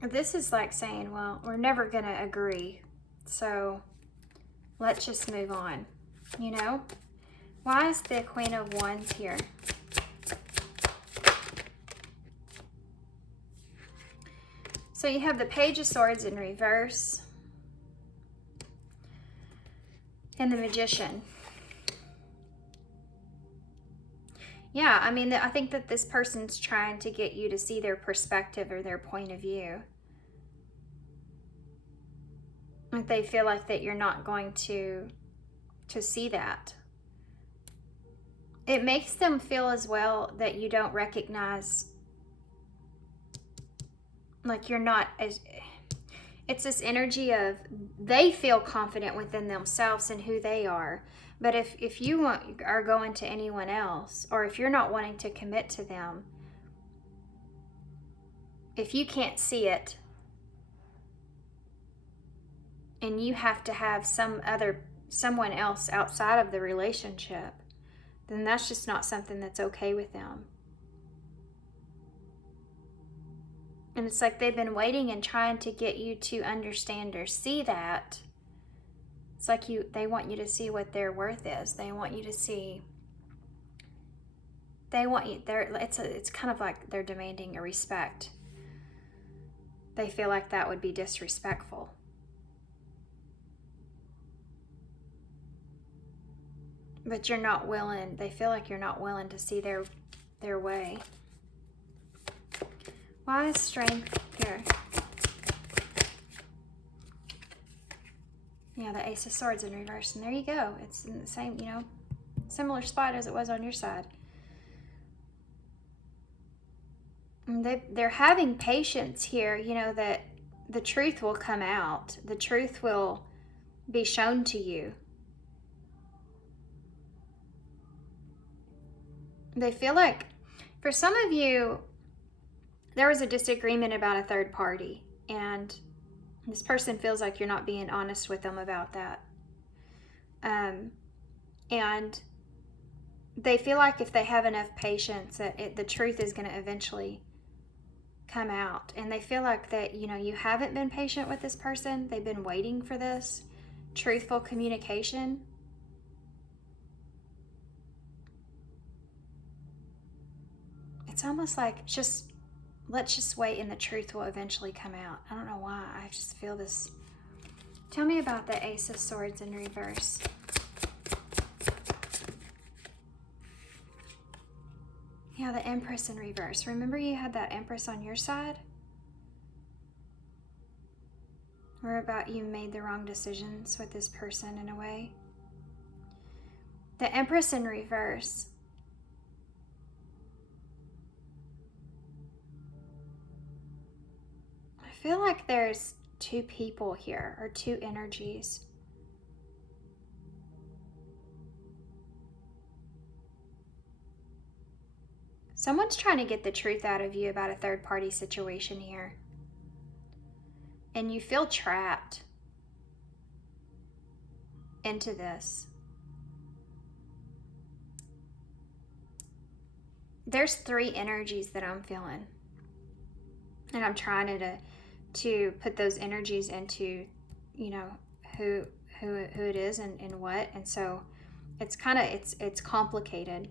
This is like saying, well, we're never going to agree, so let's just move on, you know? Why is the Queen of Wands here? So you have the Page of Swords in reverse and the Magician. Yeah, I mean, I think that this person's trying to get you to see their perspective or their point of view. If they feel like that you're not going to see that. It makes them feel as well that you don't recognize, like you're not as, it's this energy of they feel confident within themselves and who they are. But if you are going to anyone else, or if you're not wanting to commit to them, if you can't see it, and you have to have someone else outside of the relationship, then that's just not something that's okay with them. And it's like they've been waiting and trying to get you to understand or see that. It's like they want you to see what their worth is. They want you to see. They want you. It's kind of like they're demanding a respect. They feel like that would be disrespectful. But you're not willing. They feel like you're not willing to see their way. Why is Strength here? Yeah, the Ace of Swords in reverse. And there you go. It's in the same, you know, similar spot as it was on your side. And they're having patience here, you know, that the truth will come out. The truth will be shown to you. They feel like, for some of you, there was a disagreement about a third party, and this person feels like you're not being honest with them about that. And they feel like if they have enough patience, that the truth is going to eventually come out. And they feel like that, you know, you haven't been patient with this person. They've been waiting for this truthful communication. It's almost like let's just wait and the truth will eventually come out. I don't know why. I just feel this. Tell me about the Ace of Swords in reverse. Yeah, the Empress in reverse. Remember you had that Empress on your side? Or about you made the wrong decisions with this person in a way? The Empress in reverse. I feel like there's two people here, or two energies. Someone's trying to get the truth out of you about a third party situation here. And you feel trapped into this. There's three energies that I'm feeling. And I'm trying to put those energies into, you know, who who it is and what. And so it's kind of, it's complicated.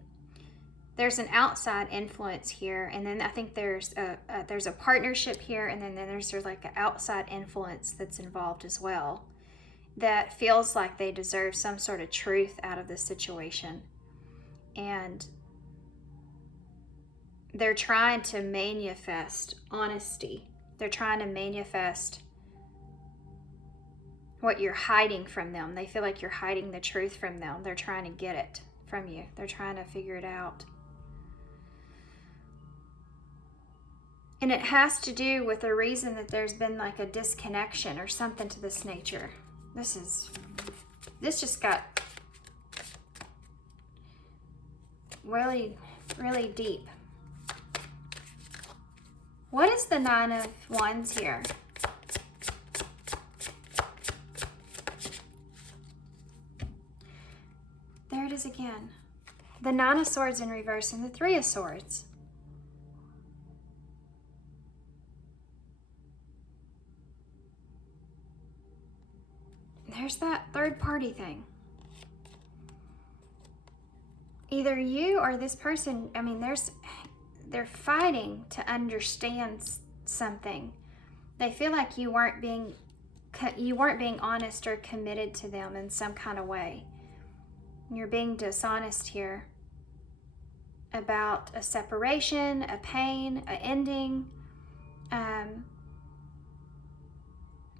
There's an outside influence here, and then I think there's a partnership here, and then there's like an outside influence that's involved as well, that feels like they deserve some sort of truth out of this situation. And they're trying to manifest honesty. They're trying to manifest what you're hiding from them. They feel like you're hiding the truth from them. They're trying to get it from you. They're trying to figure it out. And it has to do with the reason that there's been like a disconnection or something to this nature. This just got really, really deep. What is the Nine of Wands here? There it is again. The Nine of Swords in reverse and the Three of Swords. There's that third party thing. Either you or this person, I mean, they're fighting to understand something. They feel like you weren't being honest or committed to them in some kind of way. You're being dishonest here about a separation, a pain, an ending,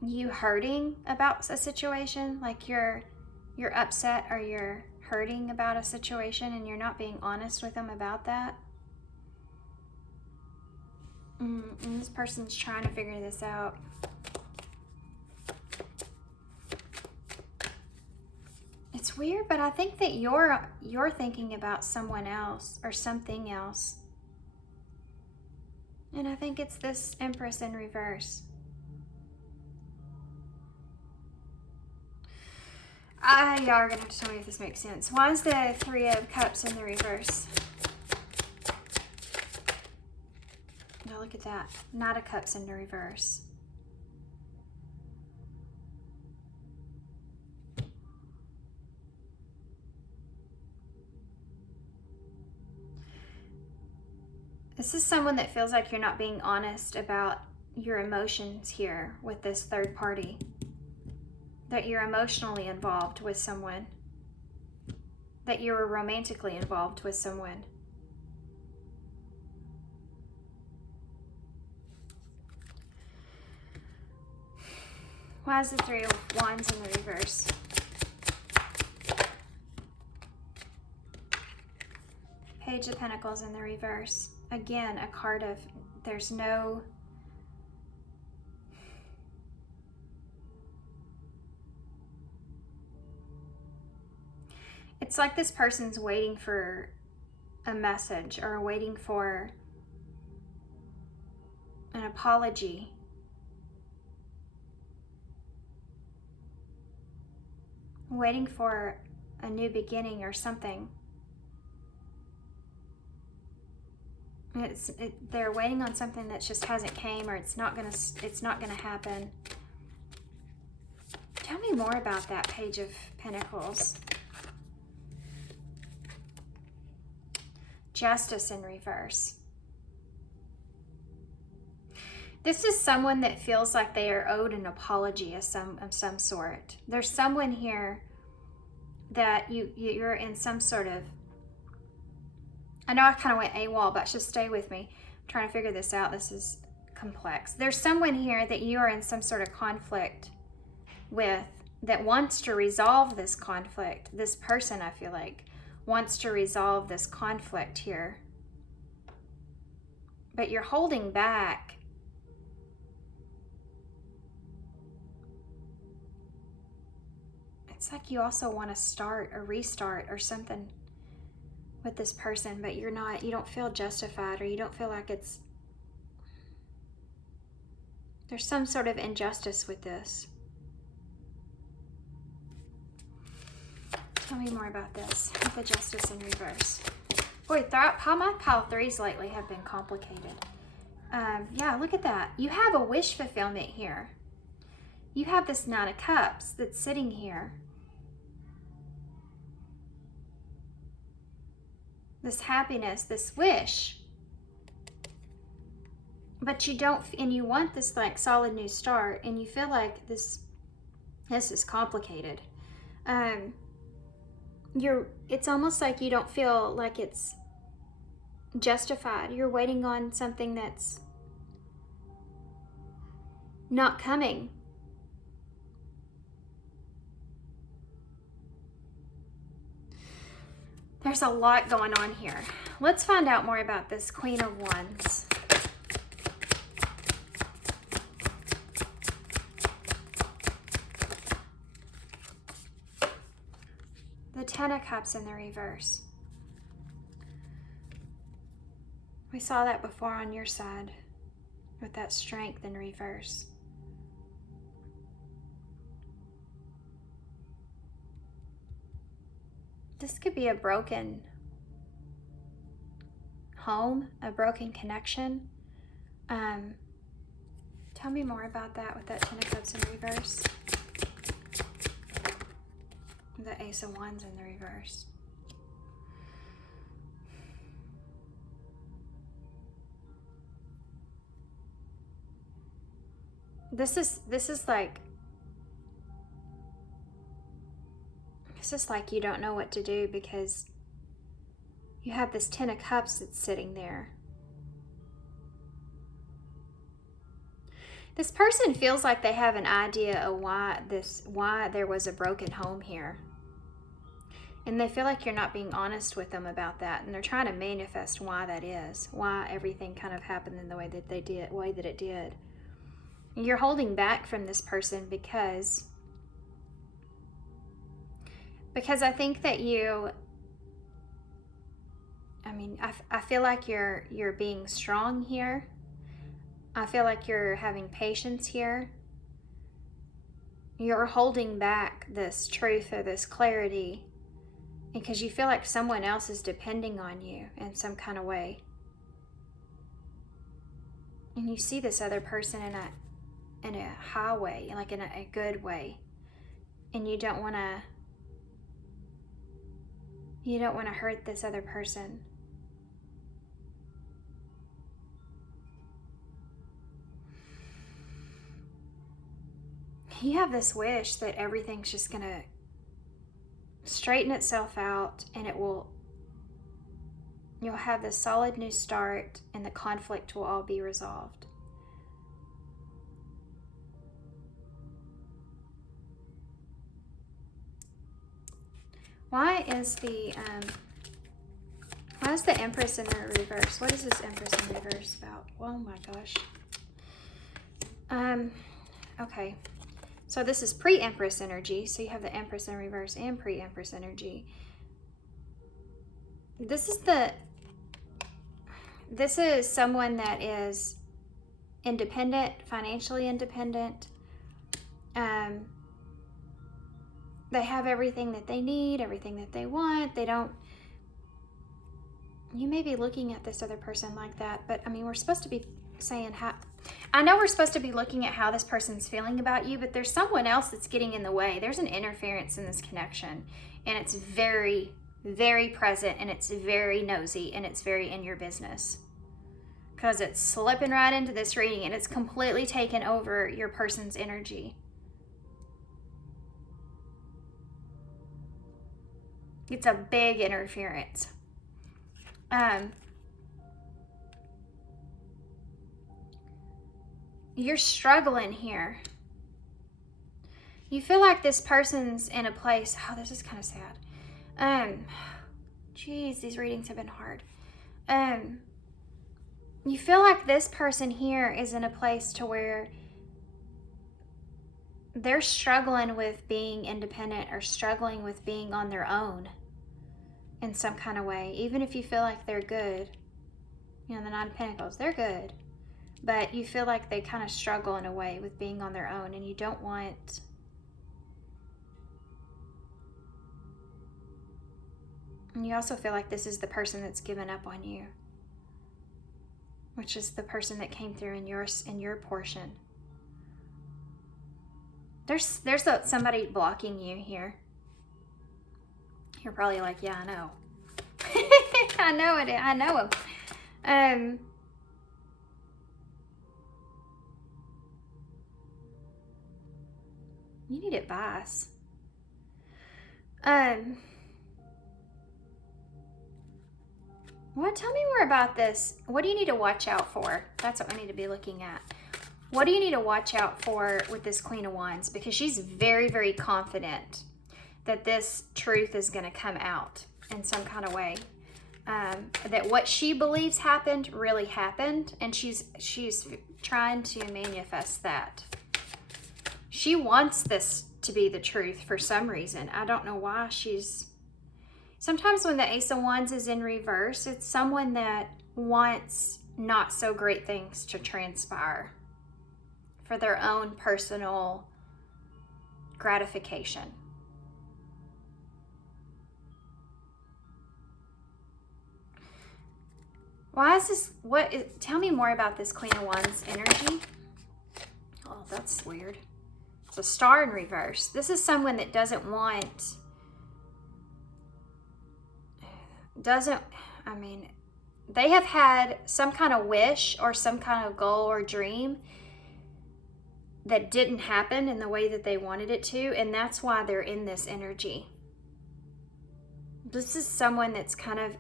you hurting about a situation, like you're upset or you're hurting about a situation and you're not being honest with them about that. And this person's trying to figure this out. It's weird, but I think that you're thinking about someone else or something else. And I think it's this Empress in reverse. Y'all are gonna have to tell me if this makes sense. Why is the Three of Cups in the reverse? No, look at that. Knight of Cups in the reverse. This is someone that feels like you're not being honest about your emotions here with this third party. That you're emotionally involved with someone. That you're romantically involved with someone. Why is the Three of Wands in the reverse? Page of Pentacles in the reverse. Again, a card of, there's no, it's like this person's waiting for a message or waiting for an apology. Waiting for a new beginning or something. They're waiting on something that just hasn't came, or it's not gonna happen. Tell me more about that Page of Pentacles. Justice in reverse. This is someone that feels like they are owed an apology of some sort. There's someone here that you're in some sort of, I know I kind of went AWOL, but just stay with me. I'm trying to figure this out. This is complex. There's someone here that you are in some sort of conflict with that wants to resolve this conflict. This person, I feel like, wants to resolve this conflict here. But you're holding back. It's like you also want to start or restart or something with this person, but you don't feel justified, or you don't feel like there's some sort of injustice with this. Tell me more about this with the Justice in reverse. Boy, my pile threes lately have been complicated. Yeah, look at that. You have a wish fulfillment here. you have this Nine of Cups that's sitting here. This happiness, this wish. But you don't, and you want this like solid new start, and you feel like this is complicated. It's almost like you don't feel like it's justified. You're waiting on something that's not coming. There's a lot going on here. Let's find out more about this Queen of Wands. The Ten of Cups in the reverse. We saw that before on your side with that Strength in reverse. This could be a broken home, a broken connection. Tell me more about that with that Ten of Cups in reverse. The Ace of Wands in the reverse. This is like you don't know what to do because you have this Ten of Cups that's sitting there. This person feels like they have an idea of why there was a broken home here. And they feel like you're not being honest with them about that, and they're trying to manifest why that is, why everything kind of happened in the way that it did. You're holding back from this person because I think that I feel like you're being strong here. I feel like you're having patience here. You're holding back this truth or this clarity because you feel like someone else is depending on you in some kind of way. And you see this other person in a high way, like in a good way. And you don't want to hurt this other person. You have this wish that everything's just going to straighten itself out, and you'll have this solid new start, and the conflict will all be resolved. Why is the Empress in the reverse? What is this Empress in reverse about? Oh my gosh. Okay. So this is pre-Empress energy. So you have the Empress in reverse and pre-Empress energy. This is someone that is independent, financially independent. They have everything that they need, everything that they want. You may be looking at this other person like that, but I mean, we're supposed to be saying I know we're supposed to be looking at how this person's feeling about you, but there's someone else that's getting in the way. There's an interference in this connection, and it's very, very present, and it's very nosy, and it's very in your business. Because it's slipping right into this reading, and it's completely taken over your person's energy. It's a big interference. You're struggling here. You feel like this person's in a place, oh, this is kind of sad. Geez, these readings have been hard. You feel like this person here is in a place to where they're struggling with being independent or struggling with being on their own in some kind of way. Even if you feel like they're good, you know, the Nine of Pentacles, they're good. But you feel like they kind of struggle in a way with being on their own, and you don't want... And you also feel like this is the person that's given up on you, which is the person that came through in your portion. There's somebody blocking you here. You're probably like, yeah, I know. I know it. I know him. You need advice. Well, tell me more about this. What do you need to watch out for? That's what we need to be looking at. What do you need to watch out for with this Queen of Wands? Because she's very, very confident that this truth is going to come out in some kind of way. That what she believes happened really happened, and she's trying to manifest that. She wants this to be the truth for some reason. I don't know why she's... Sometimes when the Ace of Wands is in reverse, it's someone that wants not so great things to transpire for their own personal gratification. Why is this? Tell me more about this Queen of Wands energy. Oh, that's weird. It's a star in reverse. This is someone that doesn't want... I mean, they have had some kind of wish or some kind of goal or dream that didn't happen in the way that they wanted it to, and that's why they're in this energy. This is someone that's kind of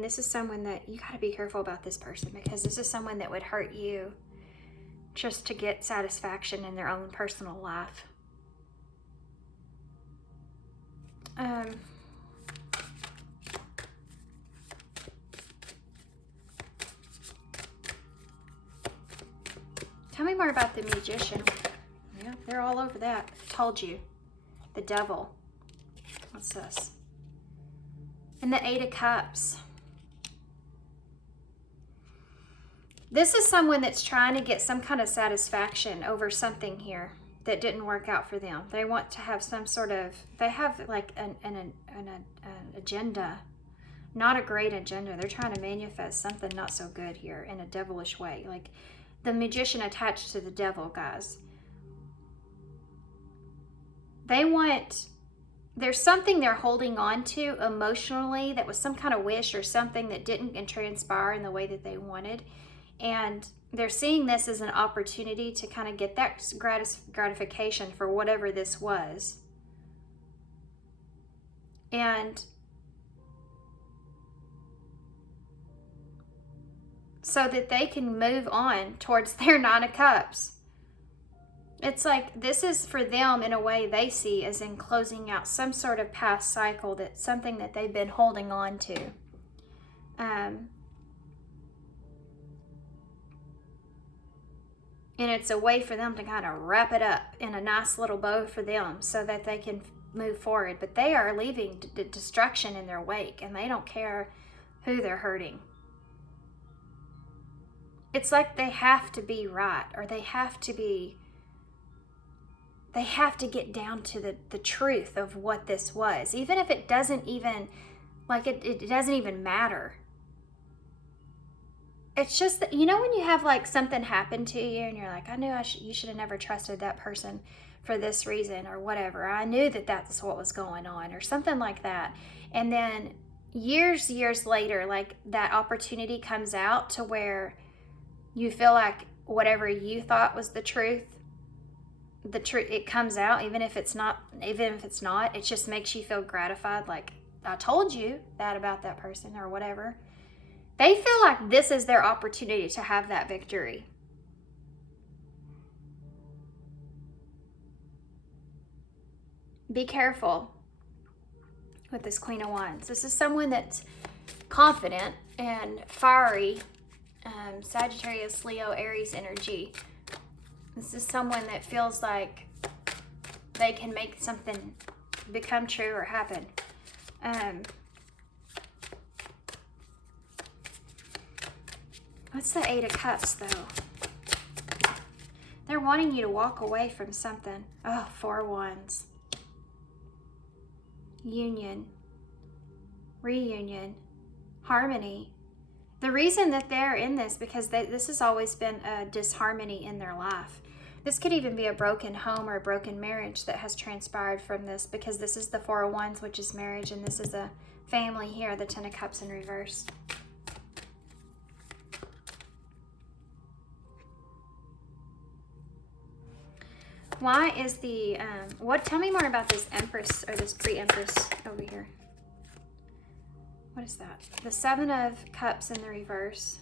this is someone that you got to be careful about this person, because this is someone that would hurt you just to get satisfaction in their own personal life. Tell me more about the Magician. Yeah, they're all over that. Told you. The Devil. What's this? And the Eight of Cups. This is someone that's trying to get some kind of satisfaction over something here that didn't work out for them. They want to have some sort of... They have like an agenda. Not a great agenda. They're trying to manifest something not so good here in a devilish way. Like... The Magician attached to the Devil, guys. There's something they're holding on to emotionally that was some kind of wish or something that didn't transpire in the way that they wanted. And they're seeing this as an opportunity to kind of get that gratification for whatever this was. And so that they can move on towards their Nine of Cups. It's like this is for them in a way they see as in closing out some sort of past cycle, that's something that they've been holding on to. And it's a way for them to kind of wrap it up in a nice little bow for them so that they can move forward. But they are leaving destruction in their wake, and they don't care who they're hurting. It's like they have to be right, or they have to get down to the truth of what this was, even if it doesn't even, like it doesn't even matter. It's just that, you know, when you have like something happen to you and you're like, I knew you should have never trusted that person for this reason or whatever. I knew that that's what was going on or something like that. And then years later, like that opportunity comes out to where you feel like whatever you thought was the truth, it comes out, even if it's not, it just makes you feel gratified. Like, I told you that about that person or whatever. They feel like this is their opportunity to have that victory. Be careful with this Queen of Wands. This is someone that's confident and fiery. Sagittarius, Leo, Aries energy. This is someone that feels like they can make something become true or happen. What's the Eight of Cups, though? They're wanting you to walk away from something. Oh, Four of Wands. Union. Reunion. Harmony. The reason that they're in this, because this has always been a disharmony in their life. This could even be a broken home or a broken marriage that has transpired from this, because this is the Four of Wands, which is marriage, and this is a family here, the Ten of Cups in reverse. Why is the, tell me more about this Empress, or this pre-Empress over here. What is that? The Seven of Cups in the reverse.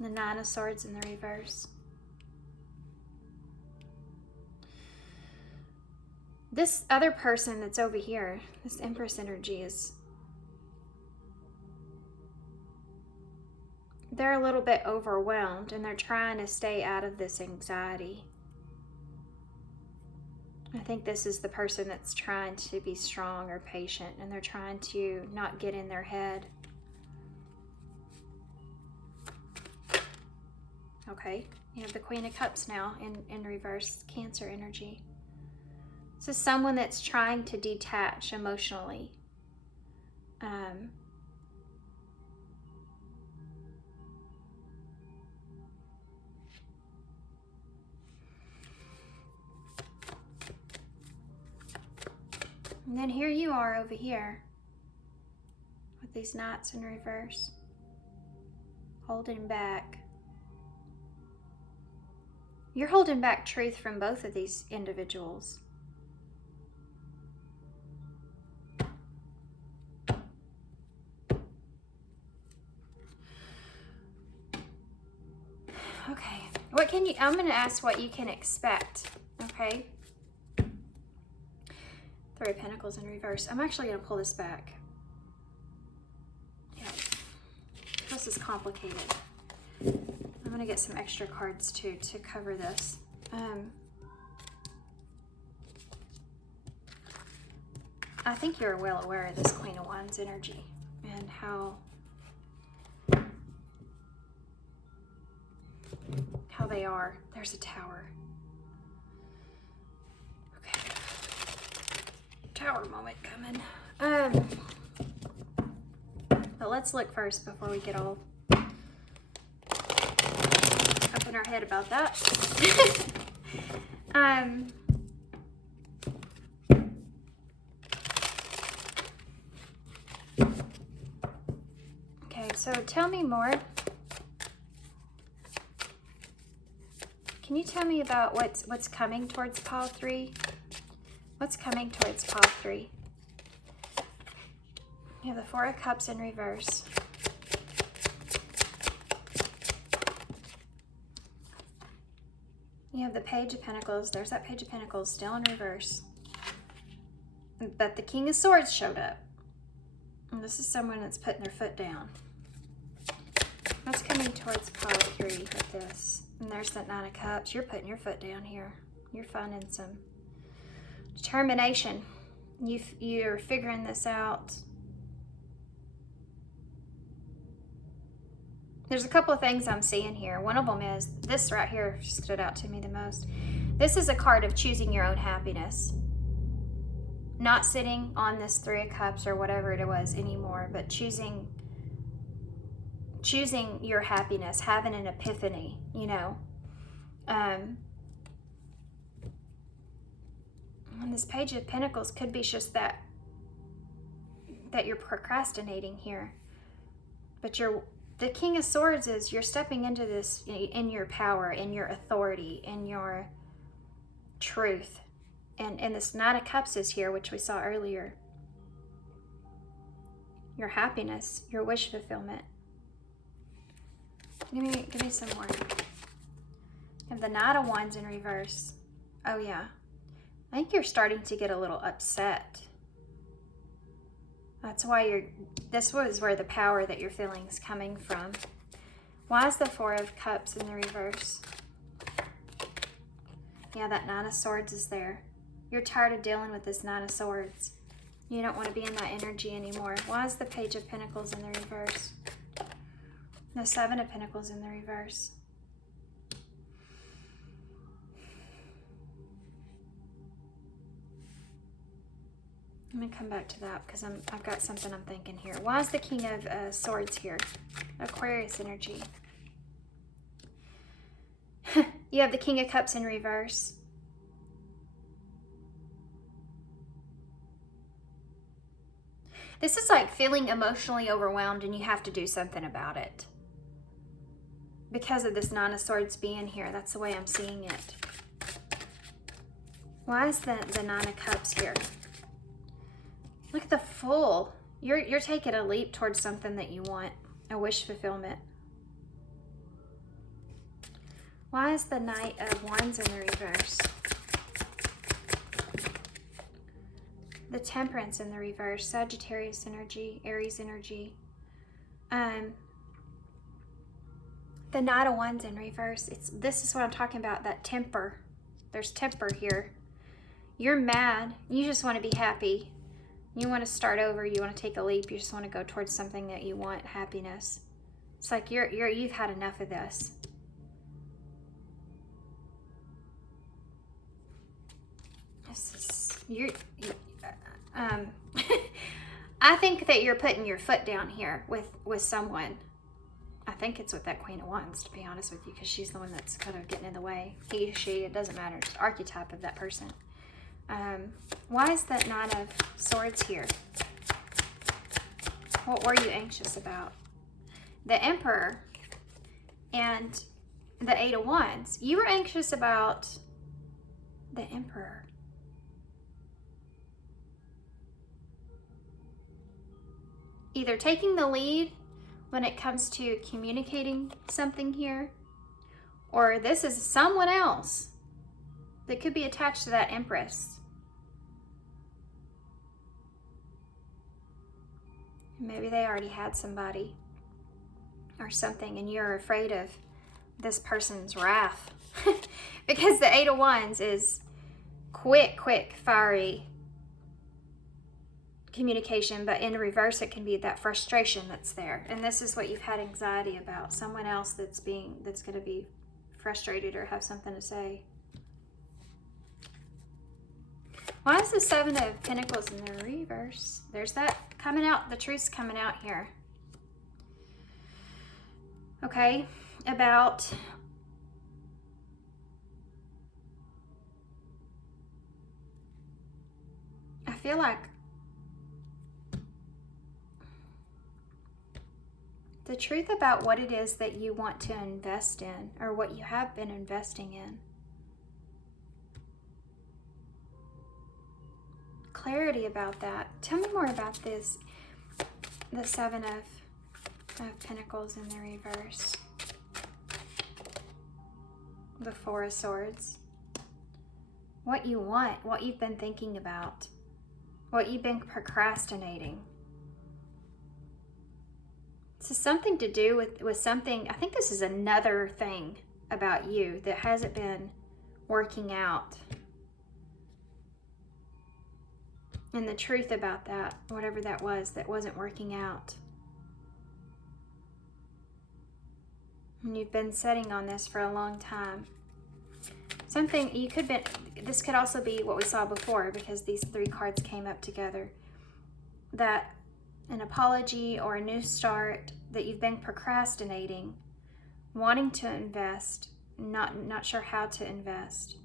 The Nine of Swords in the reverse. This other person that's over here, this Empress energy is, they're a little bit overwhelmed and they're trying to stay out of this anxiety. I think this is the person that's trying to be strong or patient, and they're trying to not get in their head. Okay, you have the Queen of Cups now in reverse, Cancer energy. This is someone that's trying to detach emotionally. And then here you are over here with these Knights in reverse, holding back. You're holding back truth from both of these individuals. Okay, what can you, I'm going to ask what you can expect, okay? Three of Pentacles in reverse. I'm actually going to pull this back. Yeah, this is complicated. I'm going to get some extra cards too to cover this. I think you're well aware of this Queen of Wands energy and how they are. There's a Tower. Okay. Tower moment coming. But let's look first before we get all up in our head about that. Okay, so tell me more. Can you tell me about what's coming towards pile 3? What's coming towards pile 3? You have the Four of Cups in reverse. You have the Page of Pentacles. There's that Page of Pentacles still in reverse. But the King of Swords showed up. And this is someone that's putting their foot down. What's coming towards pile 3 with this? And there's that Nine of Cups. You're putting your foot down here. You're finding some determination. You're figuring this out. There's a couple of things I'm seeing here. One of them is this right here stood out to me the most. This is a card of choosing your own happiness. Not sitting on this Three of Cups or whatever it was anymore, but choosing your happiness, having an epiphany, you know. And this Page of Pentacles could be just that you're procrastinating here. But the King of Swords is you're stepping into this in your power, in your authority, in your truth. And this Nine of Cups is here, which we saw earlier. Your happiness, your wish fulfillment. Give me some more. And the Knight of Wands in reverse. Oh yeah. I think you're starting to get a little upset. That's why this was where the power that you're feeling is coming from. Why is the Four of Cups in the reverse? Yeah, that Nine of Swords is there. You're tired of dealing with this Nine of Swords. You don't want to be in that energy anymore. Why is the Page of Pentacles in the reverse? The Seven of Pentacles in the reverse. I'm going to come back to that because I've got something I'm thinking here. Why is the King of Swords here? Aquarius energy. You have the King of Cups in reverse. This is like feeling emotionally overwhelmed and you have to do something about it. Because of this Nine of Swords being here, that's the way I'm seeing it. Why is the Nine of Cups here? Look at the Fool. You're taking a leap towards something that you want, a wish fulfillment. Why is the Knight of Wands in the reverse? The Temperance in the reverse, Sagittarius energy, Aries energy. The Knight of Wands in reverse. This is what I'm talking about, that temper. There's temper here. You're mad. You just want to be happy. You want to start over. You want to take a leap. You just want to go towards something that you want, happiness. It's like you've had enough of this. I think that you're putting your foot down here with someone. I think it's with that Queen of Wands, to be honest with you, because she's the one that's kind of getting in the way. He, she, it doesn't matter. It's the archetype of that person. Why is that Nine of Swords here? What were you anxious about? The Emperor and the Eight of Wands. You were anxious about the Emperor. Either taking the lead when it comes to communicating something here, or this is someone else that could be attached to that Empress. Maybe they already had somebody or something and you're afraid of this person's wrath. Because the Eight of Wands is quick, fiery communication, but in reverse it can be that frustration that's there. And this is what you've had anxiety about. Someone else that's going to be frustrated or have something to say. Why is the Seven of Pentacles in the reverse? There's that coming out. The truth's coming out here. Okay, about I feel like the truth about what it is that you want to invest in, or what you have been investing in. Clarity about that. Tell me more about this. The Seven of Pentacles in the reverse. The Four of Swords. What you want, what you've been thinking about, what you've been procrastinating. This is something to do with something. I think this is another thing about you that hasn't been working out. And the truth about that, whatever that was that wasn't working out. And you've been sitting on this for a long time. Something you could be, this could also be what we saw before, because these three cards came up together. That an apology or a new start that you've been procrastinating, wanting to invest, not sure how to invest.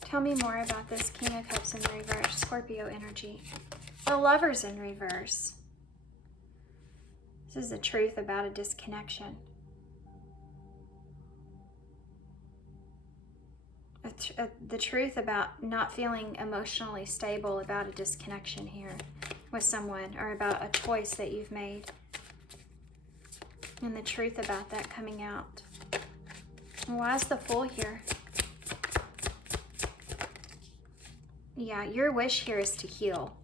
Tell me more about this King of Cups in reverse, Scorpio energy. The Lovers in reverse. This is the truth about a disconnection. The truth about not feeling emotionally stable about a disconnection here with someone, or about a choice that you've made. And the truth about that coming out. Why is the Fool here? Yeah, your wish here is to heal.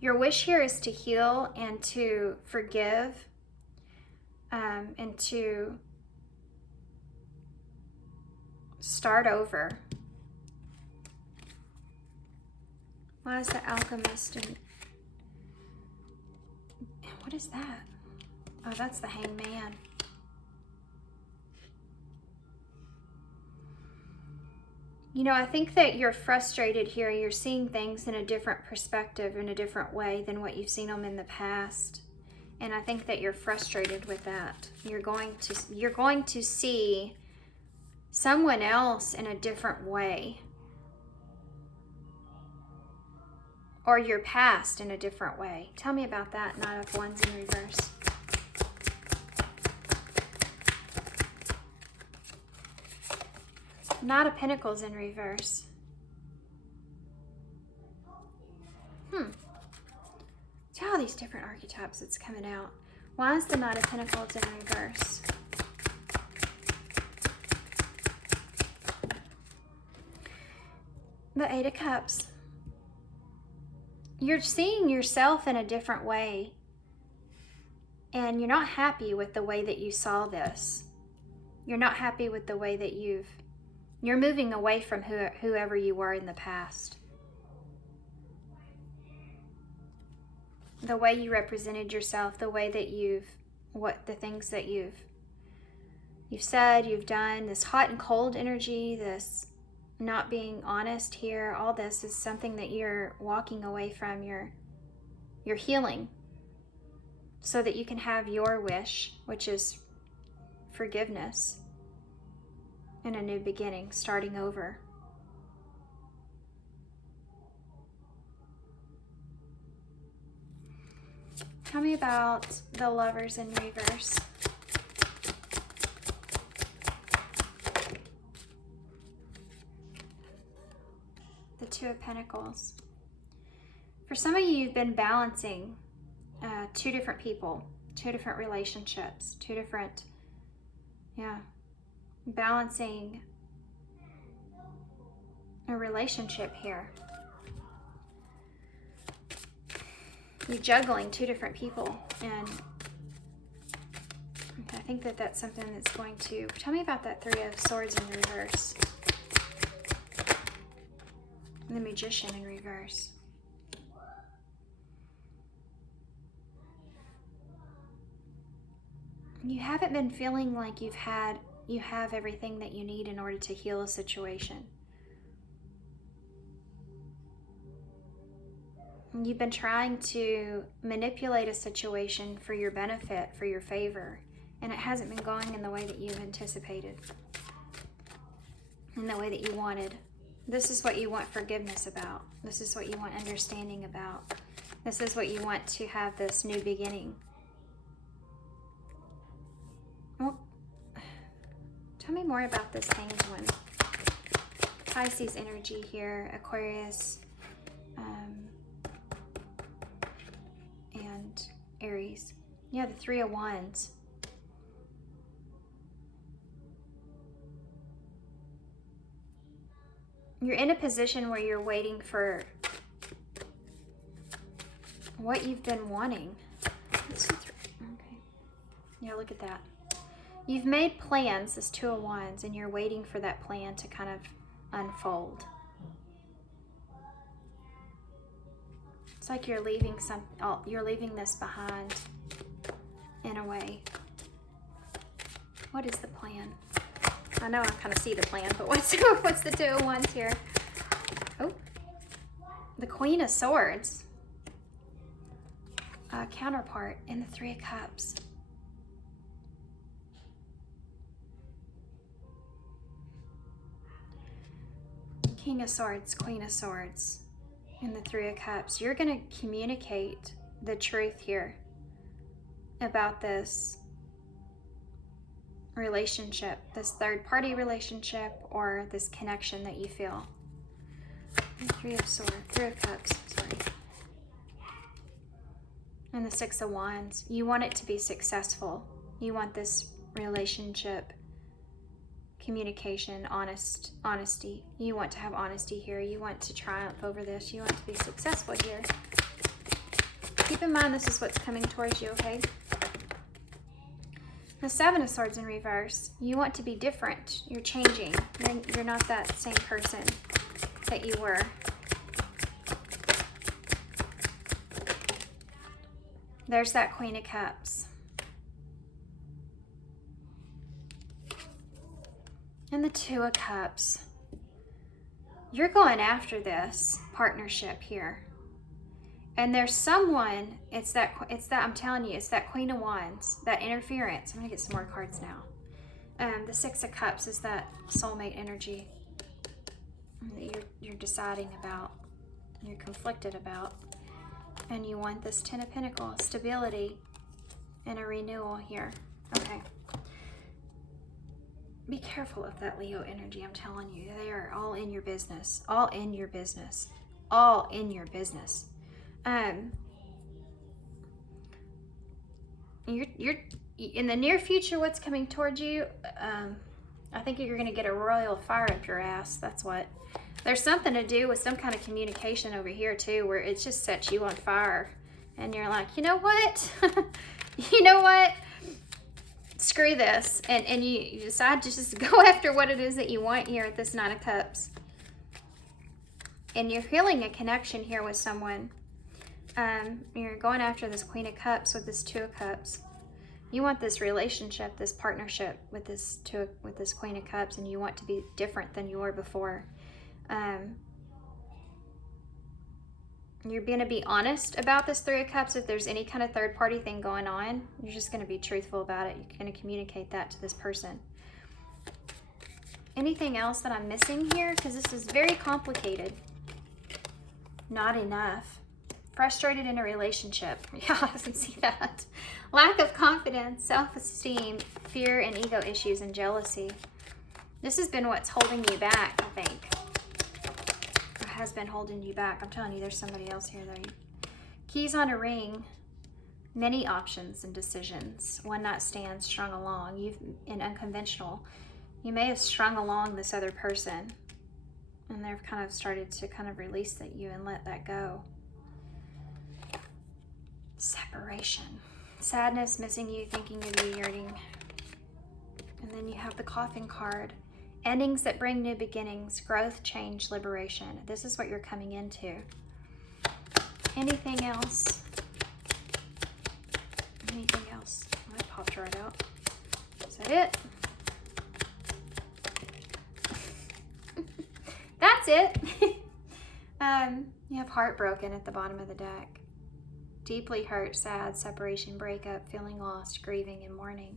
Your wish here is to heal and to forgive, and to start over. Why is the Alchemist and what is that? Oh, that's the Hanged Man. You know, I think that you're frustrated here. You're seeing things in a different perspective, in a different way than what you've seen them in the past. And I think that you're frustrated with that. You're going to see someone else in a different way. Or your past in a different way. Tell me about that, Knight of Wands in reverse. Knight of Pentacles in reverse. See all these different archetypes that's coming out. Why is the Knight of Pentacles in reverse? The Eight of Cups. You're seeing yourself in a different way. And you're not happy with the way that you saw this. You're not happy with the way that you're moving away from whoever you were in the past. The way you represented yourself, the way that the things that you've said, you've done, this hot and cold energy, this not being honest here, all this is something that you're walking away from. You're healing so that you can have your wish, which is forgiveness and a new beginning, starting over. Tell me about the Lovers in reverse. The Two of Pentacles. For some of you, you've been balancing two different people, two different relationships, balancing a relationship here. You're juggling two different people, and I think that that's something that's going to... Tell me about that Three of Swords in reverse. The Magician in reverse. You haven't been feeling like you have everything that you need in order to heal a situation. You've been trying to manipulate a situation for your benefit, for your favor, and it hasn't been going in the way that you've anticipated, in the way that you wanted. This is what you want forgiveness about. This is what you want understanding about. This is what you want to have this new beginning. Well, tell me more about this Hanged One. Pisces energy here, Aquarius, and Aries. Yeah, the Three of Wands. You're in a position where you're waiting for what you've been wanting. Okay. Yeah, look at that. You've made plans, this Two of Wands, and you're waiting for that plan to kind of unfold. It's like you're leaving this behind in a way. What is the plan? I know I kind of see the plan, but what's the Two of Wands here? Oh, the Queen of Swords. Counterpart in the Three of Cups. King of Swords, Queen of Swords, and the Three of Cups. You're going to communicate the truth here about this relationship, this third-party relationship, or this connection that you feel. Three of Cups, sorry. And the Six of Wands. You want it to be successful. You want this relationship, communication, honesty. You want to have honesty here. You want to triumph over this. You want to be successful here. Keep in mind this is what's coming towards you, okay? The Seven of Swords in reverse. You want to be different. You're changing. You're not that same person that you were. There's that Queen of Cups. And the Two of Cups. You're going after this partnership here. And there's someone, it's that, I'm telling you, it's that Queen of Wands, that interference. I'm gonna get some more cards now. The Six of Cups is that soulmate energy that you're deciding about, you're conflicted about. And you want this Ten of Pentacles, stability and a renewal here. Okay. Be careful of that Leo energy, I'm telling you. They are all in your business. All in your business. All in your business. You're in the near future, what's coming towards you, I think you're going to get a royal fire up your ass. That's what. There's something to do with some kind of communication over here too, where it just sets you on fire. And you're like, you know what? You know what? Screw this. And you decide to just go after what it is that you want here at this Nine of Cups. And you're feeling a connection here with someone. You're going after this Queen of Cups with this Two of Cups. You want this relationship, this partnership with this Queen of Cups, and you want to be different than you were before. You're going to be honest about this Three of Cups. If there's any kind of third party thing going on, you're just going to be truthful about it. You're going to communicate that to this person. Anything else that I'm missing here? Because this is very complicated. Not enough. Frustrated in a relationship. Yeah, I can see that. Lack of confidence, self-esteem, fear and ego issues, and jealousy. This has been what's holding you back, I think. Or has been holding you back. I'm telling you, there's somebody else here though. Keys on a ring. Many options and decisions. One night stand strung along. In unconventional. You may have strung along this other person. And they've kind of started to kind of release you and let that go. Separation. Sadness, missing you, thinking of you, yearning. And then you have the Coffin card. Endings that bring new beginnings, growth, change, liberation. This is what you're coming into. Anything else? Anything else? That popped right out. Is that it? That's it. You have heartbroken at the bottom of the deck. Deeply hurt, sad, separation, breakup, feeling lost, grieving, and mourning.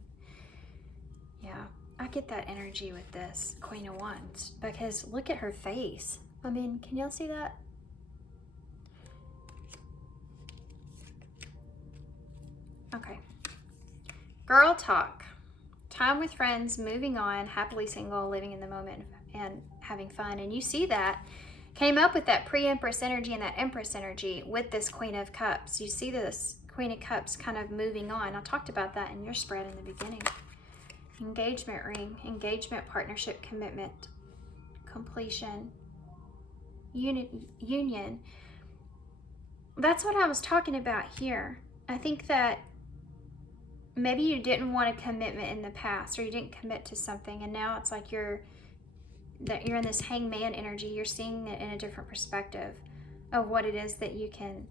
Yeah, I get that energy with this Queen of Wands because look at her face. I mean, can y'all see that? Okay. Girl talk. Time with friends, moving on, happily single, living in the moment, and having fun. And you see that. Came up with that pre-Empress energy and that Empress energy with this Queen of Cups. You see this Queen of Cups kind of moving on. I talked about that in your spread in the beginning. Engagement ring, engagement, partnership, commitment, completion, union. That's what I was talking about here. I think that maybe you didn't want a commitment in the past, or you didn't commit to something, and now it's like you're in this hangman energy. You're seeing it in a different perspective of what it is that you can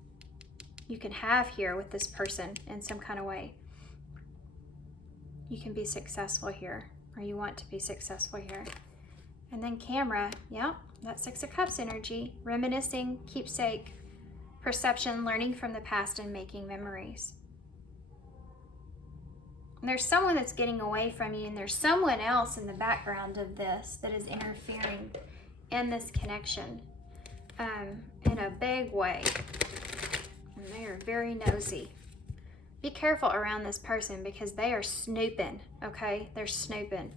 have here with this person in some kind of way. You can be successful here, or you want to be successful here. And then camera, yeah, that Six of Cups energy, reminiscing, keepsake, perception, learning from the past and making memories. And there's someone that's getting away from you, and there's someone else in the background of this that is interfering in this connection in a big way. And they are very nosy. Be careful around this person because they are snooping, okay? They're snooping.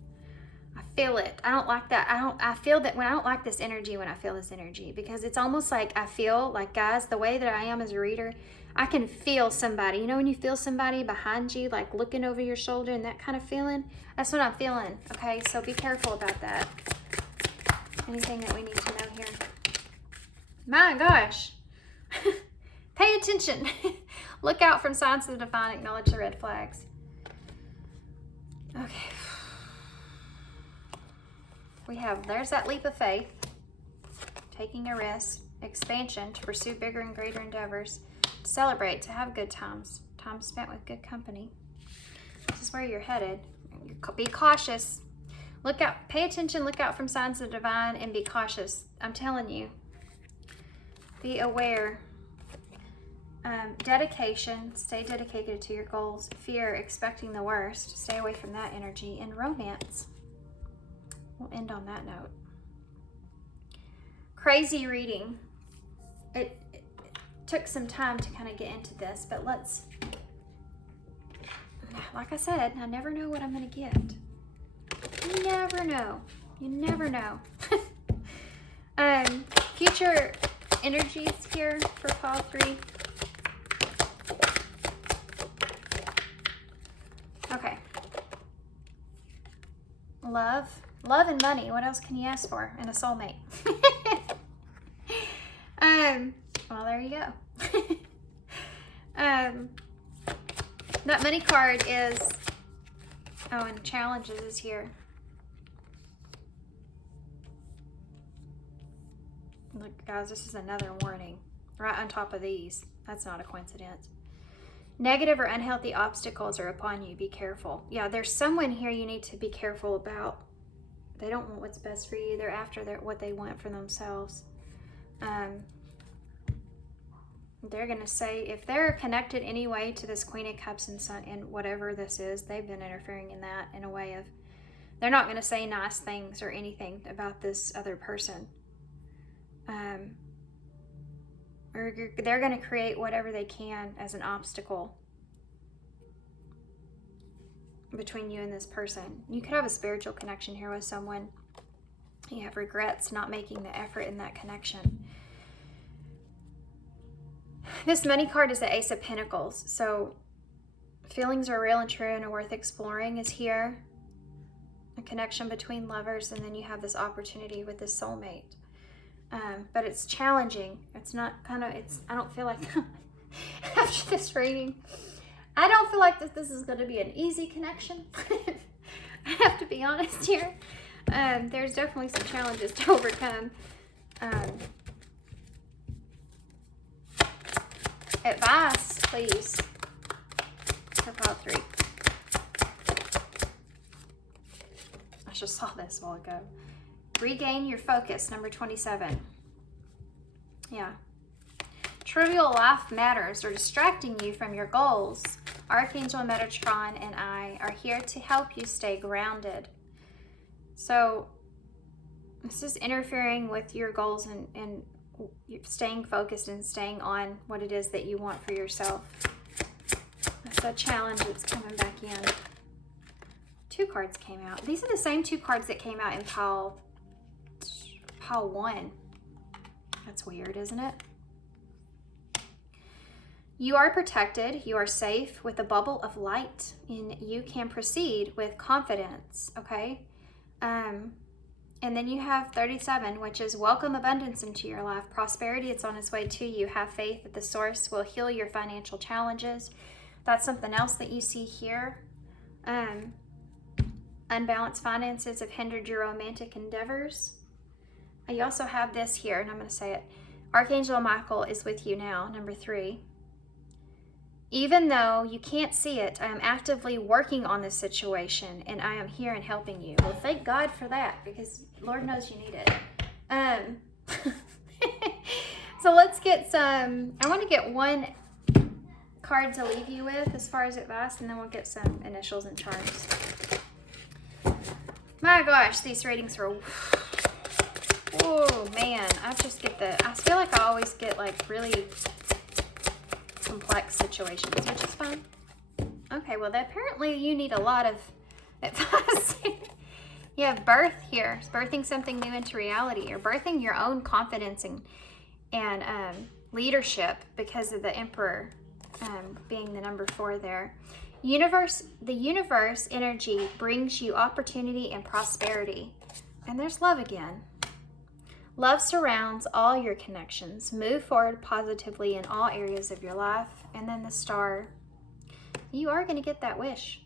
I feel it. I don't like that. I feel that when I don't like this energy, when I feel this energy, because it's almost like I feel like, guys, the way that I am as a reader, I can feel somebody. You know when you feel somebody behind you, like looking over your shoulder and that kind of feeling? That's what I'm feeling, okay? So be careful about that. Anything that we need to know here? My gosh. Pay attention. Look out from signs of the divine. Acknowledge the red flags. Okay. There's that leap of faith. Taking a risk. Expansion, to pursue bigger and greater endeavors. To celebrate, to have good times. Time spent with good company. This is where you're headed. Be cautious. Look out, pay attention, look out from signs of the divine, and be cautious. I'm telling you. Be aware. Dedication, stay dedicated to your goals. Fear, expecting the worst, stay away from that energy. And romance, we'll end on that note. Crazy reading. It took some time to kind of get into this, but let's, like I said, I never know what I'm going to get. You never know. You never know. Future energies here for pile 3. Okay. Love and money. What else can you ask for? And a soulmate. Well, there you go. That money card is, oh, and challenges is here. Look, guys, this is another warning right on top of these. That's not a coincidence. Negative or unhealthy obstacles are upon you. Be careful. Yeah, there's someone here you need to be careful about. They don't want what's best for you. They're after what they want for themselves. They're going to say, if they're connected anyway to this Queen of Cups and Sun and whatever this is, they've been interfering in that in a way of, they're not going to say nice things or anything about this other person. Or they're going to create whatever they can as an obstacle between you and this person. You could have a spiritual connection here with someone. You have regrets not making the effort in that connection. This money card is the Ace of Pentacles. So feelings are real and true and are worth exploring is here. A connection between lovers, and then you have this opportunity with this soulmate. But it's challenging. It's not kind of, I don't feel like, after this reading, I don't feel like that this is going to be an easy connection. I have to be honest here. There's definitely some challenges to overcome. Advice, please, for pile 3. I just saw this a while ago. Regain your focus, number 27. Yeah. Trivial life matters are distracting you from your goals. Archangel Metatron and I are here to help you stay grounded. So this is interfering with your goals and staying focused and staying on what it is that you want for yourself. That's a challenge that's coming back in. 2 cards came out. These are the same 2 cards that came out in pile 1. That's weird, isn't it? You are protected. You are safe with a bubble of light, and you can proceed with confidence, okay? And then you have 37, which is welcome abundance into your life. Prosperity, it's on its way to you. Have faith that the source will heal your financial challenges. That's something else that you see here. Unbalanced finances have hindered your romantic endeavors. You also have this here, and I'm going to say it. Archangel Michael is with you now, number 3. Even though you can't see it, I am actively working on this situation, and I am here and helping you. Well, thank God for that, because Lord knows you need it. So let's get some, I want to get 1 card to leave you with as far as advice, and then we'll get some initials and charts. My gosh, these readings were... Oh man, I feel like I always get like really complex situations, which is fun. Okay, well apparently you need a lot of advice. You have birth here. It's birthing something new into reality. You're birthing your own confidence and leadership because of the Emperor being the number 4 there. The universe energy brings you opportunity and prosperity. And there's love again. Love surrounds all your connections. Move forward positively in all areas of your life. And then the Star. You are going to get that wish.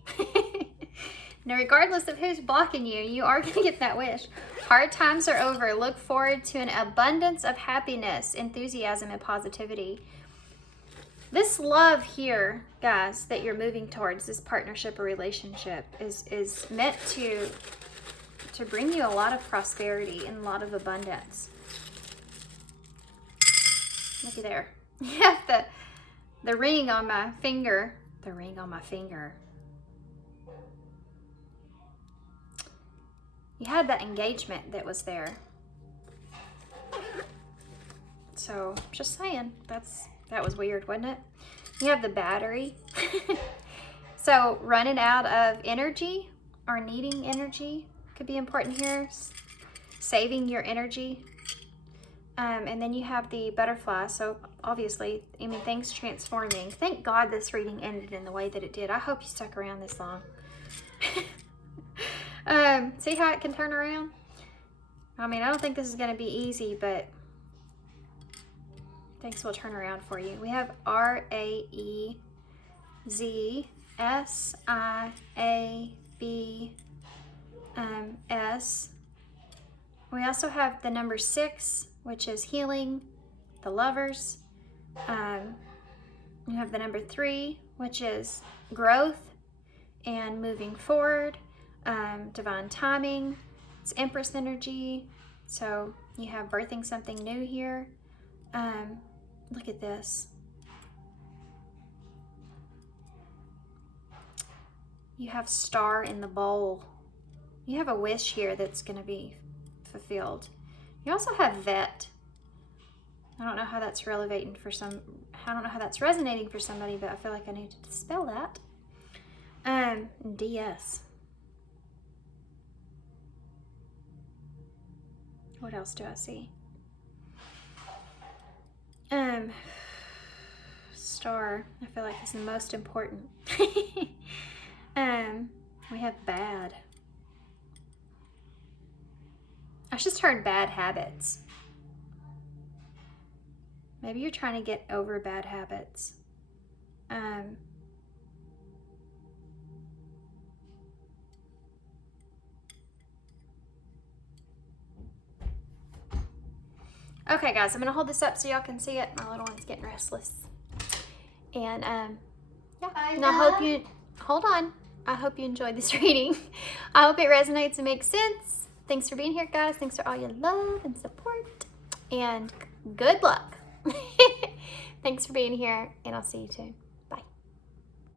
Now, regardless of who's blocking you, you are going to get that wish. Hard times are over. Look forward to an abundance of happiness, enthusiasm, and positivity. This love here, guys, that you're moving towards, this partnership or relationship, is meant to bring you a lot of prosperity and a lot of abundance. Looky there. You have The ring on my finger. The ring on my finger. You had that engagement that was there. So, just saying, that was weird, wasn't it? You have the battery. So, running out of energy or needing energy could be important here. Saving your energy. And then you have the butterfly. So, obviously, I mean, things transforming. Thank God this reading ended in the way that it did. I hope you stuck around this long. See how it can turn around? I mean, I don't think this is going to be easy, but things will turn around for you. We have RAEZSIABS. We also have the number 6, which is healing, the lovers. You have the number 3, which is growth and moving forward. Divine timing. It's Empress energy. So you have birthing something new here. Look at this. You have star in the bowl. You have a wish here that's going to be fulfilled. You also have vet. I don't know how that's resonating for somebody, but I feel like I need to spell that. DS. What else do I see? Star, I feel like is the most important. We have bad. I just heard bad habits. Maybe you're trying to get over bad habits. Okay, guys, I'm going to hold this up so y'all can see it. My little one's getting restless. And, yeah. And I hope you, hold on. I hope you enjoyed this reading. I hope it resonates and makes sense. Thanks for being here, guys. Thanks for all your love and support. And good luck. Thanks for being here, and I'll see you soon.